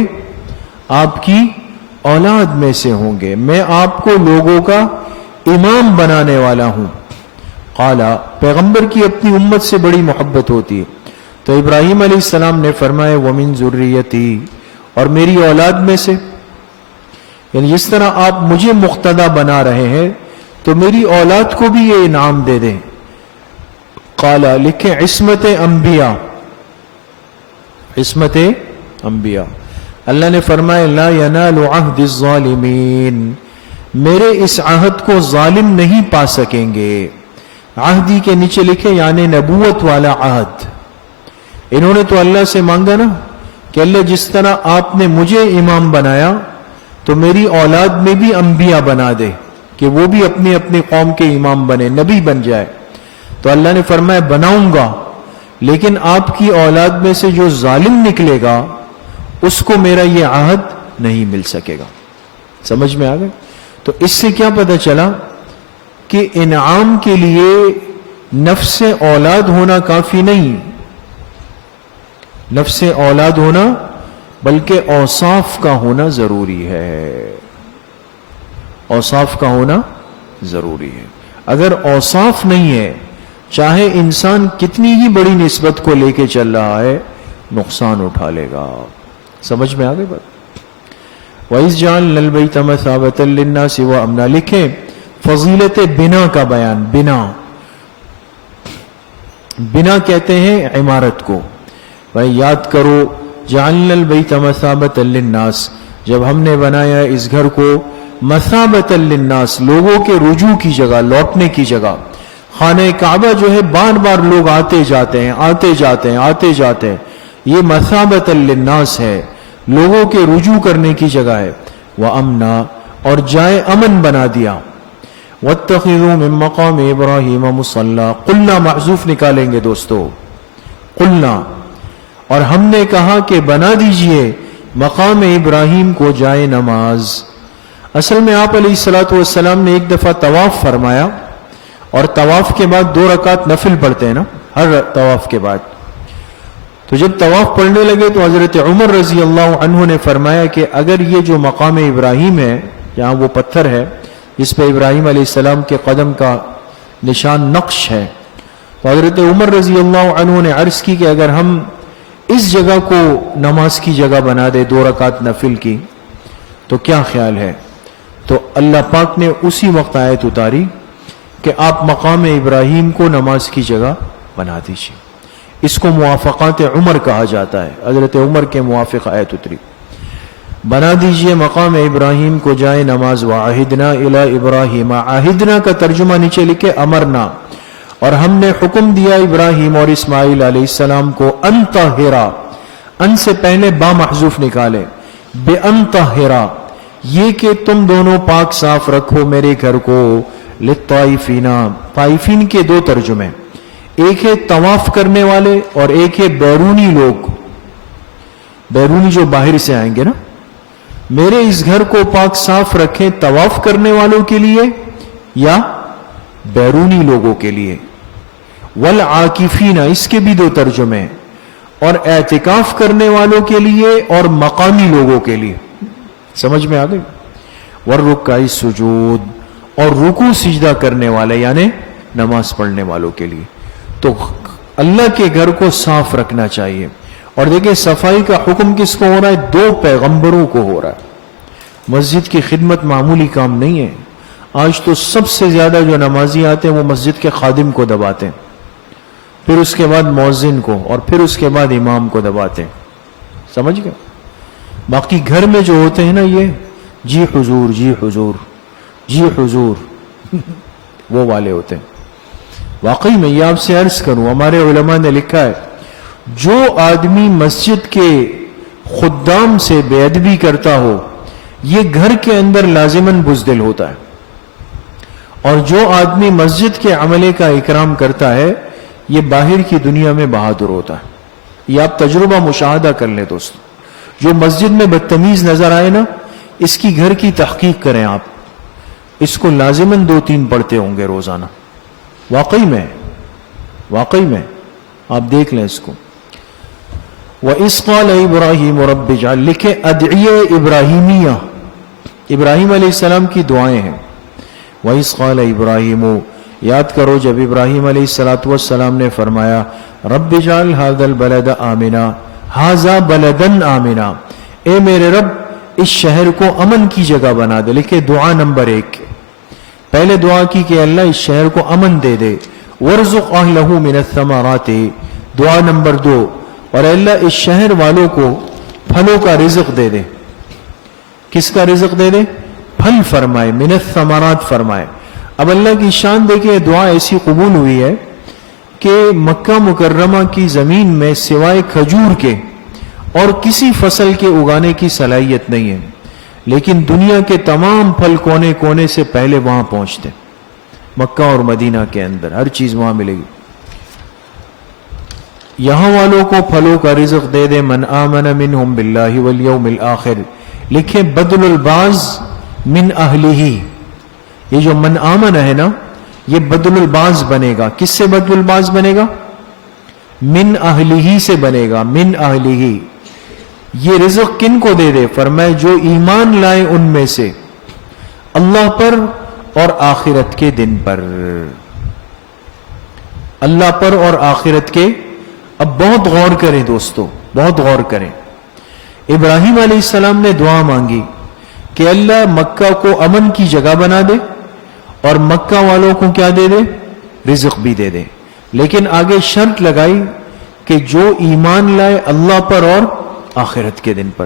آپ کی اولاد میں سے ہوں گے. میں آپ کو لوگوں کا امام بنانے والا ہوں. قالا، پیغمبر کی اپنی امت سے بڑی محبت ہوتی ہے، تو ابراہیم علیہ السلام نے فرمایا وَمِن ذُرِّيَّتِي، اور میری اولاد میں سے. یعنی جس طرح آپ مجھے مقتدی بنا رہے ہیں تو میری اولاد کو بھی یہ انعام دے دیں. قالا، لکھیں عصمت انبیاء. عصمت انبیاء. اللہ نے فرمایا لا ینال عہد الظالمین، میرے اس عہد کو ظالم نہیں پا سکیں گے. عہدی کے نیچے لکھے یعنی نبوت والا عہد. انہوں نے تو اللہ سے مانگا نا کہ اللہ جس طرح آپ نے مجھے امام بنایا تو میری اولاد میں بھی انبیاء بنا دے کہ وہ بھی اپنی اپنی قوم کے امام بنے، نبی بن جائے. تو اللہ نے فرمایا بناؤں گا، لیکن آپ کی اولاد میں سے جو ظالم نکلے گا اس کو میرا یہ عہد نہیں مل سکے گا. سمجھ میں آ گئے؟ تو اس سے کیا پتہ چلا کہ انعام کے لیے نفس اولاد ہونا کافی نہیں، نفس اولاد ہونا بلکہ اوصاف کا ہونا ضروری ہے. اوصاف کا ہونا ضروری ہے. اگر اوصاف نہیں ہے، چاہے انسان کتنی ہی بڑی نسبت کو لے کے چل رہا ہے، نقصان اٹھا لے گا. سمجھ میں آ گئی بات؟ وَإِذْ جَعَلْنَا الْبَيْتَ مَثَابَةً لِلنَّاسِ وَأَمْنًا. لکھیں فضیلت بنا کا بیان. بنا کہتے ہیں عمارت کو. بھائی یاد کرو، جعلنا البیت مثابۃ للناس، جب ہم نے بنایا اس گھر کو مثابۃ للناس، لوگوں کے رجوع کی جگہ، لوٹنے کی جگہ. خانہ کعبہ جو ہے بار بار لوگ آتے جاتے ہیں، آتے جاتے ہیں، آتے جاتے ہیں. یہ مثابۃ للناس ہے، لوگوں کے رجوع کرنے کی جگہ ہے. وَأَمْنًا، اور جائے امن بنا دیا. وَاتَّخِذُوا مِن مَّقَامِ إِبْرَاهِيمَ مُصَلًّى. قُلْنَا محذوف نکالیں گے دوستو. قُلْنَا، اور ہم نے کہا کہ بنا دیجئے مقام ابراہیم کو جائے نماز. اصل میں آپ علیہ الصلوۃ والسلام نے ایک دفعہ طواف فرمایا، اور طواف کے بعد 2 رکعت نفل پڑھتے ہیں نا ہر طواف کے بعد. تو جب طواف پڑھنے لگے تو حضرت عمر رضی اللہ عنہ نے فرمایا کہ اگر یہ جو مقام ابراہیم ہے، یہاں وہ پتھر ہے جس پہ ابراہیم علیہ السلام کے قدم کا نشان نقش ہے، تو حضرت عمر رضی اللہ عنہ نے عرض کی کہ اگر ہم اس جگہ کو نماز کی جگہ بنا دے 2 رکعت نفل کی تو کیا خیال ہے؟ تو اللہ پاک نے اسی وقت آیت اتاری کہ آپ مقام ابراہیم کو نماز کی جگہ بنا دیجیے. اس کو موافقات عمر کہا جاتا ہے. حضرت عمر کے موافق آیت اتری، بنا دیجئے مقام ابراہیم کو جائے نماز. وعہدنا الی ابراہیم، عہدنا کا ترجمہ نیچے لکھے امرنا، اور ہم نے حکم دیا ابراہیم اور اسماعیل علیہ السلام کو ان طہرا، ان سے پہلے با محذوف نکالے، بے ان طہرا، یہ کہ تم دونوں پاک صاف رکھو میرے گھر کو. للطائفین، طائفین کے 2 ترجمے، ایک ہے طواف کرنے والے اور ایک ہے بیرونی لوگ، بیرونی جو باہر سے آئیں گے نا. میرے اس گھر کو پاک صاف رکھیں طواف کرنے والوں کے لیے یا بیرونی لوگوں کے لیے. والعاکفین، اس کے بھی 2 ترجمے، اور اعتکاف کرنے والوں کے لیے اور مقامی لوگوں کے لیے. سمجھ میں آ گئی؟ والرکع السجود، اور رکوع سجدہ کرنے والے یعنی نماز پڑھنے والوں کے لیے. تو اللہ کے گھر کو صاف رکھنا چاہیے. اور دیکھیں صفائی کا حکم کس کو ہو رہا ہے؟ 2 پیغمبروں کو ہو رہا ہے. مسجد کی خدمت معمولی کام نہیں ہے. آج تو سب سے زیادہ جو نمازی آتے ہیں وہ مسجد کے خادم کو دباتے ہیں، پھر اس کے بعد مؤذن کو، اور پھر اس کے بعد امام کو دباتے ہیں. سمجھ گئے؟ باقی گھر میں جو ہوتے ہیں نا یہ جی حضور جی حضور جی حضور وہ والے ہوتے ہیں. واقعی میں یہ آپ سے عرض کروں، ہمارے علماء نے لکھا ہے جو آدمی مسجد کے خدام سے بے ادبی کرتا ہو یہ گھر کے اندر لازماً بزدل ہوتا ہے، اور جو آدمی مسجد کے عملے کا اکرام کرتا ہے یہ باہر کی دنیا میں بہادر ہوتا ہے. یہ آپ تجربہ مشاہدہ کر لیں دوستو. جو مسجد میں بدتمیز نظر آئے نا، اس کی گھر کی تحقیق کریں آپ، اس کو لازماً 2-3 پڑھتے ہوں گے روزانہ. واقعی میں آپ دیکھ لیں اس کو. وَإِذْ قَالَ إِبْرَاهِيمُ رَبِّ اجْعَلْ، لکھے ادعیہ ابراہیمیہ، ابراہیم علیہ السلام کی دعائیں ہیں. وَإِذْ قَالَ إِبْرَاهِيمُ، یاد کرو جب ابراہیم علیہ السلام نے فرمایا رب اجعل هذا البلد آمنا، هذا بلدن آمنا، اے میرے رب اس شہر کو امن کی جگہ بنا دے. لکھے دعا نمبر 1، پہلے دعا کی کہ اللہ اس شہر کو امن دے دے. وارزق اہلہ من الثمرات، دعا نمبر 2، اور اللہ اس شہر والوں کو پھلوں کا رزق دے دے. کس کا رزق دے دے؟ پھل فرمائے، من الثمرات فرمائے. اب اللہ کی شان دیکھیں، دعا ایسی قبول ہوئی ہے کہ مکہ مکرمہ کی زمین میں سوائے کھجور کے اور کسی فصل کے اگانے کی صلاحیت نہیں ہے، لیکن دنیا کے تمام پھل کونے کونے سے پہلے وہاں پہنچتے، مکہ اور مدینہ کے اندر ہر چیز وہاں ملے گی۔ یہاں والوں کو پھلوں کا رزق دے دے، من آمن منہم باللہ والیوم الآخر، لکھے بدل الباز من اہلہ، یہ جو من آمن ہے نا یہ بدل الباز بنے گا، کس سے بدل الباز بنے گا؟ من اہلہ سے بنے گا، من اہلہ۔ یہ رزق کن کو دے دے؟ فرمائے جو ایمان لائے ان میں سے اللہ پر اور آخرت کے دن پر، اللہ پر اور آخرت کے۔ اب بہت غور کریں دوستو، بہت غور کریں۔ ابراہیم علیہ السلام نے دعا مانگی کہ اللہ مکہ کو امن کی جگہ بنا دے اور مکہ والوں کو کیا دے دے؟ رزق بھی دے دے، لیکن آگے شرط لگائی کہ جو ایمان لائے اللہ پر اور آخرت کے دن پر۔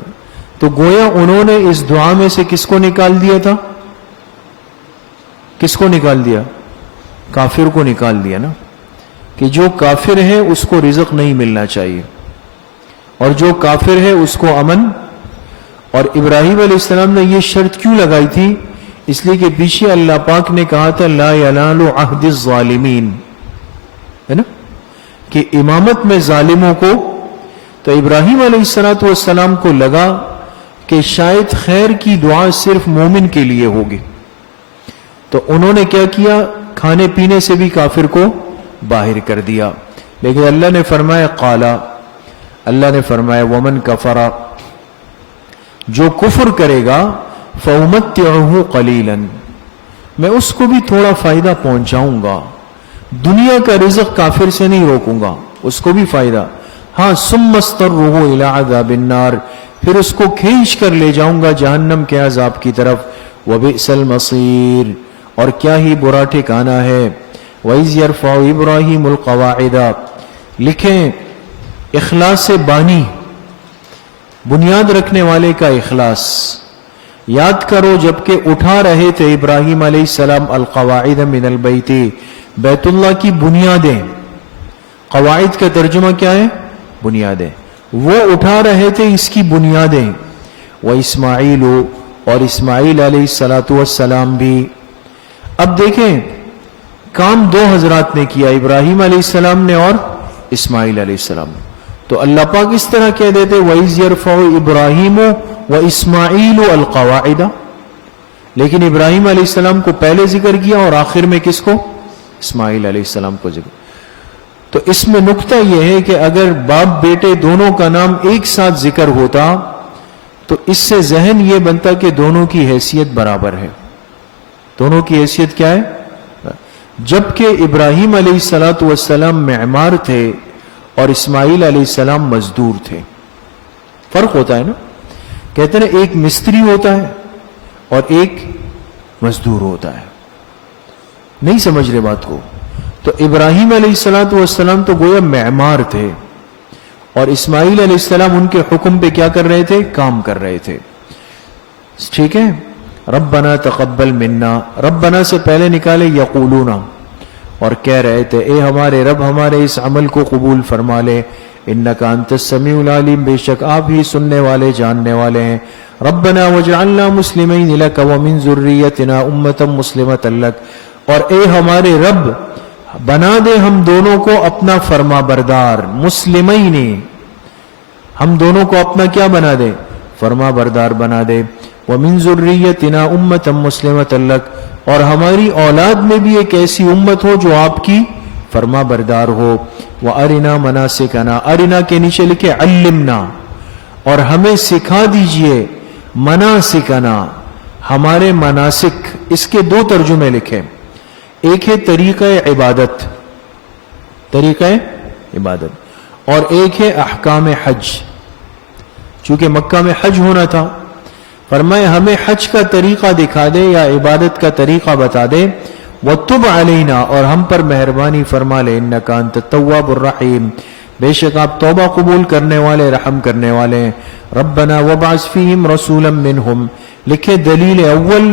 تو گویا انہوں نے اس دعا میں سے کس کو نکال دیا تھا؟ کس کو نکال دیا؟ کافر کو نکال دیا نا، کہ جو کافر ہے اس کو رزق نہیں ملنا چاہیے، اور جو کافر ہے اس کو امن۔ اور ابراہیم علیہ السلام نے یہ شرط کیوں لگائی تھی؟ اس لیے کہ پیچھے اللہ پاک نے کہا تھا لا ینال عہد الظالمین، ہے نا، کہ امامت میں ظالموں کو۔ تو ابراہیم علیہ السلام کو لگا کہ شاید خیر کی دعا صرف مومن کے لیے ہوگی، تو انہوں نے کیا کیا؟ کھانے پینے سے بھی کافر کو باہر کر دیا۔ لیکن اللہ نے فرمایا قالا، اللہ نے فرمایا ومن کفر، جو کفر کرے گا فَأُمَتِّعُهُ قَلِيلًا، میں اس کو بھی تھوڑا فائدہ پہنچاؤں گا، دنیا کا رزق کافر سے نہیں روکوں گا، اس کو بھی فائدہ، ہاں ثُمَّ اسْتَرُّهُ إِلَىٰ عَذَابِ النَّارِ، پھر اس کو کھینچ کر لے جاؤں گا جہنم کے عذاب کی طرف، وَبِئْسَ الْمَصِيرُ، اور کیا ہی برا ٹھکانہ ہے۔ وَإِذْ يَرْفَعُ إِبْرَاهِيمُ الْقَوَاعِدَ، لکھیں اخلاص بانی، بنیاد رکھنے والے کا اخلاص یاد کرو۔ جبکہ اٹھا رہے تھے ابراہیم علیہ السلام القواعد من البیت، بیت اللہ کی بنیادیں، قواعد کا ترجمہ کیا ہے؟ بنیادیں، وہ اٹھا رہے تھے اس کی بنیادیں۔ وَإِسْمَاعِيلُ، اور اسماعیل علیہ السلام بھی۔ اب دیکھیں کام دو حضرات نے کیا، ابراہیم علیہ السلام نے اور اسماعیل علیہ السلام نے۔ تو اللہ پاک اس طرح کہہ دیتے وَإِذْ يَرْفَعُ إِبْرَاهِيمُ وَإِسْمَاعِيلُ الْقَوَاعِدَ، لیکن ابراہیم علیہ السلام کو پہلے ذکر کیا اور آخر میں کس کو؟ اسماعیل علیہ السلام کو ذکر۔ تو اس میں نقطہ یہ ہے کہ اگر باپ بیٹے دونوں کا نام ایک ساتھ ذکر ہوتا تو اس سے ذہن یہ بنتا کہ دونوں کی حیثیت برابر ہے۔ دونوں کی حیثیت کیا ہے؟ جبکہ ابراہیم علیہ السلام معمار تھے اور اسماعیل علیہ السلام مزدور تھے۔ فرق ہوتا ہے نا، کہتے ہیں ایک مستری ہوتا ہے اور ایک مزدور ہوتا ہے۔ نہیں سمجھ رہے بات کو؟ تو ابراہیم علیہ السلام تو گویا معمار تھے اور اسماعیل علیہ السلام ان کے حکم پہ کیا کر رہے تھے؟ کام کر رہے تھے۔ ٹھیک ہے، ربنا تقبل منا، ربنا سے پہلے نکالے یقولون، اور کہہ رہے تھے اے ہمارے رب ہمارے اس عمل کو قبول فرما لے، انک انت السمیع العلیم، بے شک آپ ہی سننے والے جاننے والے ہیں۔ ربنا وجعلنا مسلمین لک ومن ذریتنا امۃ مسلمۃ لک، اور اے ہمارے رب بنا دے ہم دونوں کو اپنا فرما بردار، مسلمین، ہم دونوں کو اپنا کیا بنا دے؟ فرما بردار بنا دے۔ وَمِن ذُرِّيَّتِنَا أُمَّةً مُسْلِمَةً لَكَ، اور ہماری اولاد میں بھی ایک ایسی امت ہو جو آپ کی فرما بردار ہو۔ وَأَرِنَا مَنَاسِكَنَا، أَرِنَا کے نیچے لکھے عَلِّمْنَا، اور ہمیں سکھا دیجئے، مناسکنا، ہمارے مناسک۔ اس کے دو ترجمے لکھے، ایک ہے طریقہ عبادت، طریقہ عبادت، اور ایک ہے احکام حج۔ چونکہ مکہ میں حج ہونا تھا، فرمائے ہمیں حج کا طریقہ دکھا دے یا عبادت کا طریقہ بتا دے۔ وَتُبْ عَلَيْنَا، اور ہم پر مہربانی فرما لے، إِنَّكَ أَنْتَ التَّوَّابُ الرَّحِيمُ، بے شک آپ توبہ قبول کرنے والے رحم کرنے والے ہیں۔ رَبَّنَا وَابْعَثْ فِيهِمْ رَسُولًا مِّنْهُمْ، لکھے دلیل اول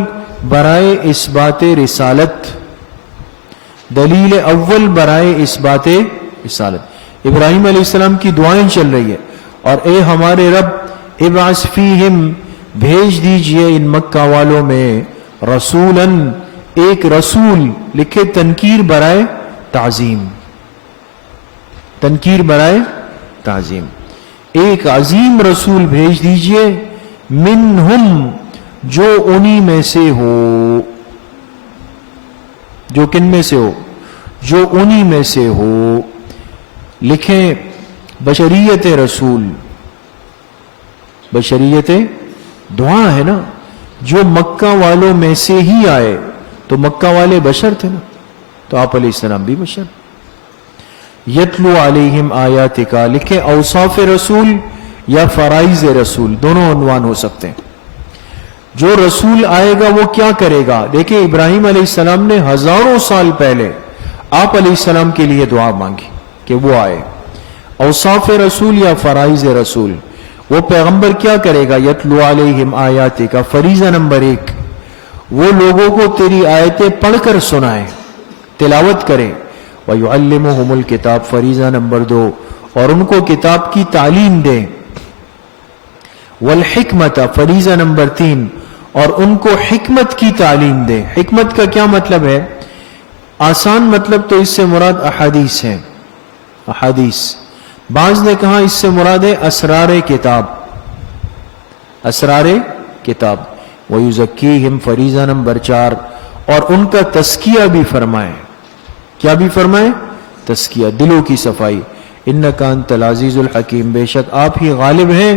برائے اثبات رسالت، دلیل اول برائے اثبات رسالت۔ ابراہیم علیہ السلام کی دعائیں چل رہی ہے اور اے ہمارے رب ابعث فیہم بھیج دیجئے ان مکہ والوں میں رسولاً ایک رسول، لکھے تنکیر برائے تعظیم، تنکیر برائے تعظیم، ایک عظیم رسول بھیج دیجئے منہم جو انہی میں سے ہو، جو کن میں سے ہو؟ جو انہی میں سے ہو۔ لکھیں بشریت رسول، بشریت دعا ہے نا، جو مکہ والوں میں سے ہی آئے، تو مکہ والے بشر تھے نا، تو آپ علیہ السلام بھی بشر۔ یتلو علیہم آیاتک، لکھیں اوصاف رسول یا فرائض رسول، دونوں عنوان ہو سکتے ہیں۔ جو رسول آئے گا وہ کیا کرے گا؟ دیکھیں ابراہیم علیہ السلام نے ہزاروں سال پہلے آپ علیہ السلام کے لیے دعا مانگی کہ وہ آئے۔ اوصاف رسول یا فرائض رسول، وہ پیغمبر کیا کرے گا؟ یتلو علیہم آیاتک، فریضہ نمبر 1، وہ لوگوں کو تیری آیتیں پڑھ کر سنائے، تلاوت کرے۔ وَيُعَلِّمُهُمُ الْكِتَابَ، فریضہ نمبر 2، اور ان کو کتاب کی تعلیم دے۔ وَالْحِكْمَةَ، فریضہ نمبر 3، اور ان کو حکمت کی تعلیم دے۔ حکمت کا کیا مطلب ہے؟ آسان مطلب تو اس سے مراد احادیث ہے، احادیث۔ بعض نے کہا اس سے مراد ہے اسرار کتاب، اسرار کتاب۔ وَيُزَكِّيهِمْ، فریضہ نمبر 4، اور ان کا تزکیہ بھی فرمائے۔ کیا بھی فرمائے؟ تزکیہ، دلوں کی صفائی۔ اِنَّكَ أَنْتَ الْعَزِيزُ الْحَكِيمُ، بے شک آپ ہی غالب ہیں،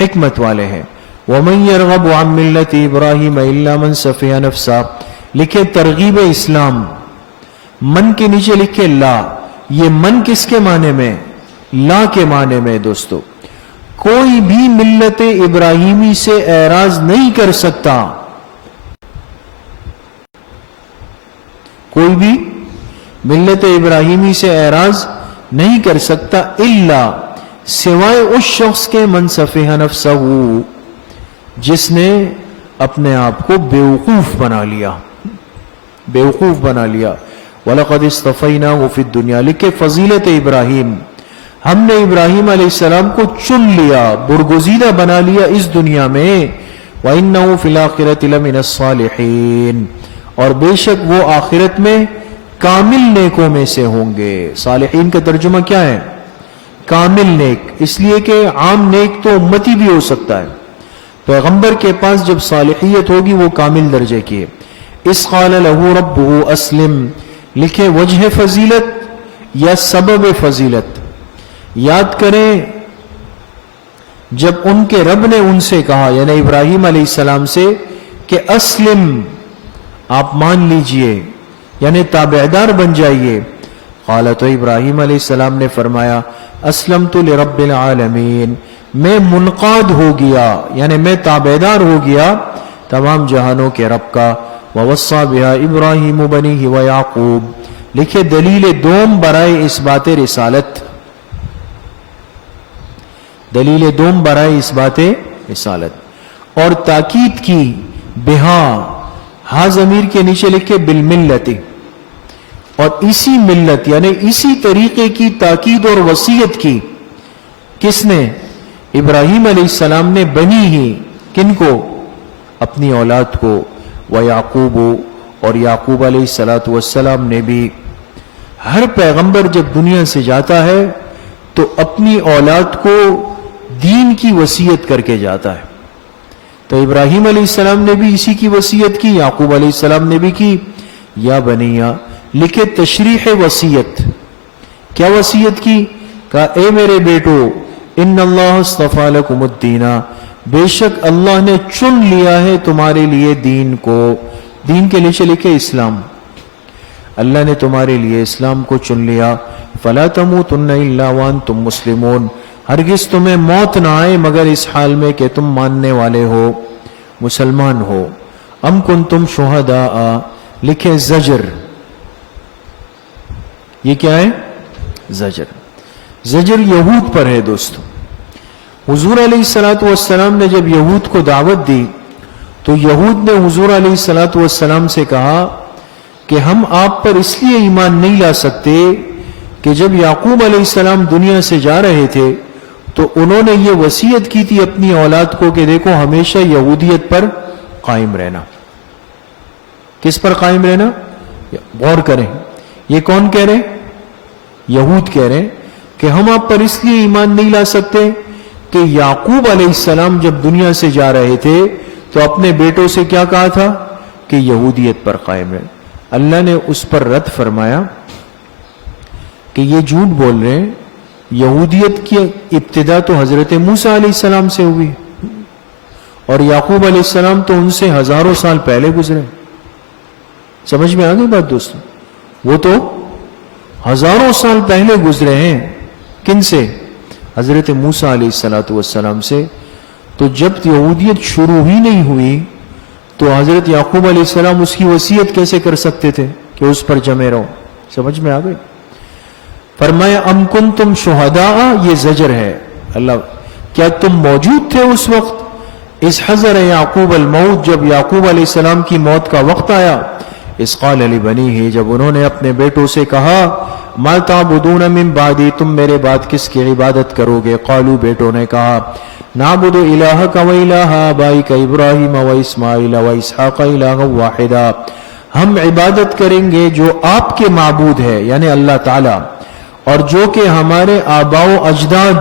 حکمت والے ہیں۔ وَمَنْ يَرْغَبُ عَنْ مِلَّةِ إِبْرَاهِيمَ إِلَّا مَنْ سَفِهَ نَفْسَهُ، لکھے ترغیب اسلام، من کے نیچے لکھے لا، یہ من کس کے معنی میں؟ لا کے معنی میں۔ دوستو کوئی بھی ملت ابراہیمی سے اعراض نہیں کر سکتا، کوئی بھی ملت ابراہیمی سے اعراض نہیں کر سکتا، الا سوائے اس شخص کے من سفیہ نفسہ، جس نے اپنے آپ کو بیوقوف بنا لیا، بیوقوف بنا لیا۔ وَلَقَدْ اصْطَفَيْنَاهُ فِي الدُّنْيَا، لکھے فضیلت ابراہیم، ہم نے ابراہیم علیہ السلام کو چن لیا، برگزیدہ بنا لیا اس دنیا میں۔ وَإِنَّهُ فِي الْآخِرَةِ لَمِنَ الصَّالِحِينَ، اور بے شک وہ آخرت میں کامل نیکوں میں سے ہوں گے۔ صالحین کا ترجمہ کیا ہے؟ کامل نیک، اس لیے کہ عام نیک تو امتی بھی ہو سکتا ہے، پیغمبر کے پاس جب صالحیت ہوگی وہ کامل درجے کی ہے۔ اِذْ قَالَ لَهُ رَبُّهُ أَسْلِمْ، لکھے وجہ فضیلت یا سبب فضیلت، یاد کریں جب ان کے رب نے ان سے کہا، یعنی ابراہیم علیہ السلام سے، کہ اسلم، آپ مان لیجئے، یعنی تابعدار بن جائیے۔ قال، تو ابراہیم علیہ السلام نے فرمایا، اسلمت لرب العالمین، میں منقاد ہو گیا، یعنی میں تابعدار ہو گیا تمام جہانوں کے رب کا۔ ووصى بها ابراہیم بنیہ ویعقوب، لکھے دلیل دوم برائے اس بات رسالت، دلیل دوم برائے اس بات رسالت، اور تاکید کی بہا، ہا ضمیر کے نیچے لکھے بالملت، اور اسی ملت یعنی اسی طریقے کی تاکید اور وصیت کی، کس نے؟ ابراہیم علیہ السلام نے، بنی ہی، کن کو؟ اپنی اولاد کو، وَيَعْقُوبُ، اور یعقوب علیہ السلام نے بھی۔ ہر پیغمبر جب دنیا سے جاتا ہے تو اپنی اولاد کو دین کی وصیت کر کے جاتا ہے، تو ابراہیم علیہ السلام نے بھی اسی کی وصیت کی، یعقوب علیہ السلام نے بھی کی۔ یا بنیہ، لکھے تشریح وصیت، کیا وصیت کی؟ کہا اے میرے بیٹو، ان اللہ اصطفیٰ لکم الدین، بے شک اللہ نے چن لیا ہے تمہارے لیے دین کو، دین کے نیچے لکھے اسلام، اللہ نے تمہارے لیے اسلام کو چن لیا۔ فلا تموتن الا وانتم مسلمون، ہرگز تمہیں موت نہ آئے مگر اس حال میں کہ تم ماننے والے ہو، مسلمان ہو۔ ام کنتم شہداء، لکھے زجر، یہ کیا ہے؟ زجر، زجر یہود پر ہے دوستو۔ حضور علیہ السلام نے جب یہود کو دعوت دی تو یہود نے حضور علیہ السلام سے کہا کہ ہم آپ پر اس لیے ایمان نہیں لا سکتے کہ جب یعقوب علیہ السلام دنیا سے جا رہے تھے تو انہوں نے یہ وصیت کی تھی اپنی اولاد کو کہ دیکھو ہمیشہ یہودیت پر قائم رہنا. کس پر قائم رہنا؟ غور کریں، یہ کون کہہ رہے؟ یہود کہہ رہے کہ ہم آپ پر اس لیے ایمان نہیں لا سکتے کہ یعقوب علیہ السلام جب دنیا سے جا رہے تھے تو اپنے بیٹوں سے کیا کہا تھا کہ یہودیت پر قائم رہے. اللہ نے اس پر رد فرمایا کہ یہ جھوٹ بول رہے ہیں، یہودیت کی ابتدا تو حضرت موسیٰ علیہ السلام سے ہوئی اور یعقوب علیہ السلام تو ان سے ہزاروں سال پہلے گزرے. سمجھ میں آ گئی بات دوستوں؟ وہ تو ہزاروں سال پہلے گزرے ہیں. کن سے؟ حضرت موسیٰ علیہ السلام سے. تو جب یہودیت شروع ہی نہیں ہوئی تو حضرت یعقوب علیہ السلام اس کی وصیت کیسے کر سکتے تھے کہ اس پر جمے رہو؟ سمجھ میں آ گئی؟ فرمایا ام کنتم شہداء، یہ زجر ہے. اللہ، کیا تم موجود تھے اس وقت اس حضر یعقوب الموت، جب یعقوب علیہ السلام کی موت کا وقت آیا، اس قال لبنیہ، جب انہوں نے اپنے بیٹوں سے کہا ما تعبدون من بعدی، تم میرے بعد کس کی عبادت کرو گے؟ قالوا، بیٹوں نے کہا نعبد الہک و الہ آبائک ابراہیم و اسماعیل و اسحاق الہا واحدا، ہم عبادت کریں گے جو آپ کے معبود ہے یعنی اللہ تعالی، اور جو کہ ہمارے آباء و اجداد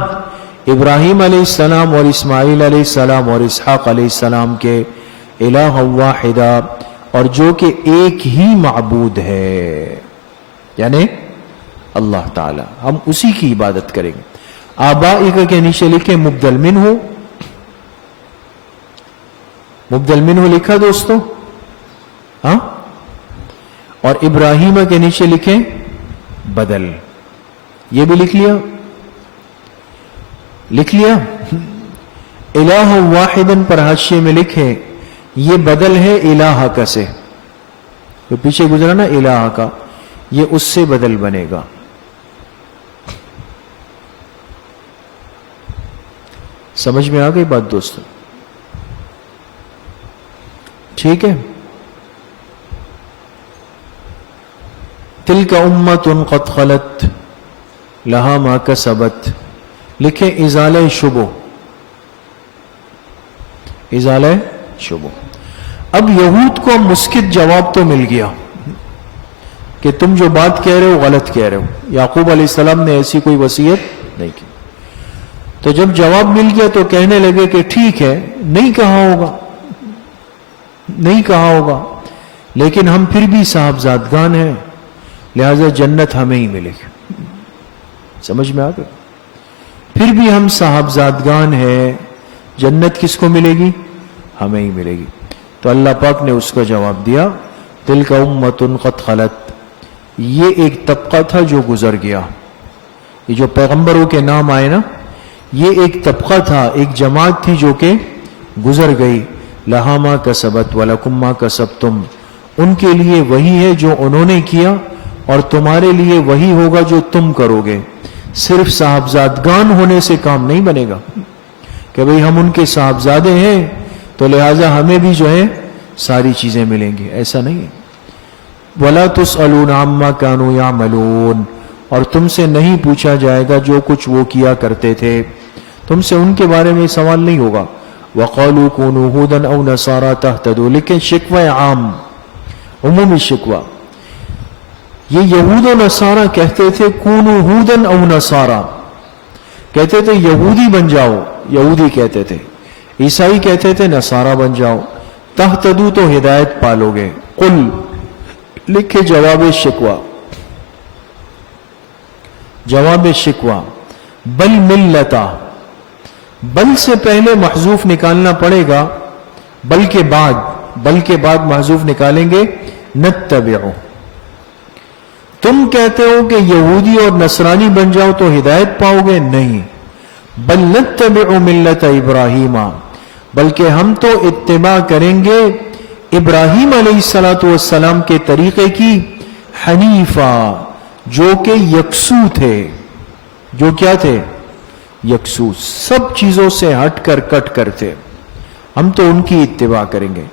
ابراہیم علیہ السلام اور اسماعیل علیہ السلام اور اسحاق علیہ السلام کے الہ واحدا، اور جو کہ ایک ہی معبود ہے یعنی اللہ تعالی، ہم اسی کی عبادت کریں گے. آبائک کے نیچے لکھے مبدل منہ، مبدل منہ لکھا دوستو، ہاں، اور ابراہیم کے نیچے لکھے بدل، یہ بھی لکھ لیا. الہ واحدن پر حاشیے میں لکھے یہ بدل ہے الہ کا سے، جو پیچھے گزرا نا الہ کا، یہ اس سے بدل بنے گا. سمجھ میں آ گئی بات دوستو؟ ٹھیک ہے. تلک امت قد خلت لہا ما کسبت، لکھیں ازالہ شبہ، ازالہ شبہ. اب یہود کو مسکت جواب تو مل گیا کہ تم جو بات کہہ رہے ہو غلط کہہ رہے ہو، یعقوب علیہ السلام نے ایسی کوئی وصیت نہیں کی. تو جب جواب مل گیا تو کہنے لگے کہ ٹھیک ہے، نہیں کہا ہوگا لیکن ہم پھر بھی صاحبزادگان ہیں، لہذا جنت ہمیں ہی ملے گی. سمجھ میں آ گیا؟ پھر بھی ہم صاحبزادگان ہیں، جنت کس کو ملے گی؟ ہمیں ہی ملے گی. تو اللہ پاک نے اس کا جواب دیا تلک امت قد خلت، یہ ایک طبقہ تھا جو گزر گیا. یہ جو پیغمبروں کے نام آئے نا، یہ ایک طبقہ تھا، ایک جماعت تھی جو کہ گزر گئی. لہا ما کسبت ولکم ما کسبتم، ان کے لیے وہی ہے جو انہوں نے کیا اور تمہارے لیے وہی ہوگا جو تم کرو گے. صرف صاحبزادگان ہونے سے کام نہیں بنے گا کہ بھئی ہم ان کے صاحبزادے ہیں تو لہٰذا ہمیں بھی جو ہے ساری چیزیں ملیں گی، ایسا نہیں ہے. وَلَا تُسْأَلُونَ عَمَّا كَانُوا يَعْمَلُونَ، اور تم سے نہیں پوچھا جائے گا جو کچھ وہ کیا کرتے تھے، تم سے ان کے بارے میں سوال نہیں ہوگا. وَقَالُوا كُونُوا هُودًا أَوْ نَصَارَىٰ تَهْتَدُوا، لیکن شکوہ عام، عمومی شکوہ. یہ یہود و نصارہ کہتے تھے کونوا ہودن او نصارا، کہتے تھے یہودی بن جاؤ، یہودی کہتے تھے. عیسائی کہتے تھے نصارہ بن جاؤ، تہتدو تو ہدایت پالو گے. قل، لکھے جواب شکوہ، جواب شکوہ. بل ملتا، بل سے پہلے محذوف نکالنا پڑے گا، بل کے بعد محذوف نکالیں گے. نتبعو، تم کہتے ہو کہ یہودی اور نصرانی بن جاؤ تو ہدایت پاؤ گے، نہیں. بل نتبع ملت ابراہیم، بلکہ ہم تو اتباع کریں گے ابراہیم علیہ السلام کے طریقے کی. حنیفہ، جو کہ یکسو تھے. جو کیا تھے؟ یکسو، سب چیزوں سے ہٹ کر کٹ کر تھے. ہم تو ان کی اتباع کریں گے.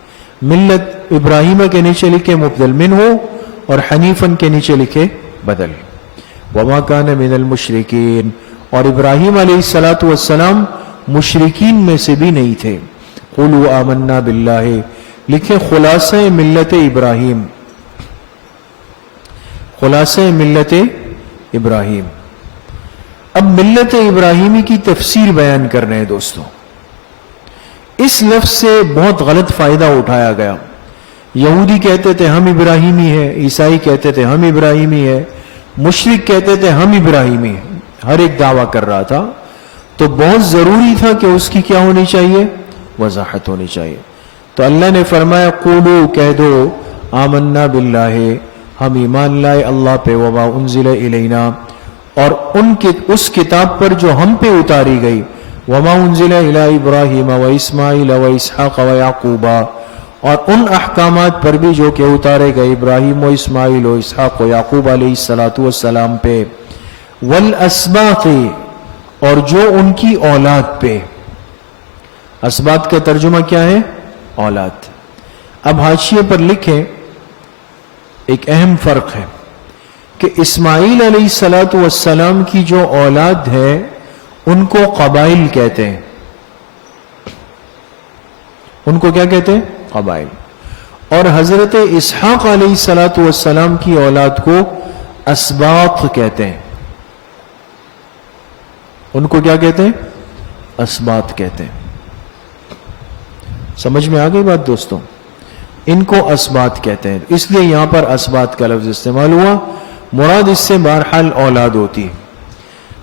ملت ابراہیم کے نیچے لکھے مبدل منہ ہو اور حنیفن کے نیچے لکھے بدل. وما کان من المشرکین، اور ابراہیم علیہ الصلوۃ والسلام مشرکین میں سے بھی نہیں تھے. قولوا آمنا باللہ، لکھیں خلاصہ ملت ابراہیم، خلاصہ ملت ابراہیم. اب ملت ابراہیمی کی تفسیر بیان کر رہے ہیں دوستوں. اس لفظ سے بہت غلط فائدہ اٹھایا گیا. یہودی کہتے تھے ہم ابراہیمی ہیں، عیسائی کہتے تھے ہم ابراہیمی ہیں، مشرک کہتے تھے ہم ابراہیمی ہیں، ہر ایک دعویٰ کر رہا تھا. تو بہت ضروری تھا کہ اس کی کیا ہونی چاہیے؟ وضاحت ہونی چاہیے. تو اللہ نے فرمایا قولو، کہہ دو، آمنا باللہ، ہم ایمان لائے اللہ پہ، وما انزل الینا، اور اس کتاب پر جو ہم پہ اتاری گئی، وما انزل الی ابراہیم و اسماعیل و اسحاق و یعقوب، اور ان احکامات پر بھی جو کہ اتارے گئے ابراہیم و اسماعیل و اسحاق و یعقوب علیہ الصلوۃ والسلام پہ، والاسباط، اور جو ان کی اولاد پہ. اسباط کا ترجمہ کیا ہے؟ اولاد. اب حاشیے پر لکھیں ایک اہم فرق ہے کہ اسماعیل علیہ الصلوۃ والسلام کی جو اولاد ہے ان کو قبائل کہتے ہیں. ان کو کیا کہتے ہیں؟ قبائل. اور حضرت اسحاق علیہ الصلوۃ والسلام کی اولاد کو اسباط کہتے ہیں. ان کو کیا کہتے ہیں؟ اسباط کہتے ہیں. سمجھ میں آ گئی بات دوستوں؟ ان کو اسباط کہتے ہیں، اس لیے یہاں پر اسباط کا لفظ استعمال ہوا. مراد اس سے بہرحال اولاد ہوتی ہے.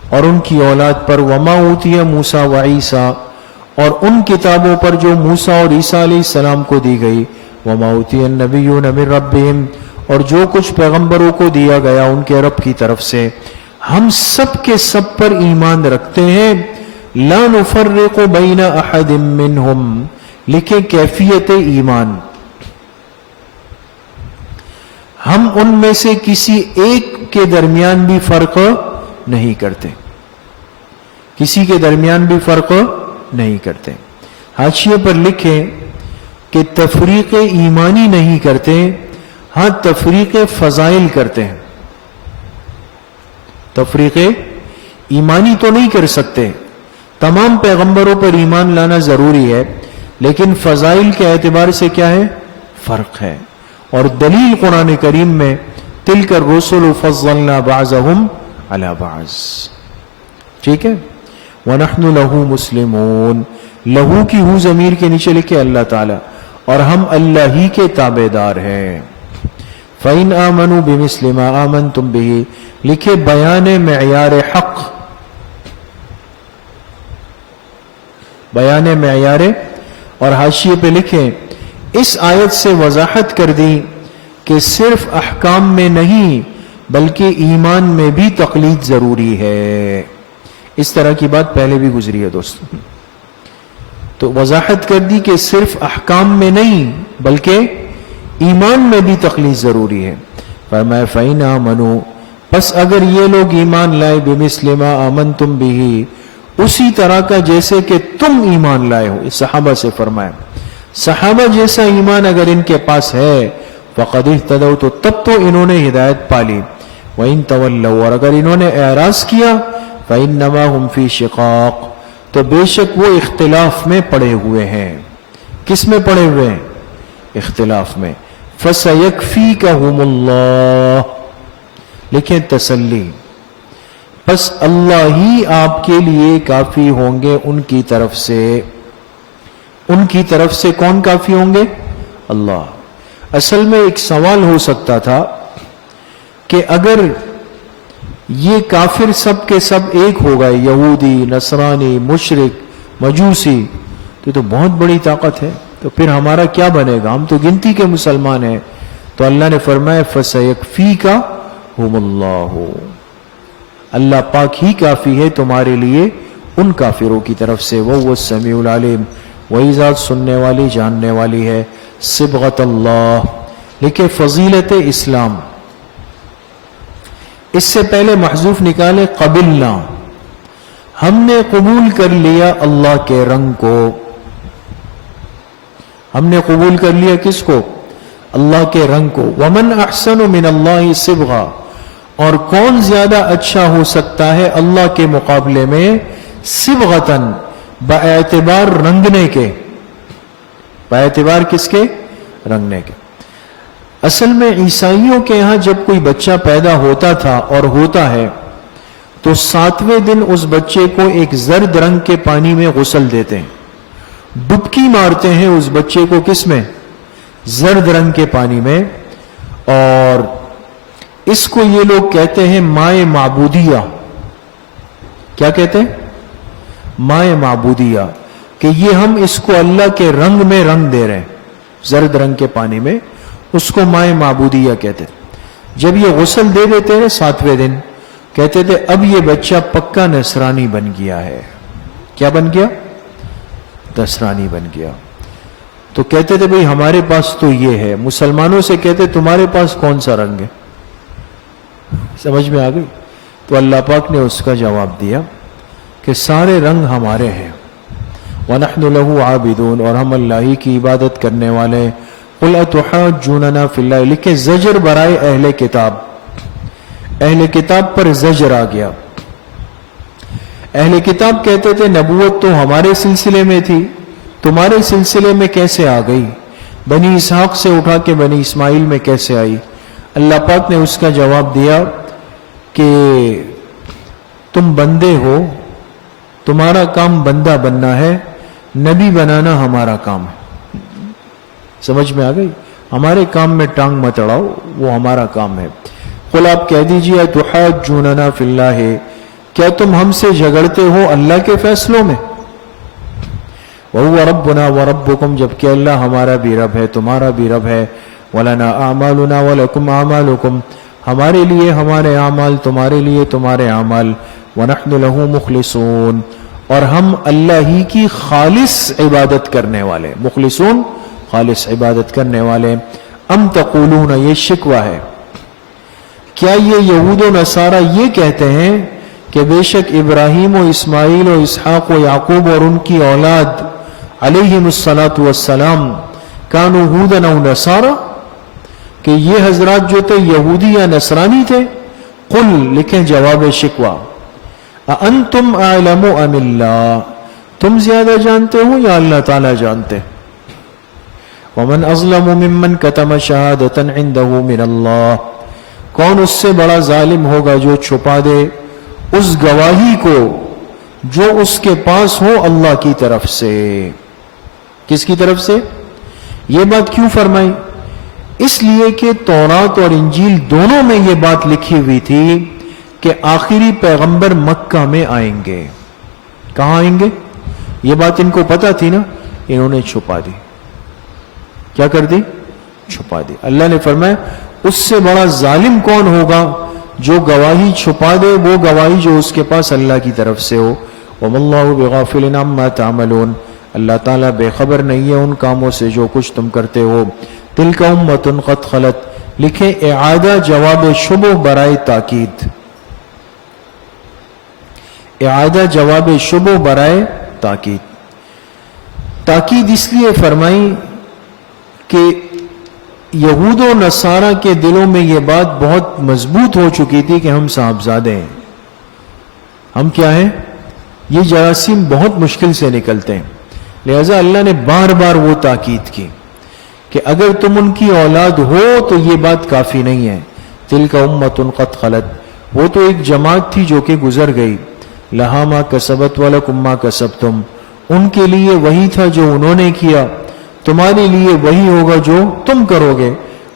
اور ان کی اولاد پر وما اوتی موسیٰ و عیسیٰ، اور ان کتابوں پر جو موسیٰ اور عیسیٰ علیہ السلام کو دی گئی، وما اوتی النبیون من ربہم، اور جو کچھ پیغمبروں کو دیا گیا ان کے رب کی طرف سے. ہم سب کے سب پر ایمان رکھتے ہیں. لا نفرق بین احد منہم، لکھیں کیفیت ایمان، ہم ان میں سے کسی ایک کے درمیان بھی فرق نہیں کرتے، کسی کے درمیان بھی فرق نہیں کرتے. حاشیے پر لکھیں کہ تفریق ایمانی نہیں کرتے، ہاں تفریق فضائل کرتے ہیں. تفریق ایمانی تو نہیں کر سکتے، تمام پیغمبروں پر ایمان لانا ضروری ہے، لیکن فضائل کے اعتبار سے کیا ہے؟ فرق ہے. اور دلیل قرآن کریم میں تلک الرسل فضلنا بعضهم على بعض. ٹھیک ہے. وَنَحْنُ لَهُ مُسْلِمُونَ، لہو کی ہو ضمیر کے نیچے لکھے اللہ تعالی، اور ہم اللہ ہی کے تابع دار ہیں. فَإِنْ آمَنُوا بِمِثْلِ مَا آمَنْتُمْ بِهِ، لکھے بیان معیار حق، بیان معیار. اور حاشیے پہ لکھیں اس آیت سے وضاحت کر دی کہ صرف احکام میں نہیں بلکہ ایمان میں بھی تقلید ضروری ہے. اس طرح کی بات پہلے بھی گزری ہے دوستوں. تو وضاحت کر دی کہ صرف احکام میں نہیں بلکہ ایمان میں بھی تقلید ضروری ہے. فرمایا فَإِنْ آمَنُوا، پس اگر یہ لوگ ایمان لائے، بِمِثْلِ مَا آمَنْتُمْ بِهِ، اسی طرح کا جیسے کہ تم ایمان لائے ہو. صحابہ سے فرمایا صحابہ جیسا ایمان اگر ان کے پاس ہے، فَقَدْ اهْتَدَوْا، تو تب تو انہوں نے ہدایت پالی. وَإِن تَوَلَّوْا، اور اگر انہوں نے اعراض کیا، فَإِنَّمَا هُمْ فِي شِقَاقٍ، تو بے شک وہ اختلاف میں پڑے ہوئے ہیں. کس میں پڑے ہوئے ہیں؟ اختلاف میں. فَسَيَكْفِيكَهُمُ اللَّهُ، لکھیں تسلی، پس اللہ ہی آپ کے لیے کافی ہوں گے ان کی طرف سے. ان کی طرف سے کون کافی ہوں گے؟ اللہ. اصل میں ایک سوال ہو سکتا تھا کہ اگر یہ کافر سب کے سب ایک ہو گئے، یہودی، نصرانی، مشرک، مجوسی، تو بہت بڑی طاقت ہے، تو پھر ہمارا کیا بنے گا؟ ہم تو گنتی کے مسلمان ہیں. تو اللہ نے فرمایا فَسَيَكْفِيكَهُمُ اللَّهُ، اللہ پاک ہی کافی ہے تمہارے لیے ان کافروں کی طرف سے. وَهُوَ السَّمِيعُ الْعَلِيمُ، وہی ذات سننے والی جاننے والی ہے. صبغت اللہ، لکھے فضیلت اسلام. اس سے پہلے محذوف نکالے قبلنا، ہم نے قبول کر لیا اللہ کے رنگ کو. ہم نے قبول کر لیا کس کو؟ اللہ کے رنگ کو. ومن احسن من اللہ صبغا، اور کون زیادہ اچھا ہو سکتا ہے اللہ کے مقابلے میں صبغتاً باعتبار رنگنے کے. باعتبار کس کے؟ رنگنے کے. اصل میں عیسائیوں کے ہاں جب کوئی بچہ پیدا ہوتا تھا اور ہوتا ہے تو 7ویں دن اس بچے کو ایک زرد رنگ کے پانی میں غسل دیتے ہیں, ڈبکی مارتے ہیں اس بچے کو. کس میں؟ زرد رنگ کے پانی میں. اور اس کو یہ لوگ کہتے ہیں مائے معبودیہ. کیا کہتے ہیں؟ مائے معبودیہ. کہ یہ ہم اس کو اللہ کے رنگ میں رنگ دے رہے ہیں, زرد رنگ کے پانی میں, اس کو مائے معبودیہ کہتے ہیں. جب یہ غسل دے دیتے ہیں 7ویں دن, کہتے تھے اب یہ بچہ پکا نصرانی بن گیا ہے. کیا بن گیا؟ نصرانی بن گیا. تو کہتے تھے بھئی ہمارے پاس تو یہ ہے. مسلمانوں سے کہتے تمہارے پاس کون سا رنگ ہے؟ سمجھ میں آ گئی؟ تو اللہ پاک نے اس کا جواب دیا کہ سارے رنگ ہمارے ہیں. وَنَحْنُ لَهُ عَابِدُونَ, اور ہم اللہ ہی کی عبادت کرنے والے. قُلْ أَتُحَاجُّونَنَا فِي اللَّهِ, لکھے زجر برائے اہل کتاب. اہل کتاب پر زجر آ گیا. اہل کتاب کہتے تھے نبوت تو ہمارے سلسلے میں تھی, تمہارے سلسلے میں کیسے آ گئی؟ بنی اسحاق سے اٹھا کے بنی اسماعیل میں کیسے آئی؟ اللہ پاک نے اس کا جواب دیا کہ تم بندے ہو, تمہارا کام بندہ بننا ہے, نبی بنانا ہمارا کام ہے. سمجھ میں آ گئی؟ ہمارے کام میں ٹانگ مت اڑاؤ, وہ ہمارا کام ہے. قل آپ کہہ دیجئے تحاجوننا فی اللہ, کیا تم ہم سے جھگڑتے ہو اللہ کے فیصلوں میں؟ وَهُوَ رَبُّنَا وَرَبُّكُمْ, جبکہ اللہ ہمارا بھی رب ہے تمہارا بھی رب ہے. وَلَنَا أَعْمَالُنَا وَلَكُمْ أَعْمَالُكُمْ, ہمارے لیے ہمارے اعمال, تمہارے لیے تمہارے اعمال. وَنَحْنُ لَهُ مُخْلِصُونَ, اور ہم اللہ ہی کی خالص عبادت کرنے والے. مخلصون, خالص عبادت کرنے والے. ام تقولون, یہ شکوہ ہے, کیا یہ یہود و نصارہ یہ کہتے ہیں کہ بے شک ابراہیم و اسماعیل و اسحاق و یعقوب اور ان کی اولاد علیہم الصلاۃ والسلام کانوا ہودن او نصارا, کہ یہ حضرات جو تھے یہودی یا نصرانی تھے؟ قل, لکھیں جواب شکوہ, اانتم اعلم ام اللہ, تم زیادہ جانتے ہو یا اللہ تعالیٰ جانتے؟ ومن اظلم ممن کتم شہادۃ عنده من اللہ, کون اس سے بڑا ظالم ہوگا جو چھپا دے اس گواہی کو جو اس کے پاس ہو اللہ کی طرف سے. کس کی طرف سے؟ یہ بات کیوں فرمائی؟ اس لیے کہ تورات اور انجیل دونوں میں یہ بات لکھی ہوئی تھی کہ آخری پیغمبر مکہ میں آئیں گے. کہاں آئیں گے؟ یہ بات ان کو پتا تھی نا, انہوں نے چھپا دی. کیا کر دی؟ چھپا دی. اللہ نے فرمایا اس سے بڑا ظالم کون ہوگا جو گواہی چھپا دے, وہ گواہی جو اس کے پاس اللہ کی طرف سے ہو. وَمَا اللَّهُ بِغَافِلٍ عَمَّا تَعْمَلُونَ, اللہ تعالیٰ بے خبر نہیں ہے ان کاموں سے جو کچھ تم کرتے ہو. تِلْكَ أُمَّةٌ قَدْ خَلَتْ, لکھیں اعادہ جواب شبہ برائے تاکید. اعادہ جواب شبہ برائے تاکید. تاکید اس لیے فرمائی کہ یہود و نصارہ کے دلوں میں یہ بات بہت مضبوط ہو چکی تھی کہ ہم صاحبزادے ہیں. ہم کیا ہیں؟ یہ جراثیم بہت مشکل سے نکلتے ہیں. لہذا اللہ نے بار بار وہ تاکید کی کہ اگر تم ان کی اولاد ہو تو یہ بات کافی نہیں ہے. تلک امۃ قد خلت, وہ تو ایک جماعت تھی جو کہ گزر گئی. لہا ما کسبت ولکم ما کسبتم, ان کے لیے وہی تھا جو انہوں نے کیا, تمہارے لیے وہی ہوگا جو تم کرو گے.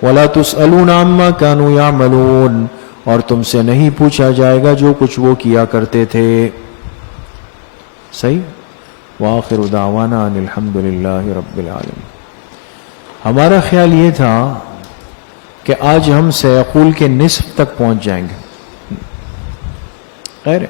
وَلَا تُسْأَلُونَ عَمَّا كَانُوا يَعْمَلُونَ, اور تم سے نہیں پوچھا جائے گا جو کچھ وہ کیا کرتے تھے. صحیح. وَآخِرُ دَعْوَانَا أَنِ الْحَمْدُ لِلَّهِ رَبِّ الْعَالَمِينَ. ہمارا خیال یہ تھا کہ آج ہم سیقول کے نصف تک پہنچ جائیں گے. خیر ہے.